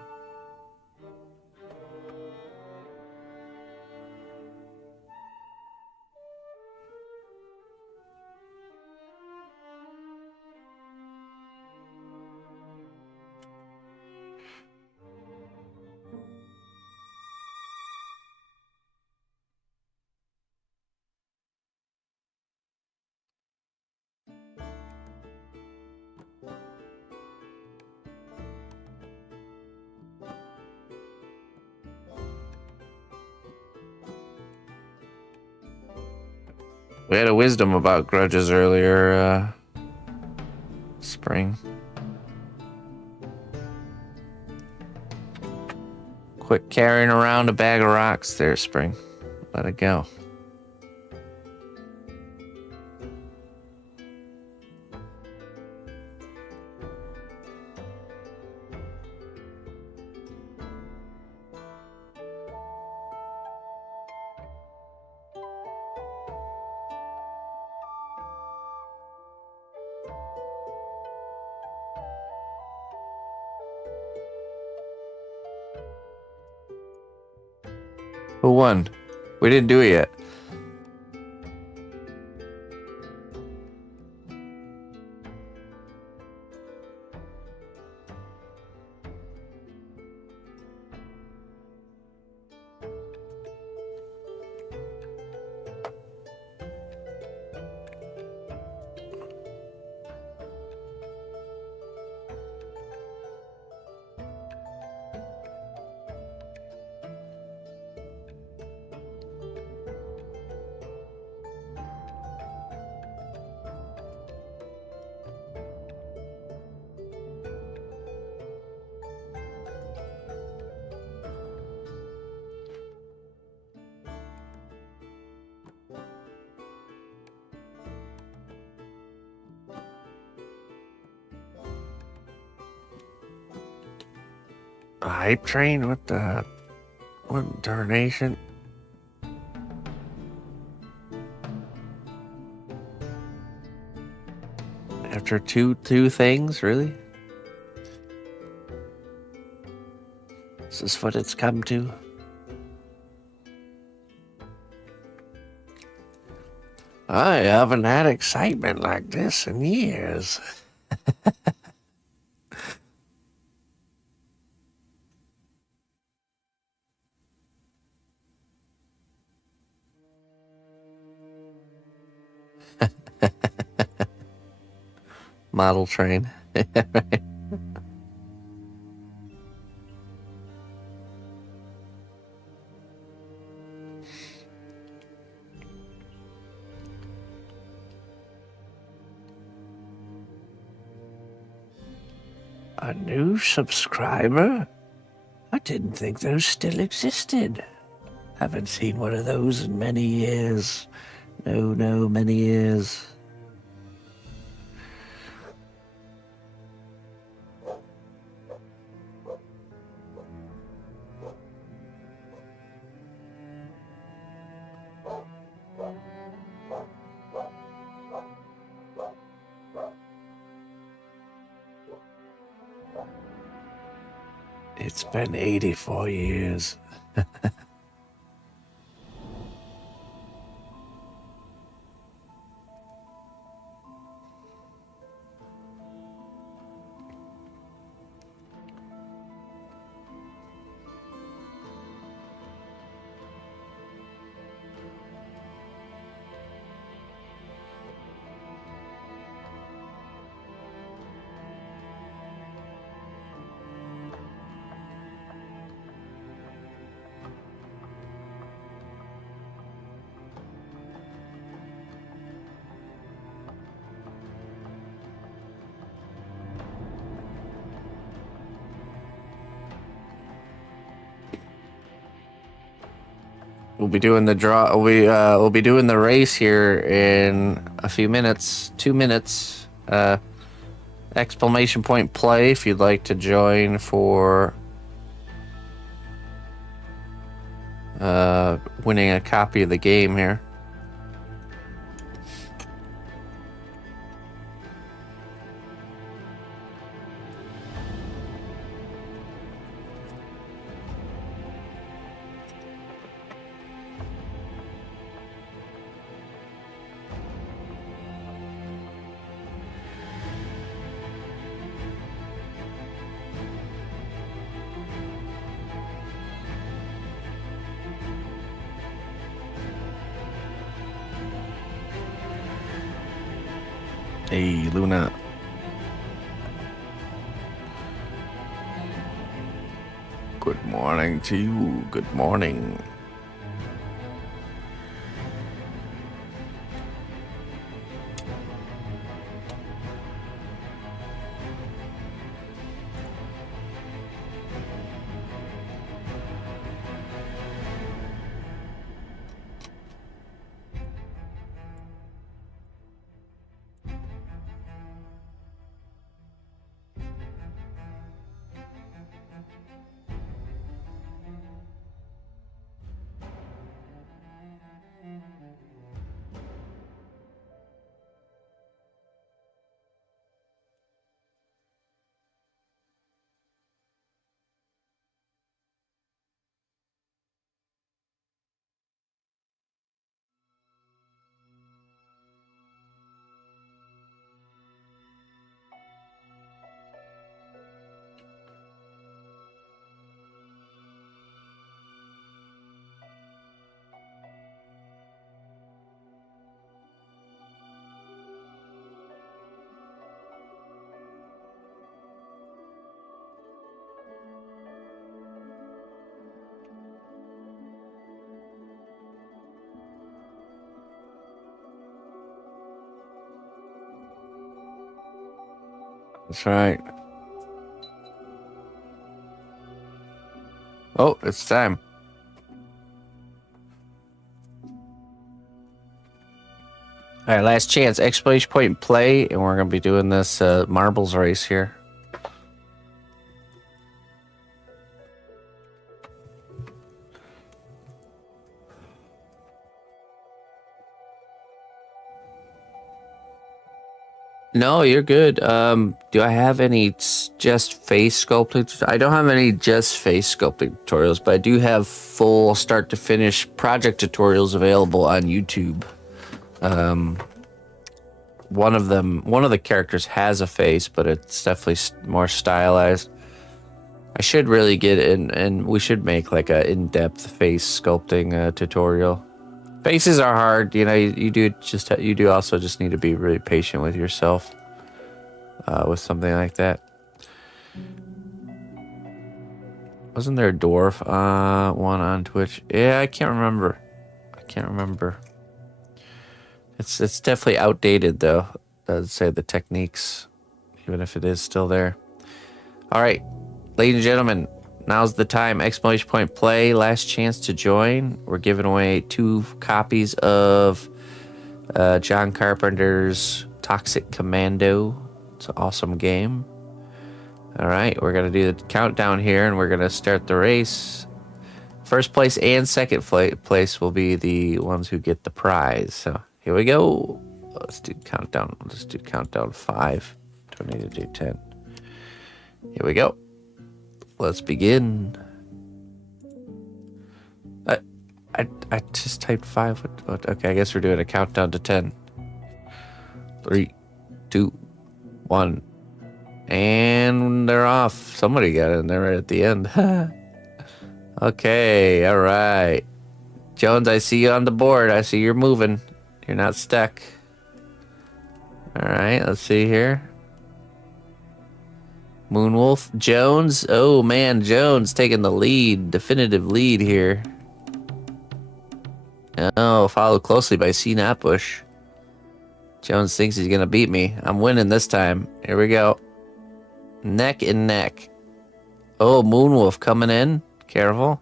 We had a wisdom about grudges earlier, Spring. Quit carrying around a bag of rocks there, Spring. Let it go. Who won? We didn't do it yet. A hype train? What the? What tarnation? After two things, really? Is this what it's come to? I haven't had excitement like this in years. Model train. A new subscriber? I didn't think those still existed. Haven't seen one of those in many years. No, many years. It's been 84 years. We'll be doing the draw. We'll be doing the race here in a few minutes. 2 minutes. Exclamation point play if you'd like to join for winning a copy of the game here. Hey, Luna. Good morning to you. Good morning. That's right. Oh, it's time. All right, last chance. Exclamation point play, and we're going to be doing this marbles race here. No, you're good. Do I have any just face sculpting? I don't have any just face sculpting tutorials, but I do have full start to finish project tutorials available on YouTube. One of the characters has a face, but it's definitely more stylized. I should really get in, and we should make like a in-depth face sculpting tutorial. Faces are hard, you know. You do also just need to be really patient with yourself with something like that. Wasn't there a dwarf one on Twitch? Yeah, I can't remember. It's definitely outdated though. Does say the techniques, even if it is still there. All right, ladies and gentlemen, now's the time. Exclamation point play. Last chance to join. We're giving away 2 copies of John Carpenter's Toxic Commando. It's an awesome game. All right, we're going to do the countdown here, and we're going to start the race. First place and second place will be the ones who get the prize. So here we go. Let's do countdown. Let's do countdown 5. Don't need to do 10. Here we go. Let's begin. I just typed 5. What? Okay, I guess we're doing a countdown to 10. 3, 2, 1. And they're off. Somebody got in there right at the end. Okay, all right. Jones, I see you on the board. I see you're moving. You're not stuck. All right, let's see here. Moonwolf. Jones. Oh, man, Jones taking the lead. Definitive lead here. Oh, followed closely by cnotbusch. Jones thinks he's going to beat me. I'm winning this time. Here we go. Neck and neck. Oh, Moonwolf coming in. Careful. All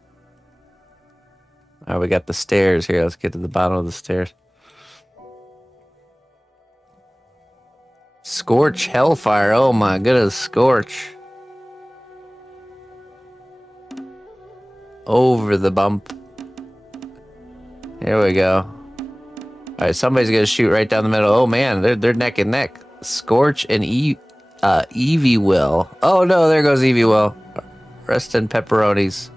right, we got the stairs here. Let's get to the bottom of the stairs. Scorch Hellfire. Oh my goodness, Scorch. Over the bump. Here we go. All right, somebody's gonna shoot right down the middle. Oh man, they're neck and neck. Scorch and Evie Will. Oh no, there goes Evie Will. Rest in pepperonis.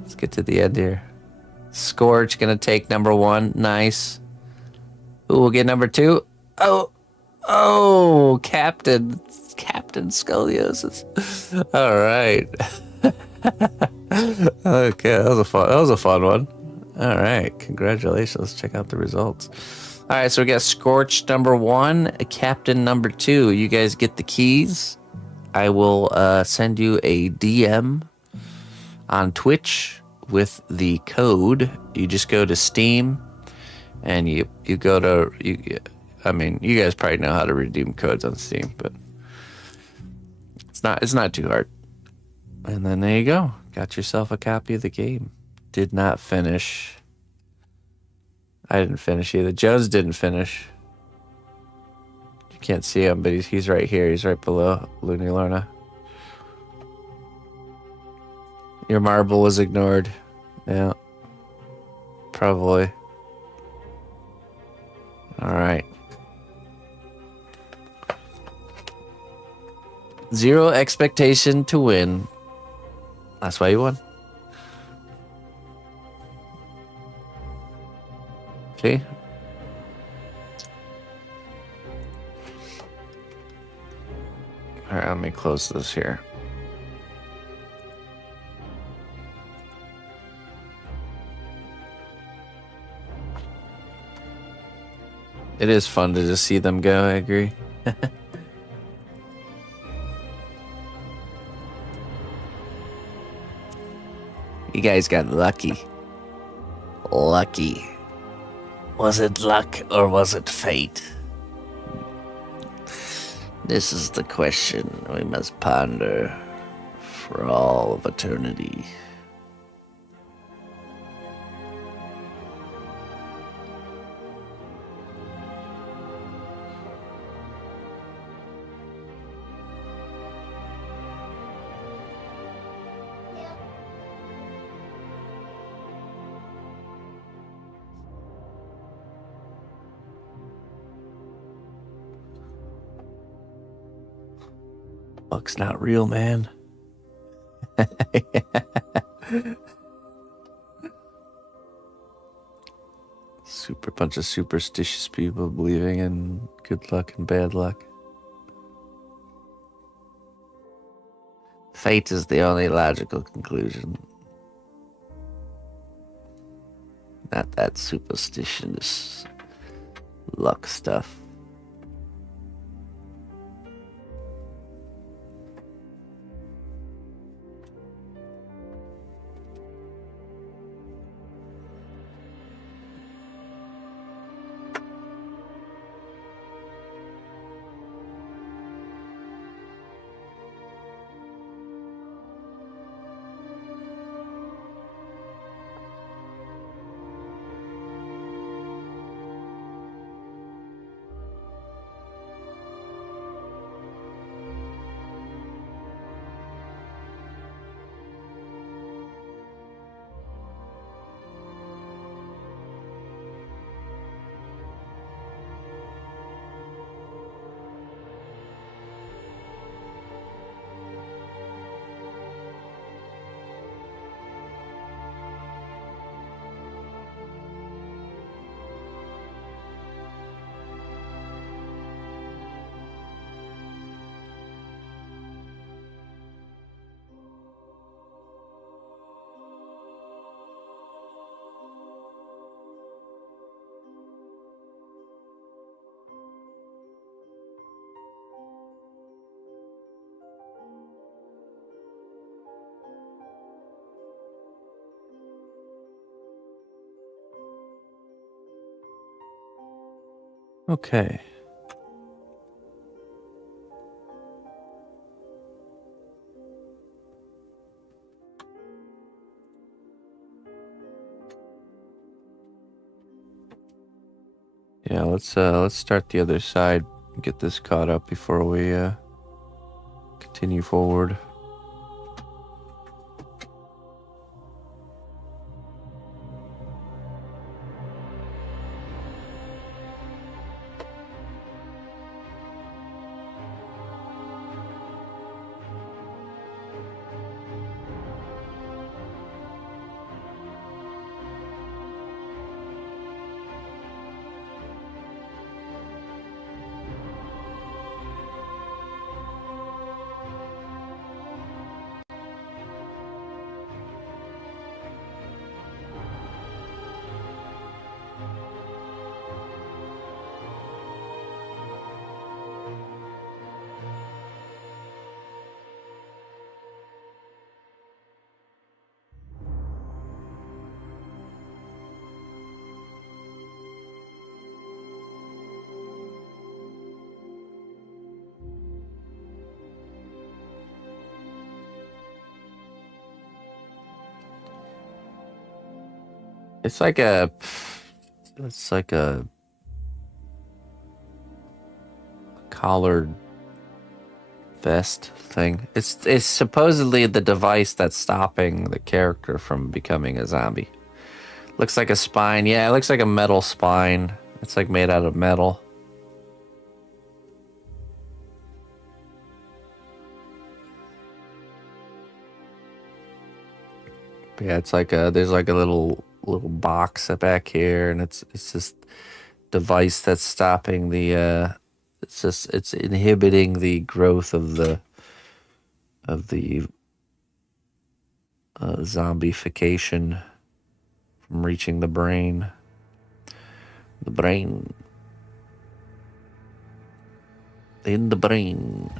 Let's get to the end here. Scorch gonna take number 1. Nice. Ooh, we'll get number 2. Oh, Captain Scoliosis. All right. Okay, that was a fun one. All right, congratulations. Let's check out the results. All right, so we got Scorch number 1, Captain number 2. You guys get the keys. I will send you a DM on Twitch with the code. You just go to Steam and you go to I mean, you guys probably know how to redeem codes on Steam, but it's not too hard. And then there you go. Got yourself a copy of the game. Did not finish. I didn't finish either. Jones didn't finish. You can't see him, but he's right here. He's right below Looney Lorna. Your marble was ignored. Yeah. Probably. All right. 0 expectation to win. That's why you won. See? All right, let me close this here. It is fun to just see them go, I agree. You guys got lucky. Lucky. Was it luck or was it fate? This is the question we must ponder for all of eternity. Luck's not real, man. Bunch of superstitious people believing in good luck and bad luck. Fate is the only logical conclusion. Not that superstitious luck stuff. Okay. Yeah, let's start the other side and get this caught up before we continue forward. It's like a collared vest thing. It's supposedly the device that's stopping the character from becoming a zombie. Looks like a spine. Yeah, it looks like a metal spine. It's like made out of metal. But yeah, it's like there's like a little box back here, and it's this device that's stopping the it's inhibiting the growth of the zombification from reaching the brain. The brain. In the brain.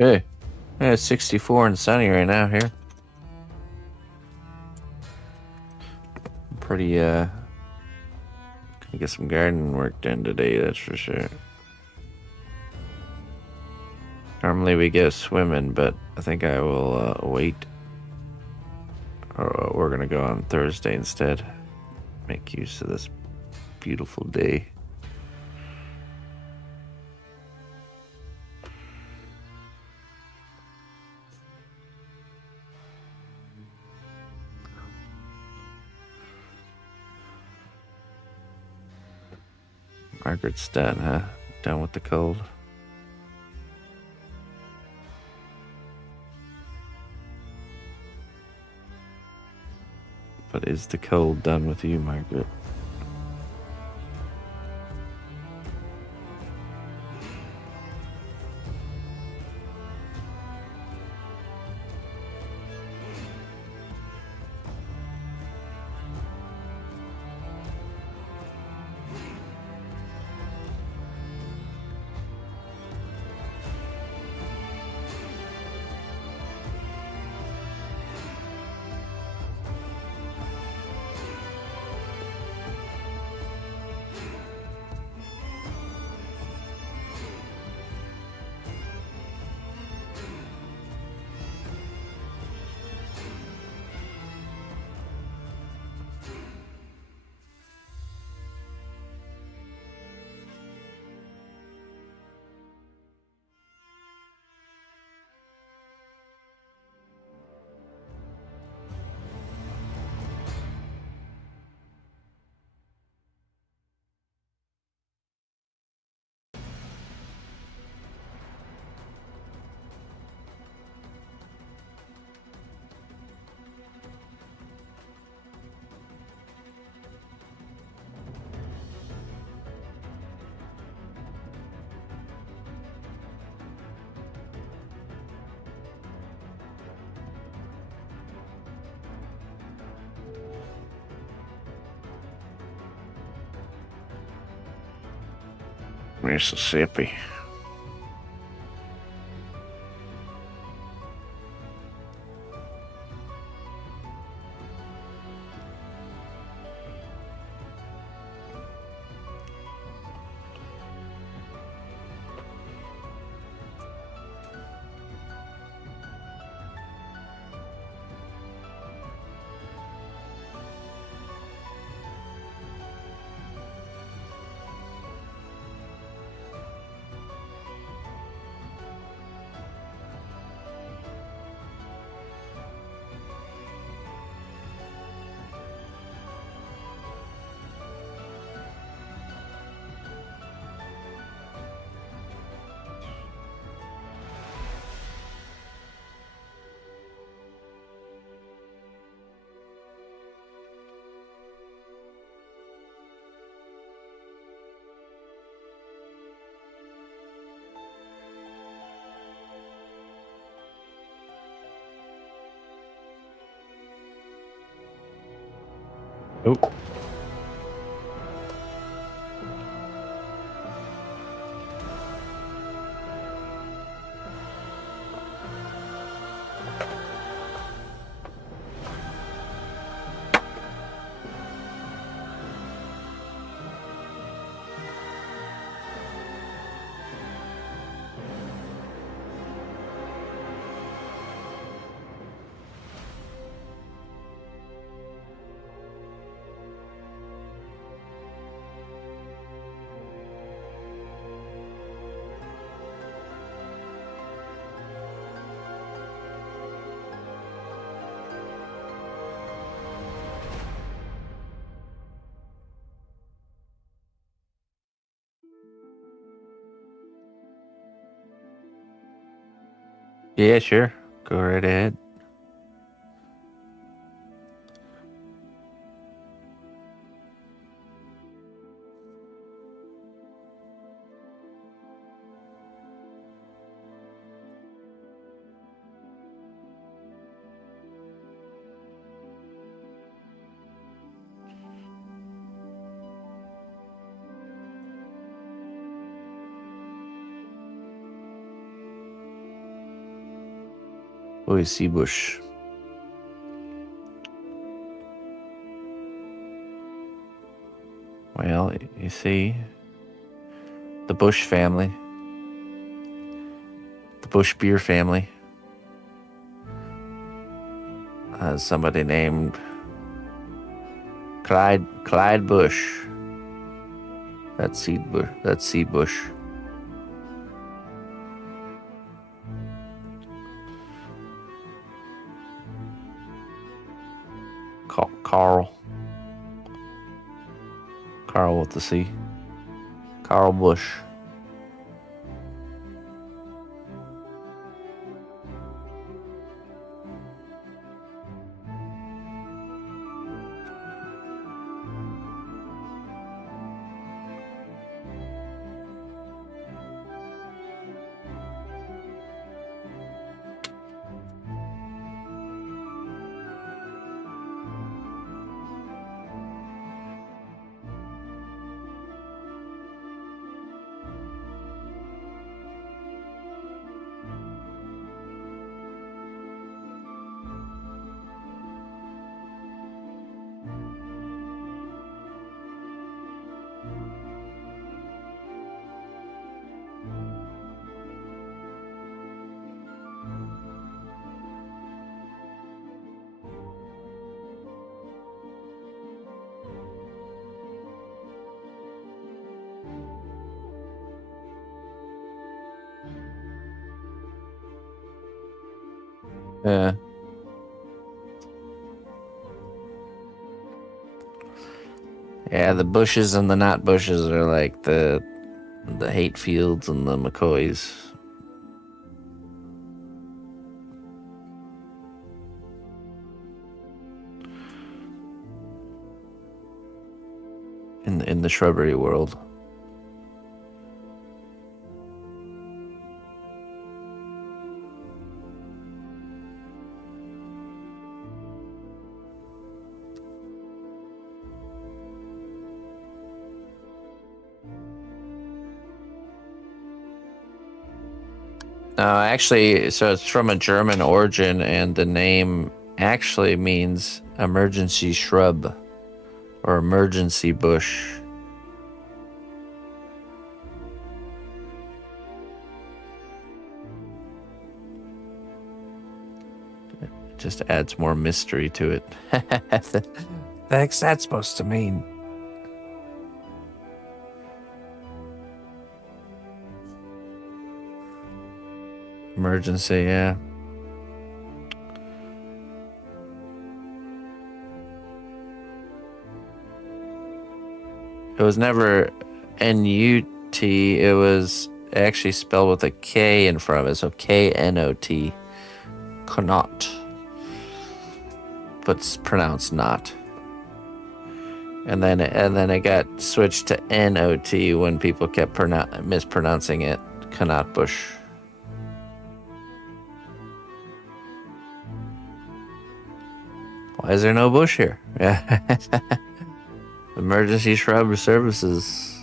Hey, yeah, it's 64 and sunny right now here. Pretty, gonna get some garden work done today, that's for sure. Normally we go swimming, but I think I will wait. Or we're gonna go on Thursday instead. Make use of this beautiful day. Margaret's done, huh? Done with the cold. But is the cold done with you, Margaret? Mississippi. Oh. Yeah, sure. Go right ahead. Oy, sea bush. Well, you see, the Bush family, the Bush beer family, has somebody named Clyde Bush. That's sea bush. Carl with the C. Carl Bush. Yeah. Yeah, the bushes and the not bushes are like the hate fields and the McCoys. In the shrubbery world. Actually, so it's from a German origin, and the name actually means emergency shrub or emergency bush. It just adds more mystery to it. The heck's that supposed to mean? Emergency, yeah. It was never N-U-T. It was actually spelled with a K in front of it. So K-N-O-T. Knot. But it's pronounced not. And then it got switched to N-O-T when people kept mispronouncing it. Cnotbusch. Why is there no bush here? Yeah. Emergency shrub services.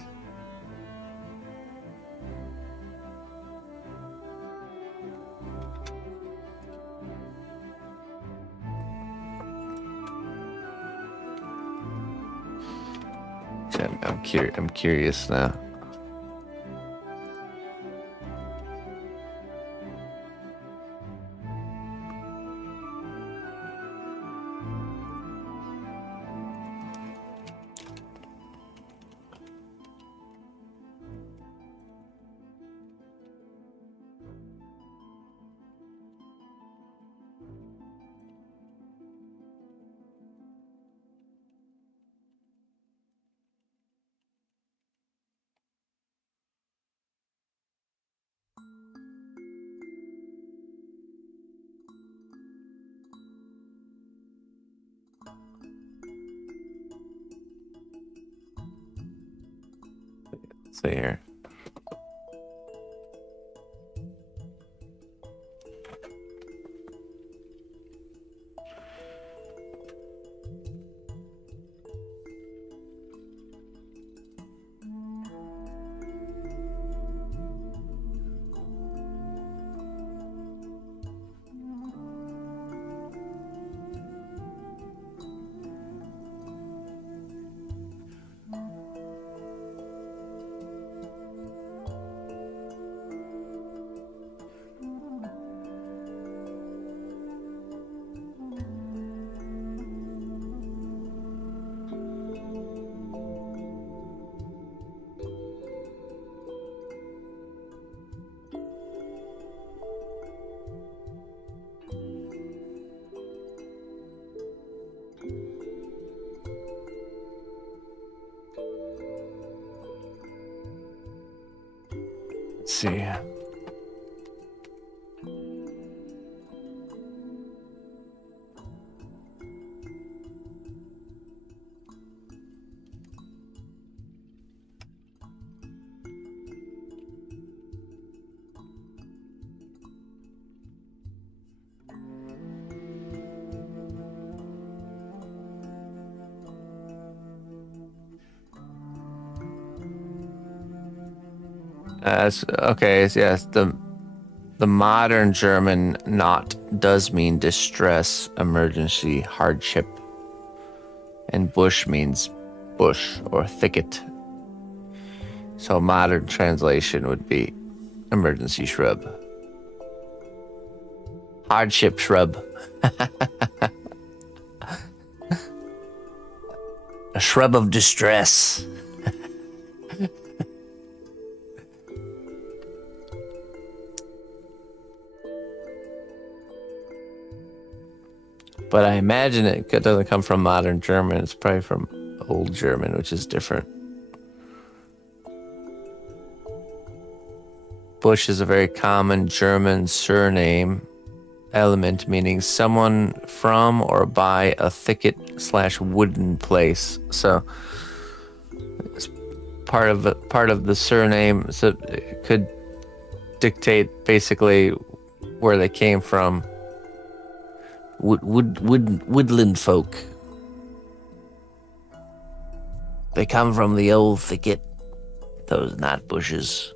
I'm curious now. See here. Let's see. Okay, yes, the modern German "not" does mean distress, emergency, hardship, and bush means bush or thicket. So a modern translation would be emergency shrub, hardship shrub, a shrub of distress. But I imagine it doesn't come from modern German. It's probably from Old German, which is different. Busch is a very common German surname element, meaning someone from or by a thicket/wooden place. So it's part of the surname. So it could dictate basically where they came from. Woodland folk. They come from the old thicket, those knot bushes.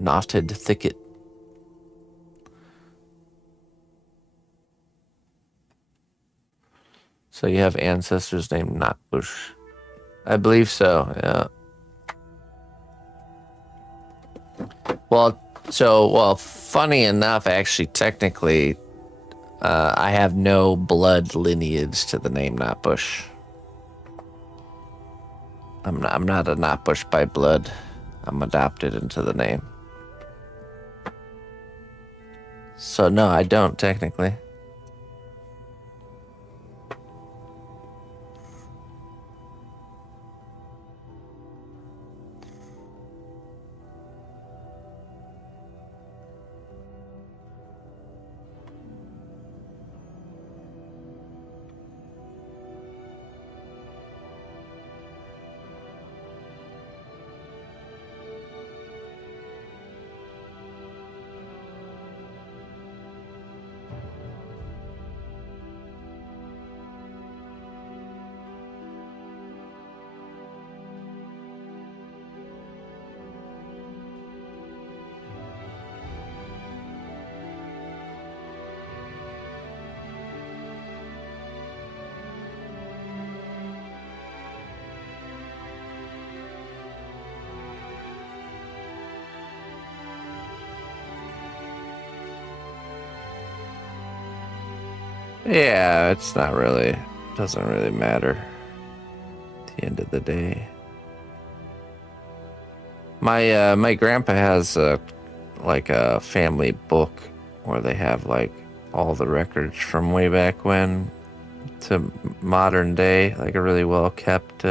Knotted thicket. So you have ancestors named Cnotbusch. I believe so, yeah. Well, funny enough, actually, technically, I have no blood lineage to the name Cnotbusch. I'm not a Cnotbusch by blood. I'm adopted into the name. So no, I don't technically. Yeah, it's not really, doesn't really matter at the end of the day. My grandpa has like a family book where they have like all the records from way back when to modern day, like a really well kept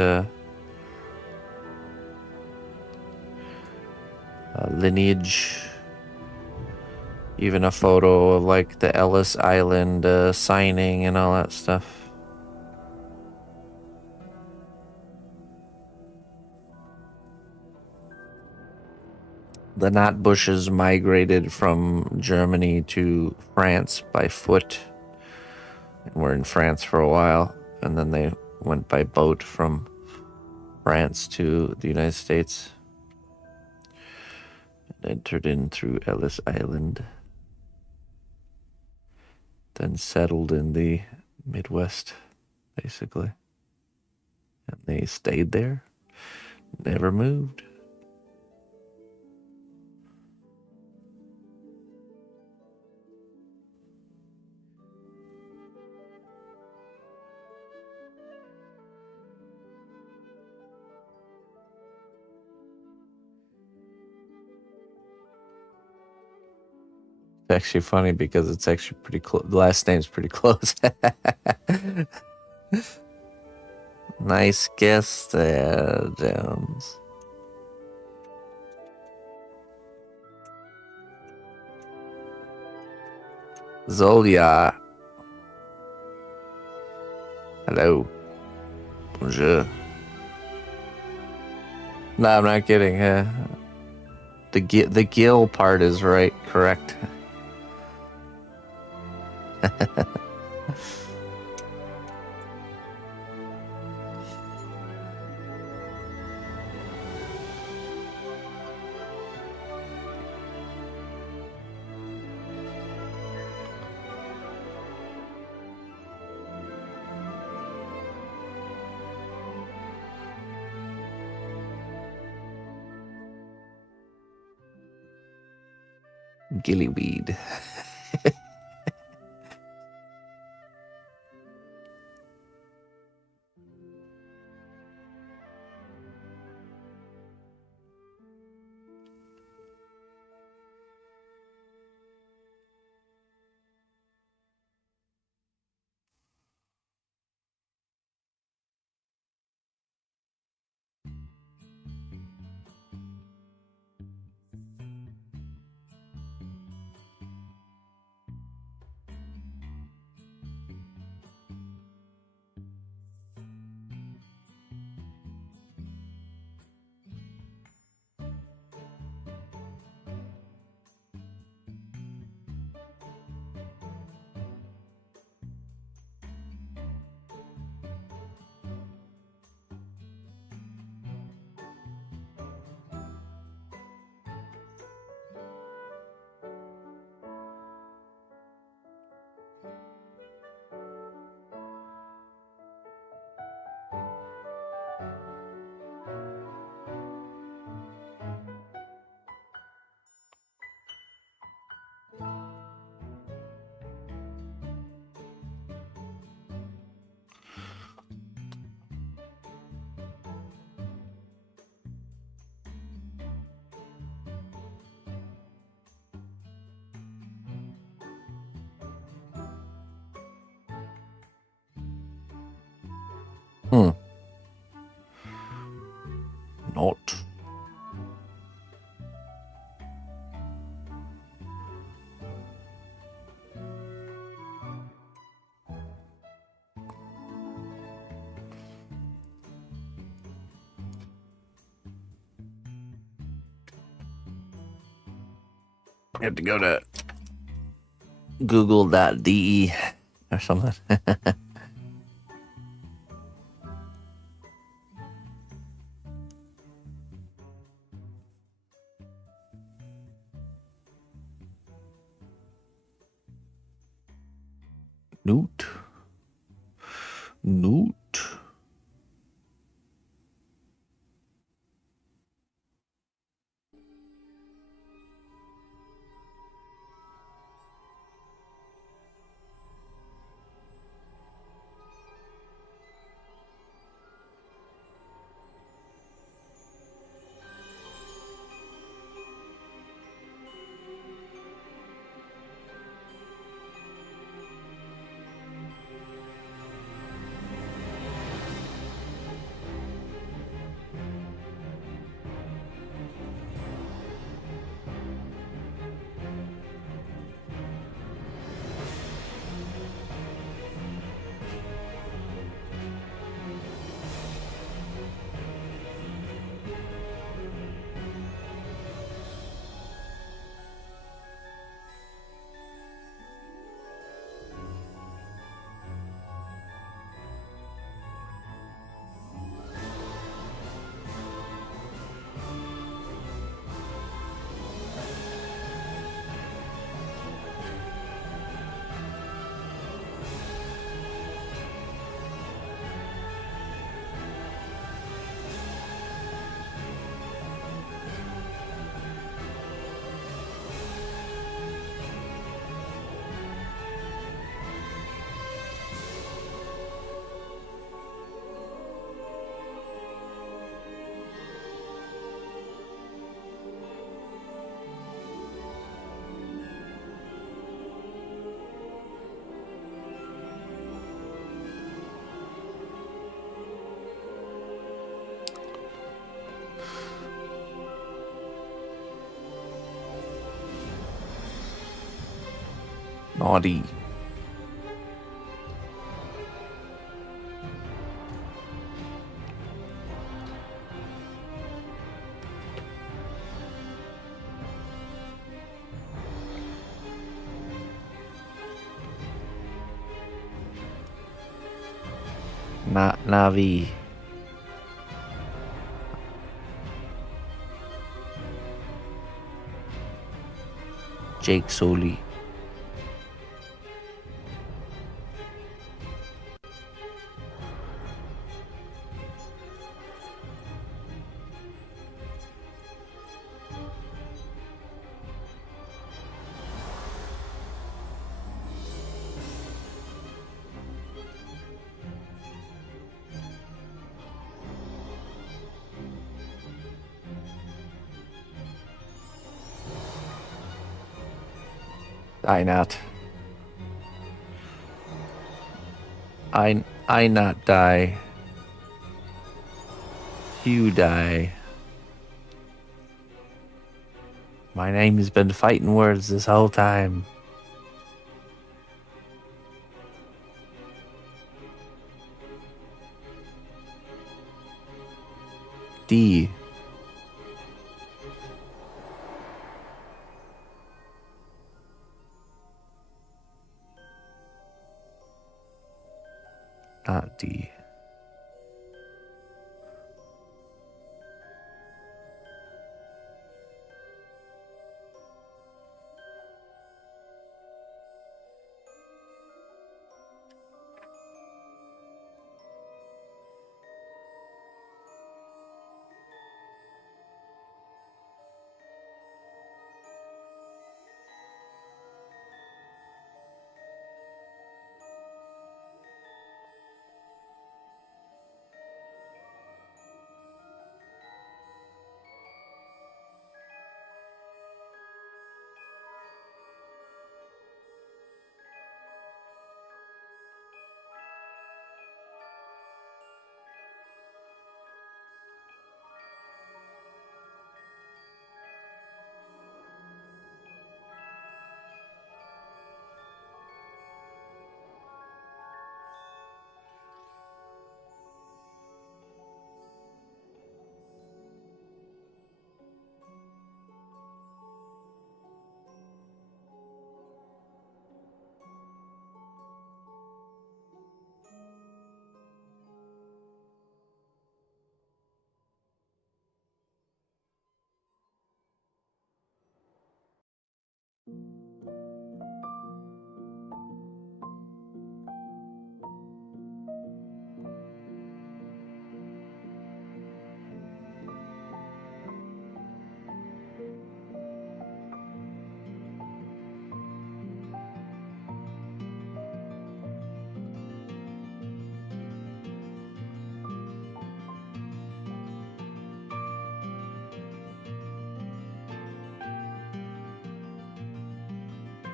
lineage. Even a photo of like the Ellis Island signing and all that stuff. The Notbusches migrated from Germany to France by foot and were in France for a while, and then they went by boat from France to the United States and entered in through Ellis Island, then settled in the Midwest, basically. And they stayed there, never moved. It's actually funny because it's actually pretty close. The last name's pretty close. Nice guess there, Jones. Zolia. Hello. Bonjour. No, I'm not kidding. The gill part is right, correct. Gillyweed. Not. You have to go to google.de or something. Newt. Naughty. Navi. Jake Sully. I not. I not die. You die. My name has been fighting words this whole time. D. Not D.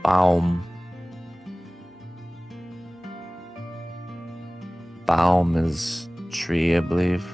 Baum. Baum is tree, I believe.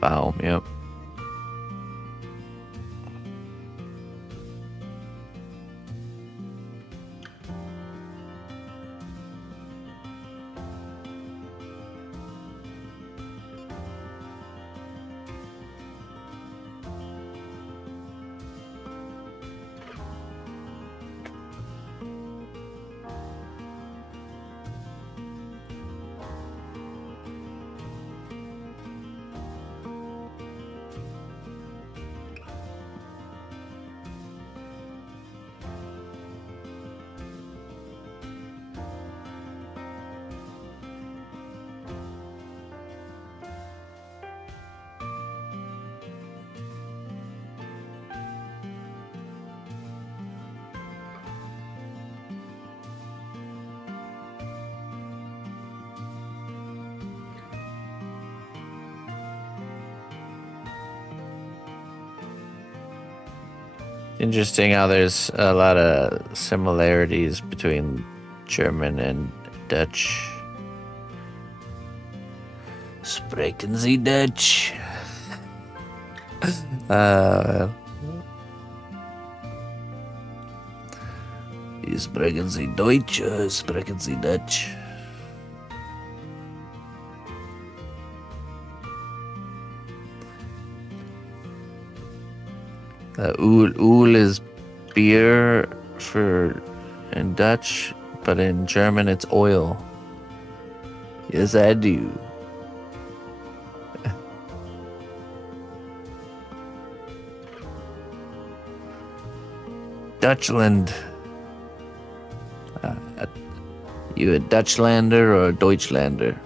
Baum, yep. Interesting how there's a lot of similarities between German and Dutch. Spreken Sie Dutch? Spreken Sie Deutsch? Spreken Sie Dutch? Ool is beer in Dutch, but in German it's oil. Yes, I do. Dutchland. You a Dutchlander or a Deutschlander?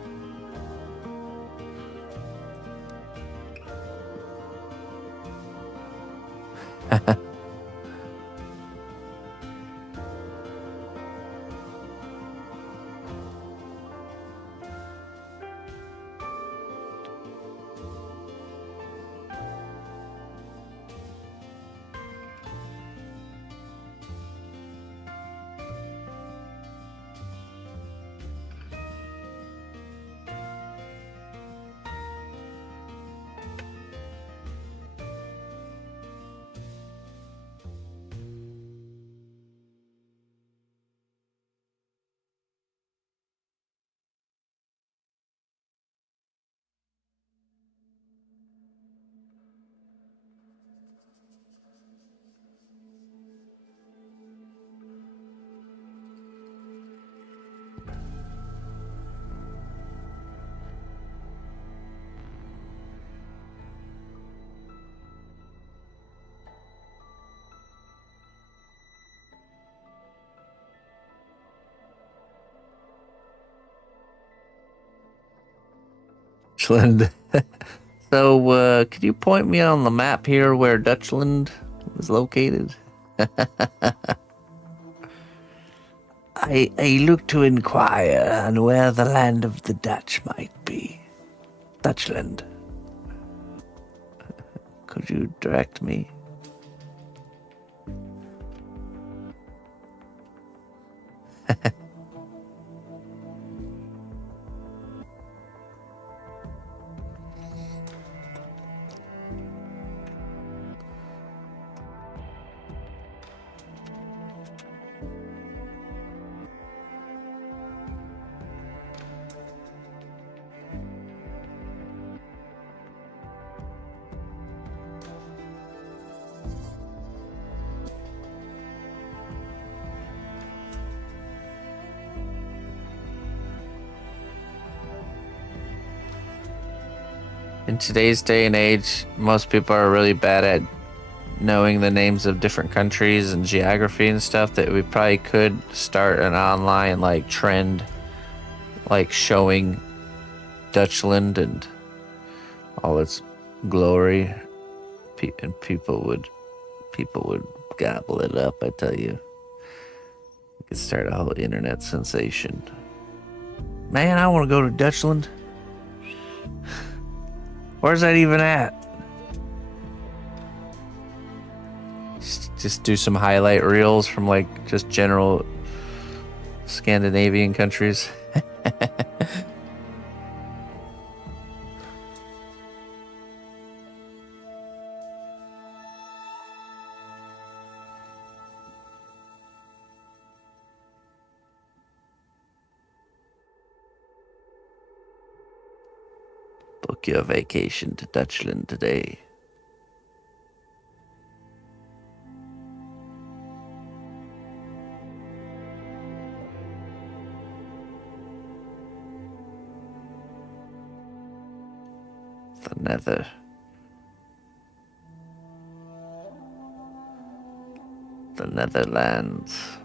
Dutchland. So, could you point me on the map here where Dutchland is located? I look to inquire on where the land of the Dutch might be. Dutchland. Could you direct me? In today's day and age, most people are really bad at knowing the names of different countries and geography and stuff, that we probably could start an online like trend, like showing Dutchland and all its glory, and people would gobble it up. I tell you, we could start a whole internet sensation. Man, I want to go to Dutchland. Where's that even at? Just do some highlight reels from like just general Scandinavian countries. Book your vacation to Dutchland today. The Netherlands.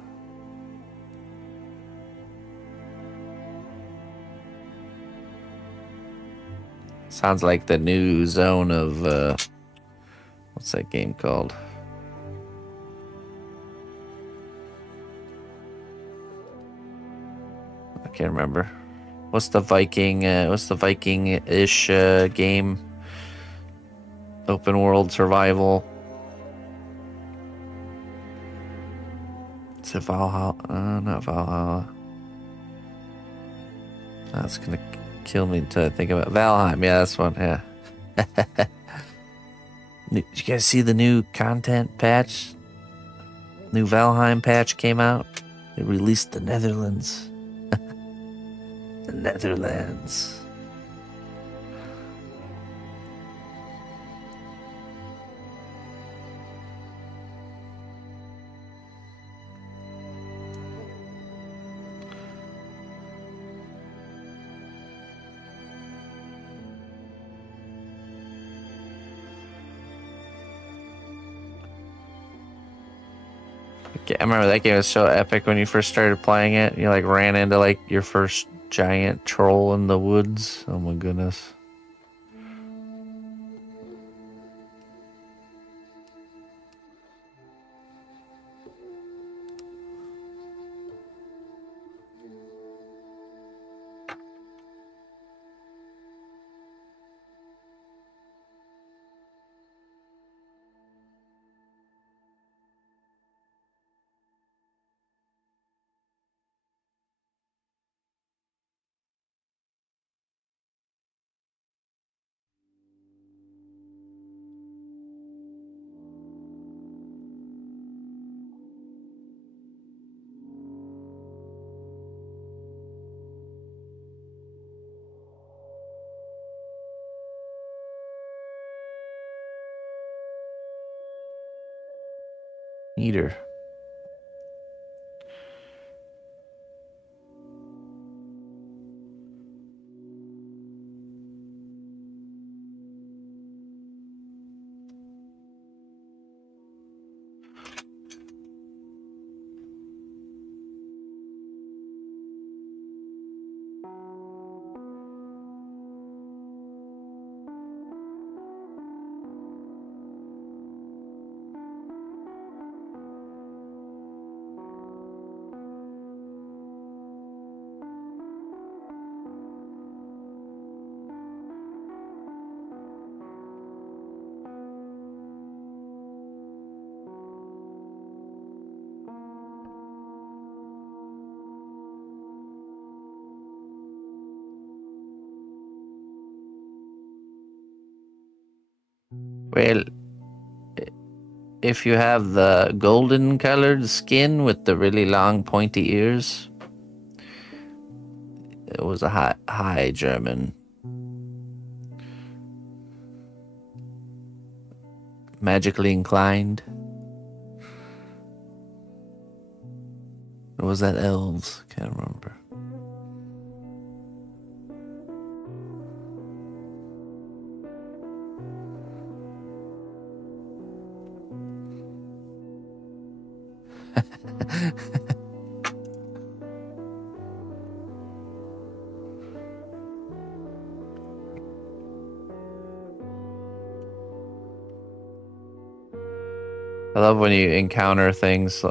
Sounds like the new zone of, what's that game called? I can't remember. What's the Viking-ish game? Open world survival. Is it Valhalla? Not Valhalla. That's gonna kill me to think about Valheim. Yeah, that's one. Yeah. Did you guys see the new content patch? New Valheim patch came out. They released the Netherlands. The Netherlands. I remember that game was so epic when you first started playing it. You like ran into like your first giant troll in the woods. Oh my goodness. Eater. Well, if you have the golden colored skin with the really long pointy ears, it was a high German. Magically inclined. Or was that elves? Can't remember. I love when you encounter things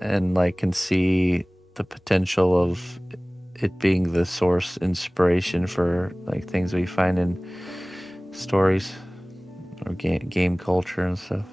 and like can see the potential of it being the source inspiration for like things we find in stories or game culture and stuff.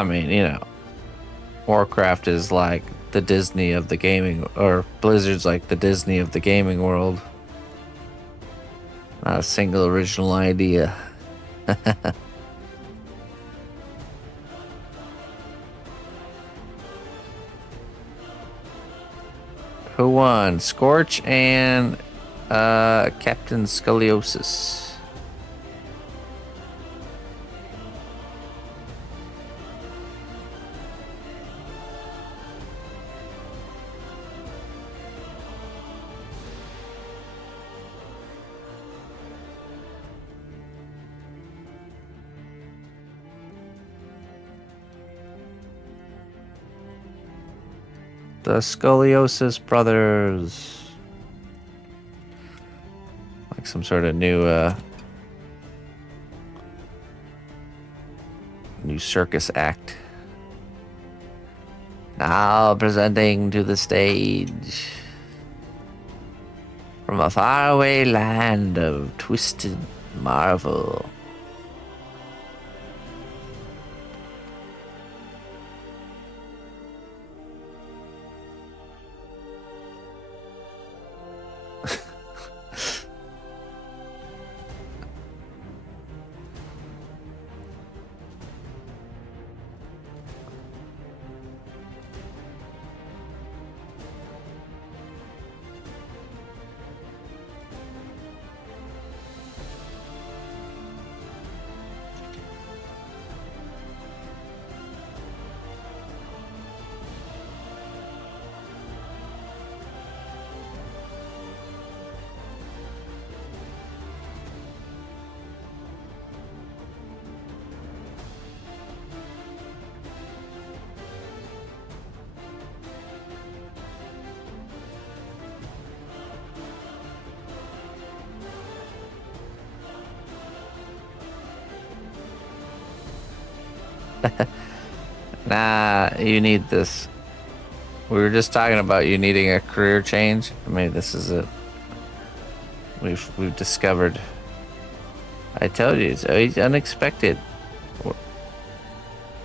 I mean, you know, Warcraft is like the Disney of the gaming, or Blizzard's like the Disney of the gaming world. Not a single original idea. Who won? Scorch and Captain Scoliosis. The Scoliosis brothers. Like some sort of new circus act. Now presenting to the stage from a faraway land of twisted marvel. Nah, you need this. We were just talking about you needing a career change. I mean, this is it. We've discovered. I told you, it's unexpected.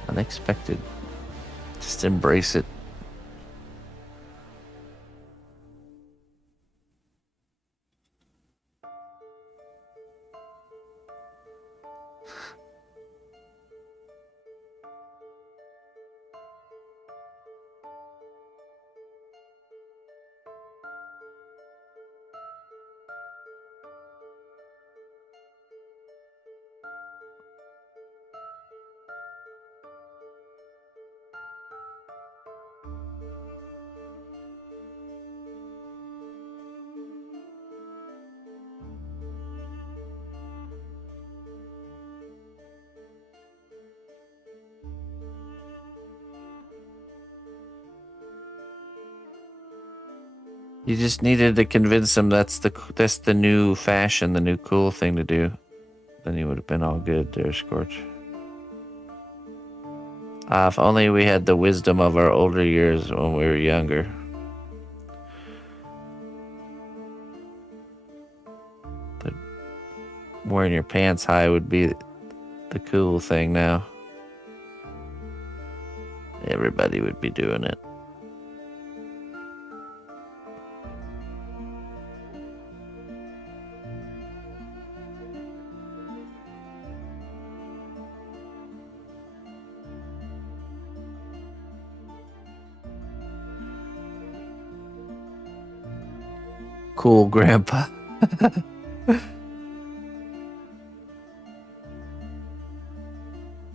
Unexpected. Just embrace it. You just needed to convince them that's the new fashion, the new cool thing to do. Then you would have been all good there, Scorch. If only we had the wisdom of our older years when we were younger. Wearing your pants high would be the cool thing now. Everybody would be doing it. Cool, Grandpa.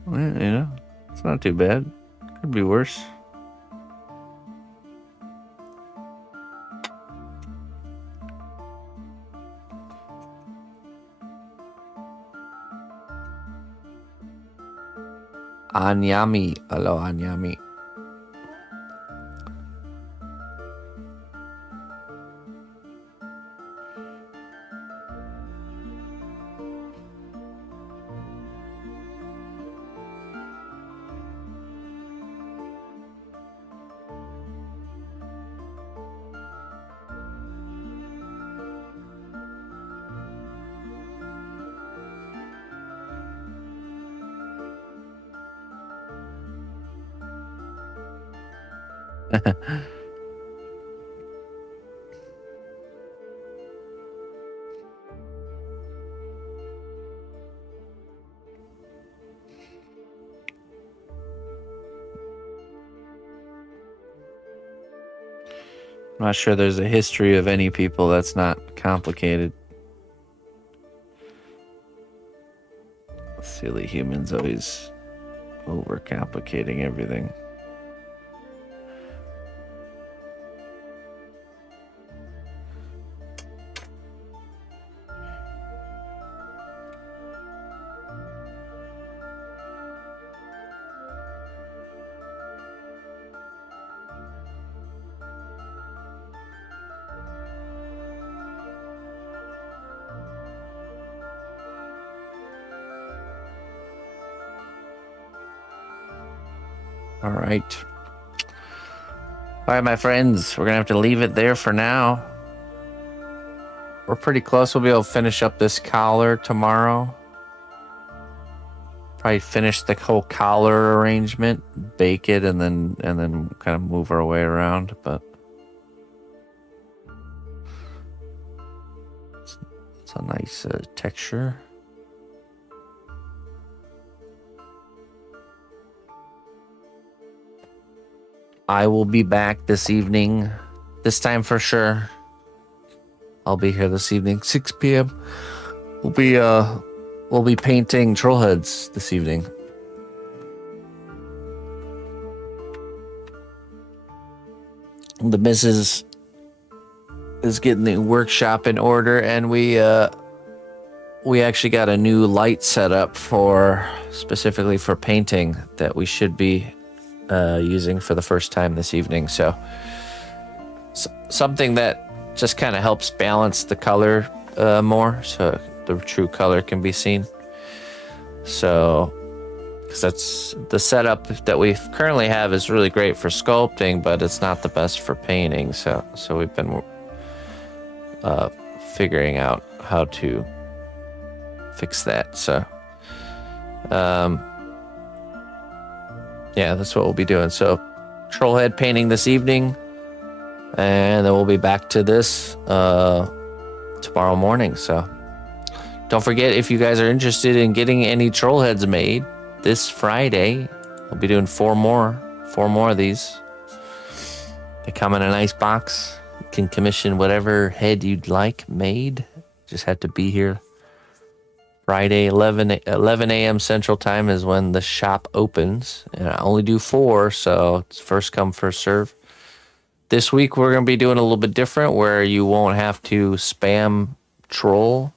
Well, you know, it's not too bad. Could be worse. Anyami. Hello, Anyami. I'm not sure there's a history of any people that's not complicated. Silly humans always overcomplicating everything. All right. All right, my friends, we're going to have to leave it there for now. We're pretty close. We'll be able to finish up this collar tomorrow. Probably finish the whole collar arrangement, bake it, and then kind of move our way around. But it's a nice texture. I will be back this evening, this time for sure. I'll be here this evening, 6 p.m. We'll be painting troll heads this evening. The missus is getting the workshop in order, and we actually got a new light set up specifically for painting that we should be using for the first time this evening. So something that just kind of helps balance the color more, so the true color can be seen. So, because that's the setup that we currently have is really great for sculpting, but it's not the best for painting. So we've been figuring out how to fix that. So, yeah, that's what we'll be doing. So, troll head painting this evening, and then we'll be back to this tomorrow morning. So, don't forget, if you guys are interested in getting any troll heads made, this Friday we'll be doing four more of these. They come in a nice box. You can commission whatever head you'd like made. Just have to be here. Friday, 11 a.m. Central Time is when the shop opens. And I only do 4, so it's first come, first serve. This week we're going to be doing a little bit different, where you won't have to spam troll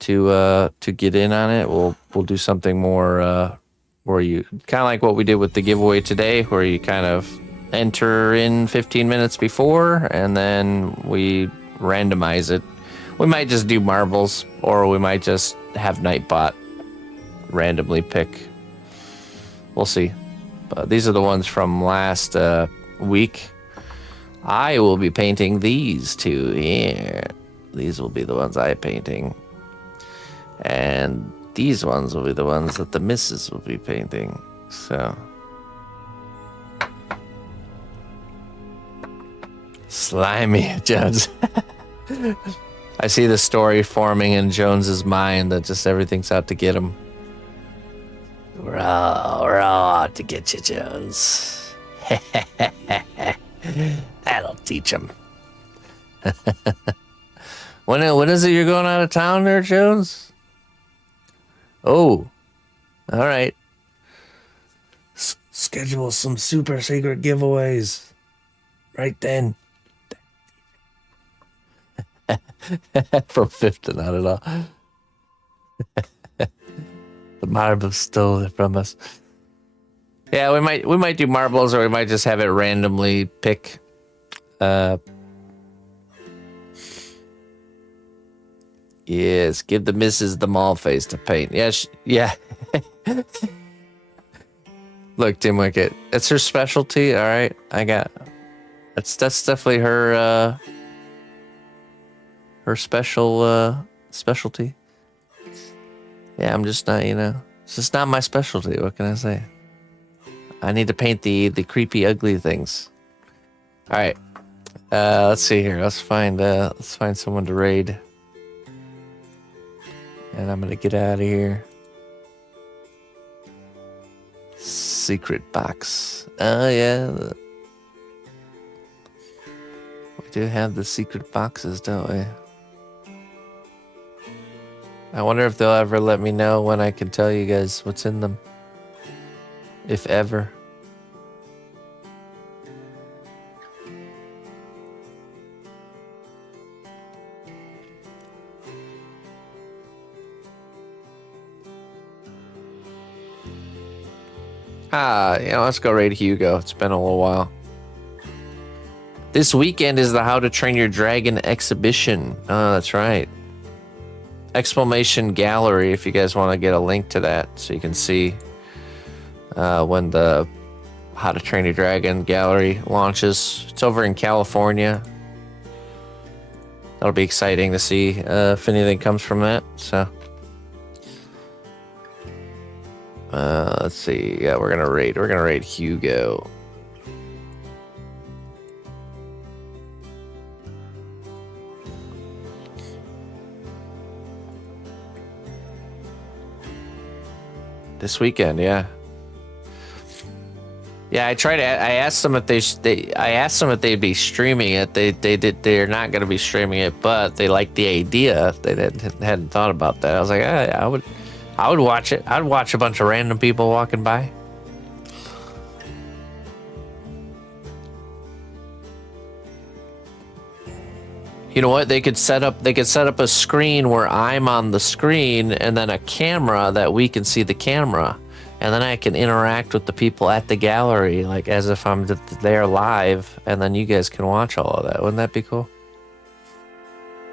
to get in on it. We'll do something more where you kind of like what we did with the giveaway today, where you kind of enter in 15 minutes before, and then we randomize it. We might just do marbles, or we might just have Nightbot randomly pick. We'll see. But these are the ones from last week. I will be painting these two here. These will be the ones I'm painting. And these ones will be the ones that the missus will be painting. So. Slimy, Jones. I see the story forming in Jones's mind that just everything's out to get him. We're all out to get you, Jones. That'll teach him. When is it you're going out of town there, Jones? Oh, all right. Schedule some super secret giveaways right then. From 5th to not at all. The marbles stole it from us. Yeah, we might do marbles, or we might just have it randomly pick. Yes, give the missus the mall face to paint. Yes, yeah. Look, Tim Wicket, it's her specialty. All right, that's definitely her specialty. Yeah, I'm just not, it's just not my specialty. What can I say? I need to paint the creepy, ugly things. All right. Let's see here. Let's find someone to raid. And I'm gonna get out of here. Secret box. Oh yeah. We do have the secret boxes, don't we? I wonder if they'll ever let me know when I can tell you guys what's in them. If ever. Let's go raid Hugo. It's been a little while. This weekend is the How to Train Your Dragon exhibition. Oh, that's right. Exclamation Gallery, if you guys want to get a link to that so you can see when the How to Train Your Dragon gallery launches. It's over in California. That'll be exciting to see if anything comes from that. So, let's see. Yeah, we're gonna raid Hugo. This weekend, yeah. Yeah, I asked them if they'd be streaming it. They're not going to be streaming it, but they liked the idea. They hadn't thought about that. I was like, I would watch it. I'd watch a bunch of random people walking by. You know what? They could set up a screen where I'm on the screen and then a camera that we can see the camera. And then I can interact with the people at the gallery like as if I'm there live, and then you guys can watch all of that. Wouldn't that be cool?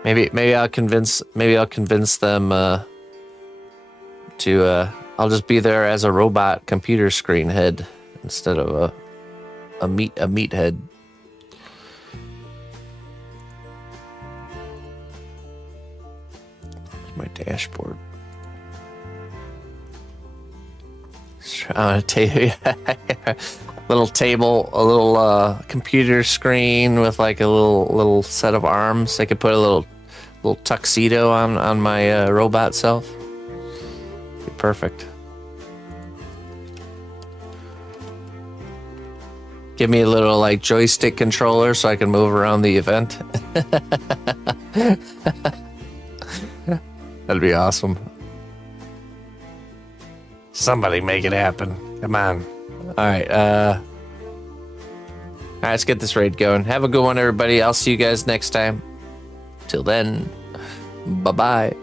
Maybe I'll convince them to I'll just be there as a robot computer screen head instead of a meat head. My dashboard. I'm gonna tell you, little table, a little computer screen with like a little set of arms. I could put a little tuxedo on my robot self. Be perfect. Give me a little like joystick controller so I can move around the event. That'd be awesome. Somebody make it happen. Come on. All right. Let's get this raid going. Have a good one, everybody. I'll see you guys next time. Till then, bye-bye.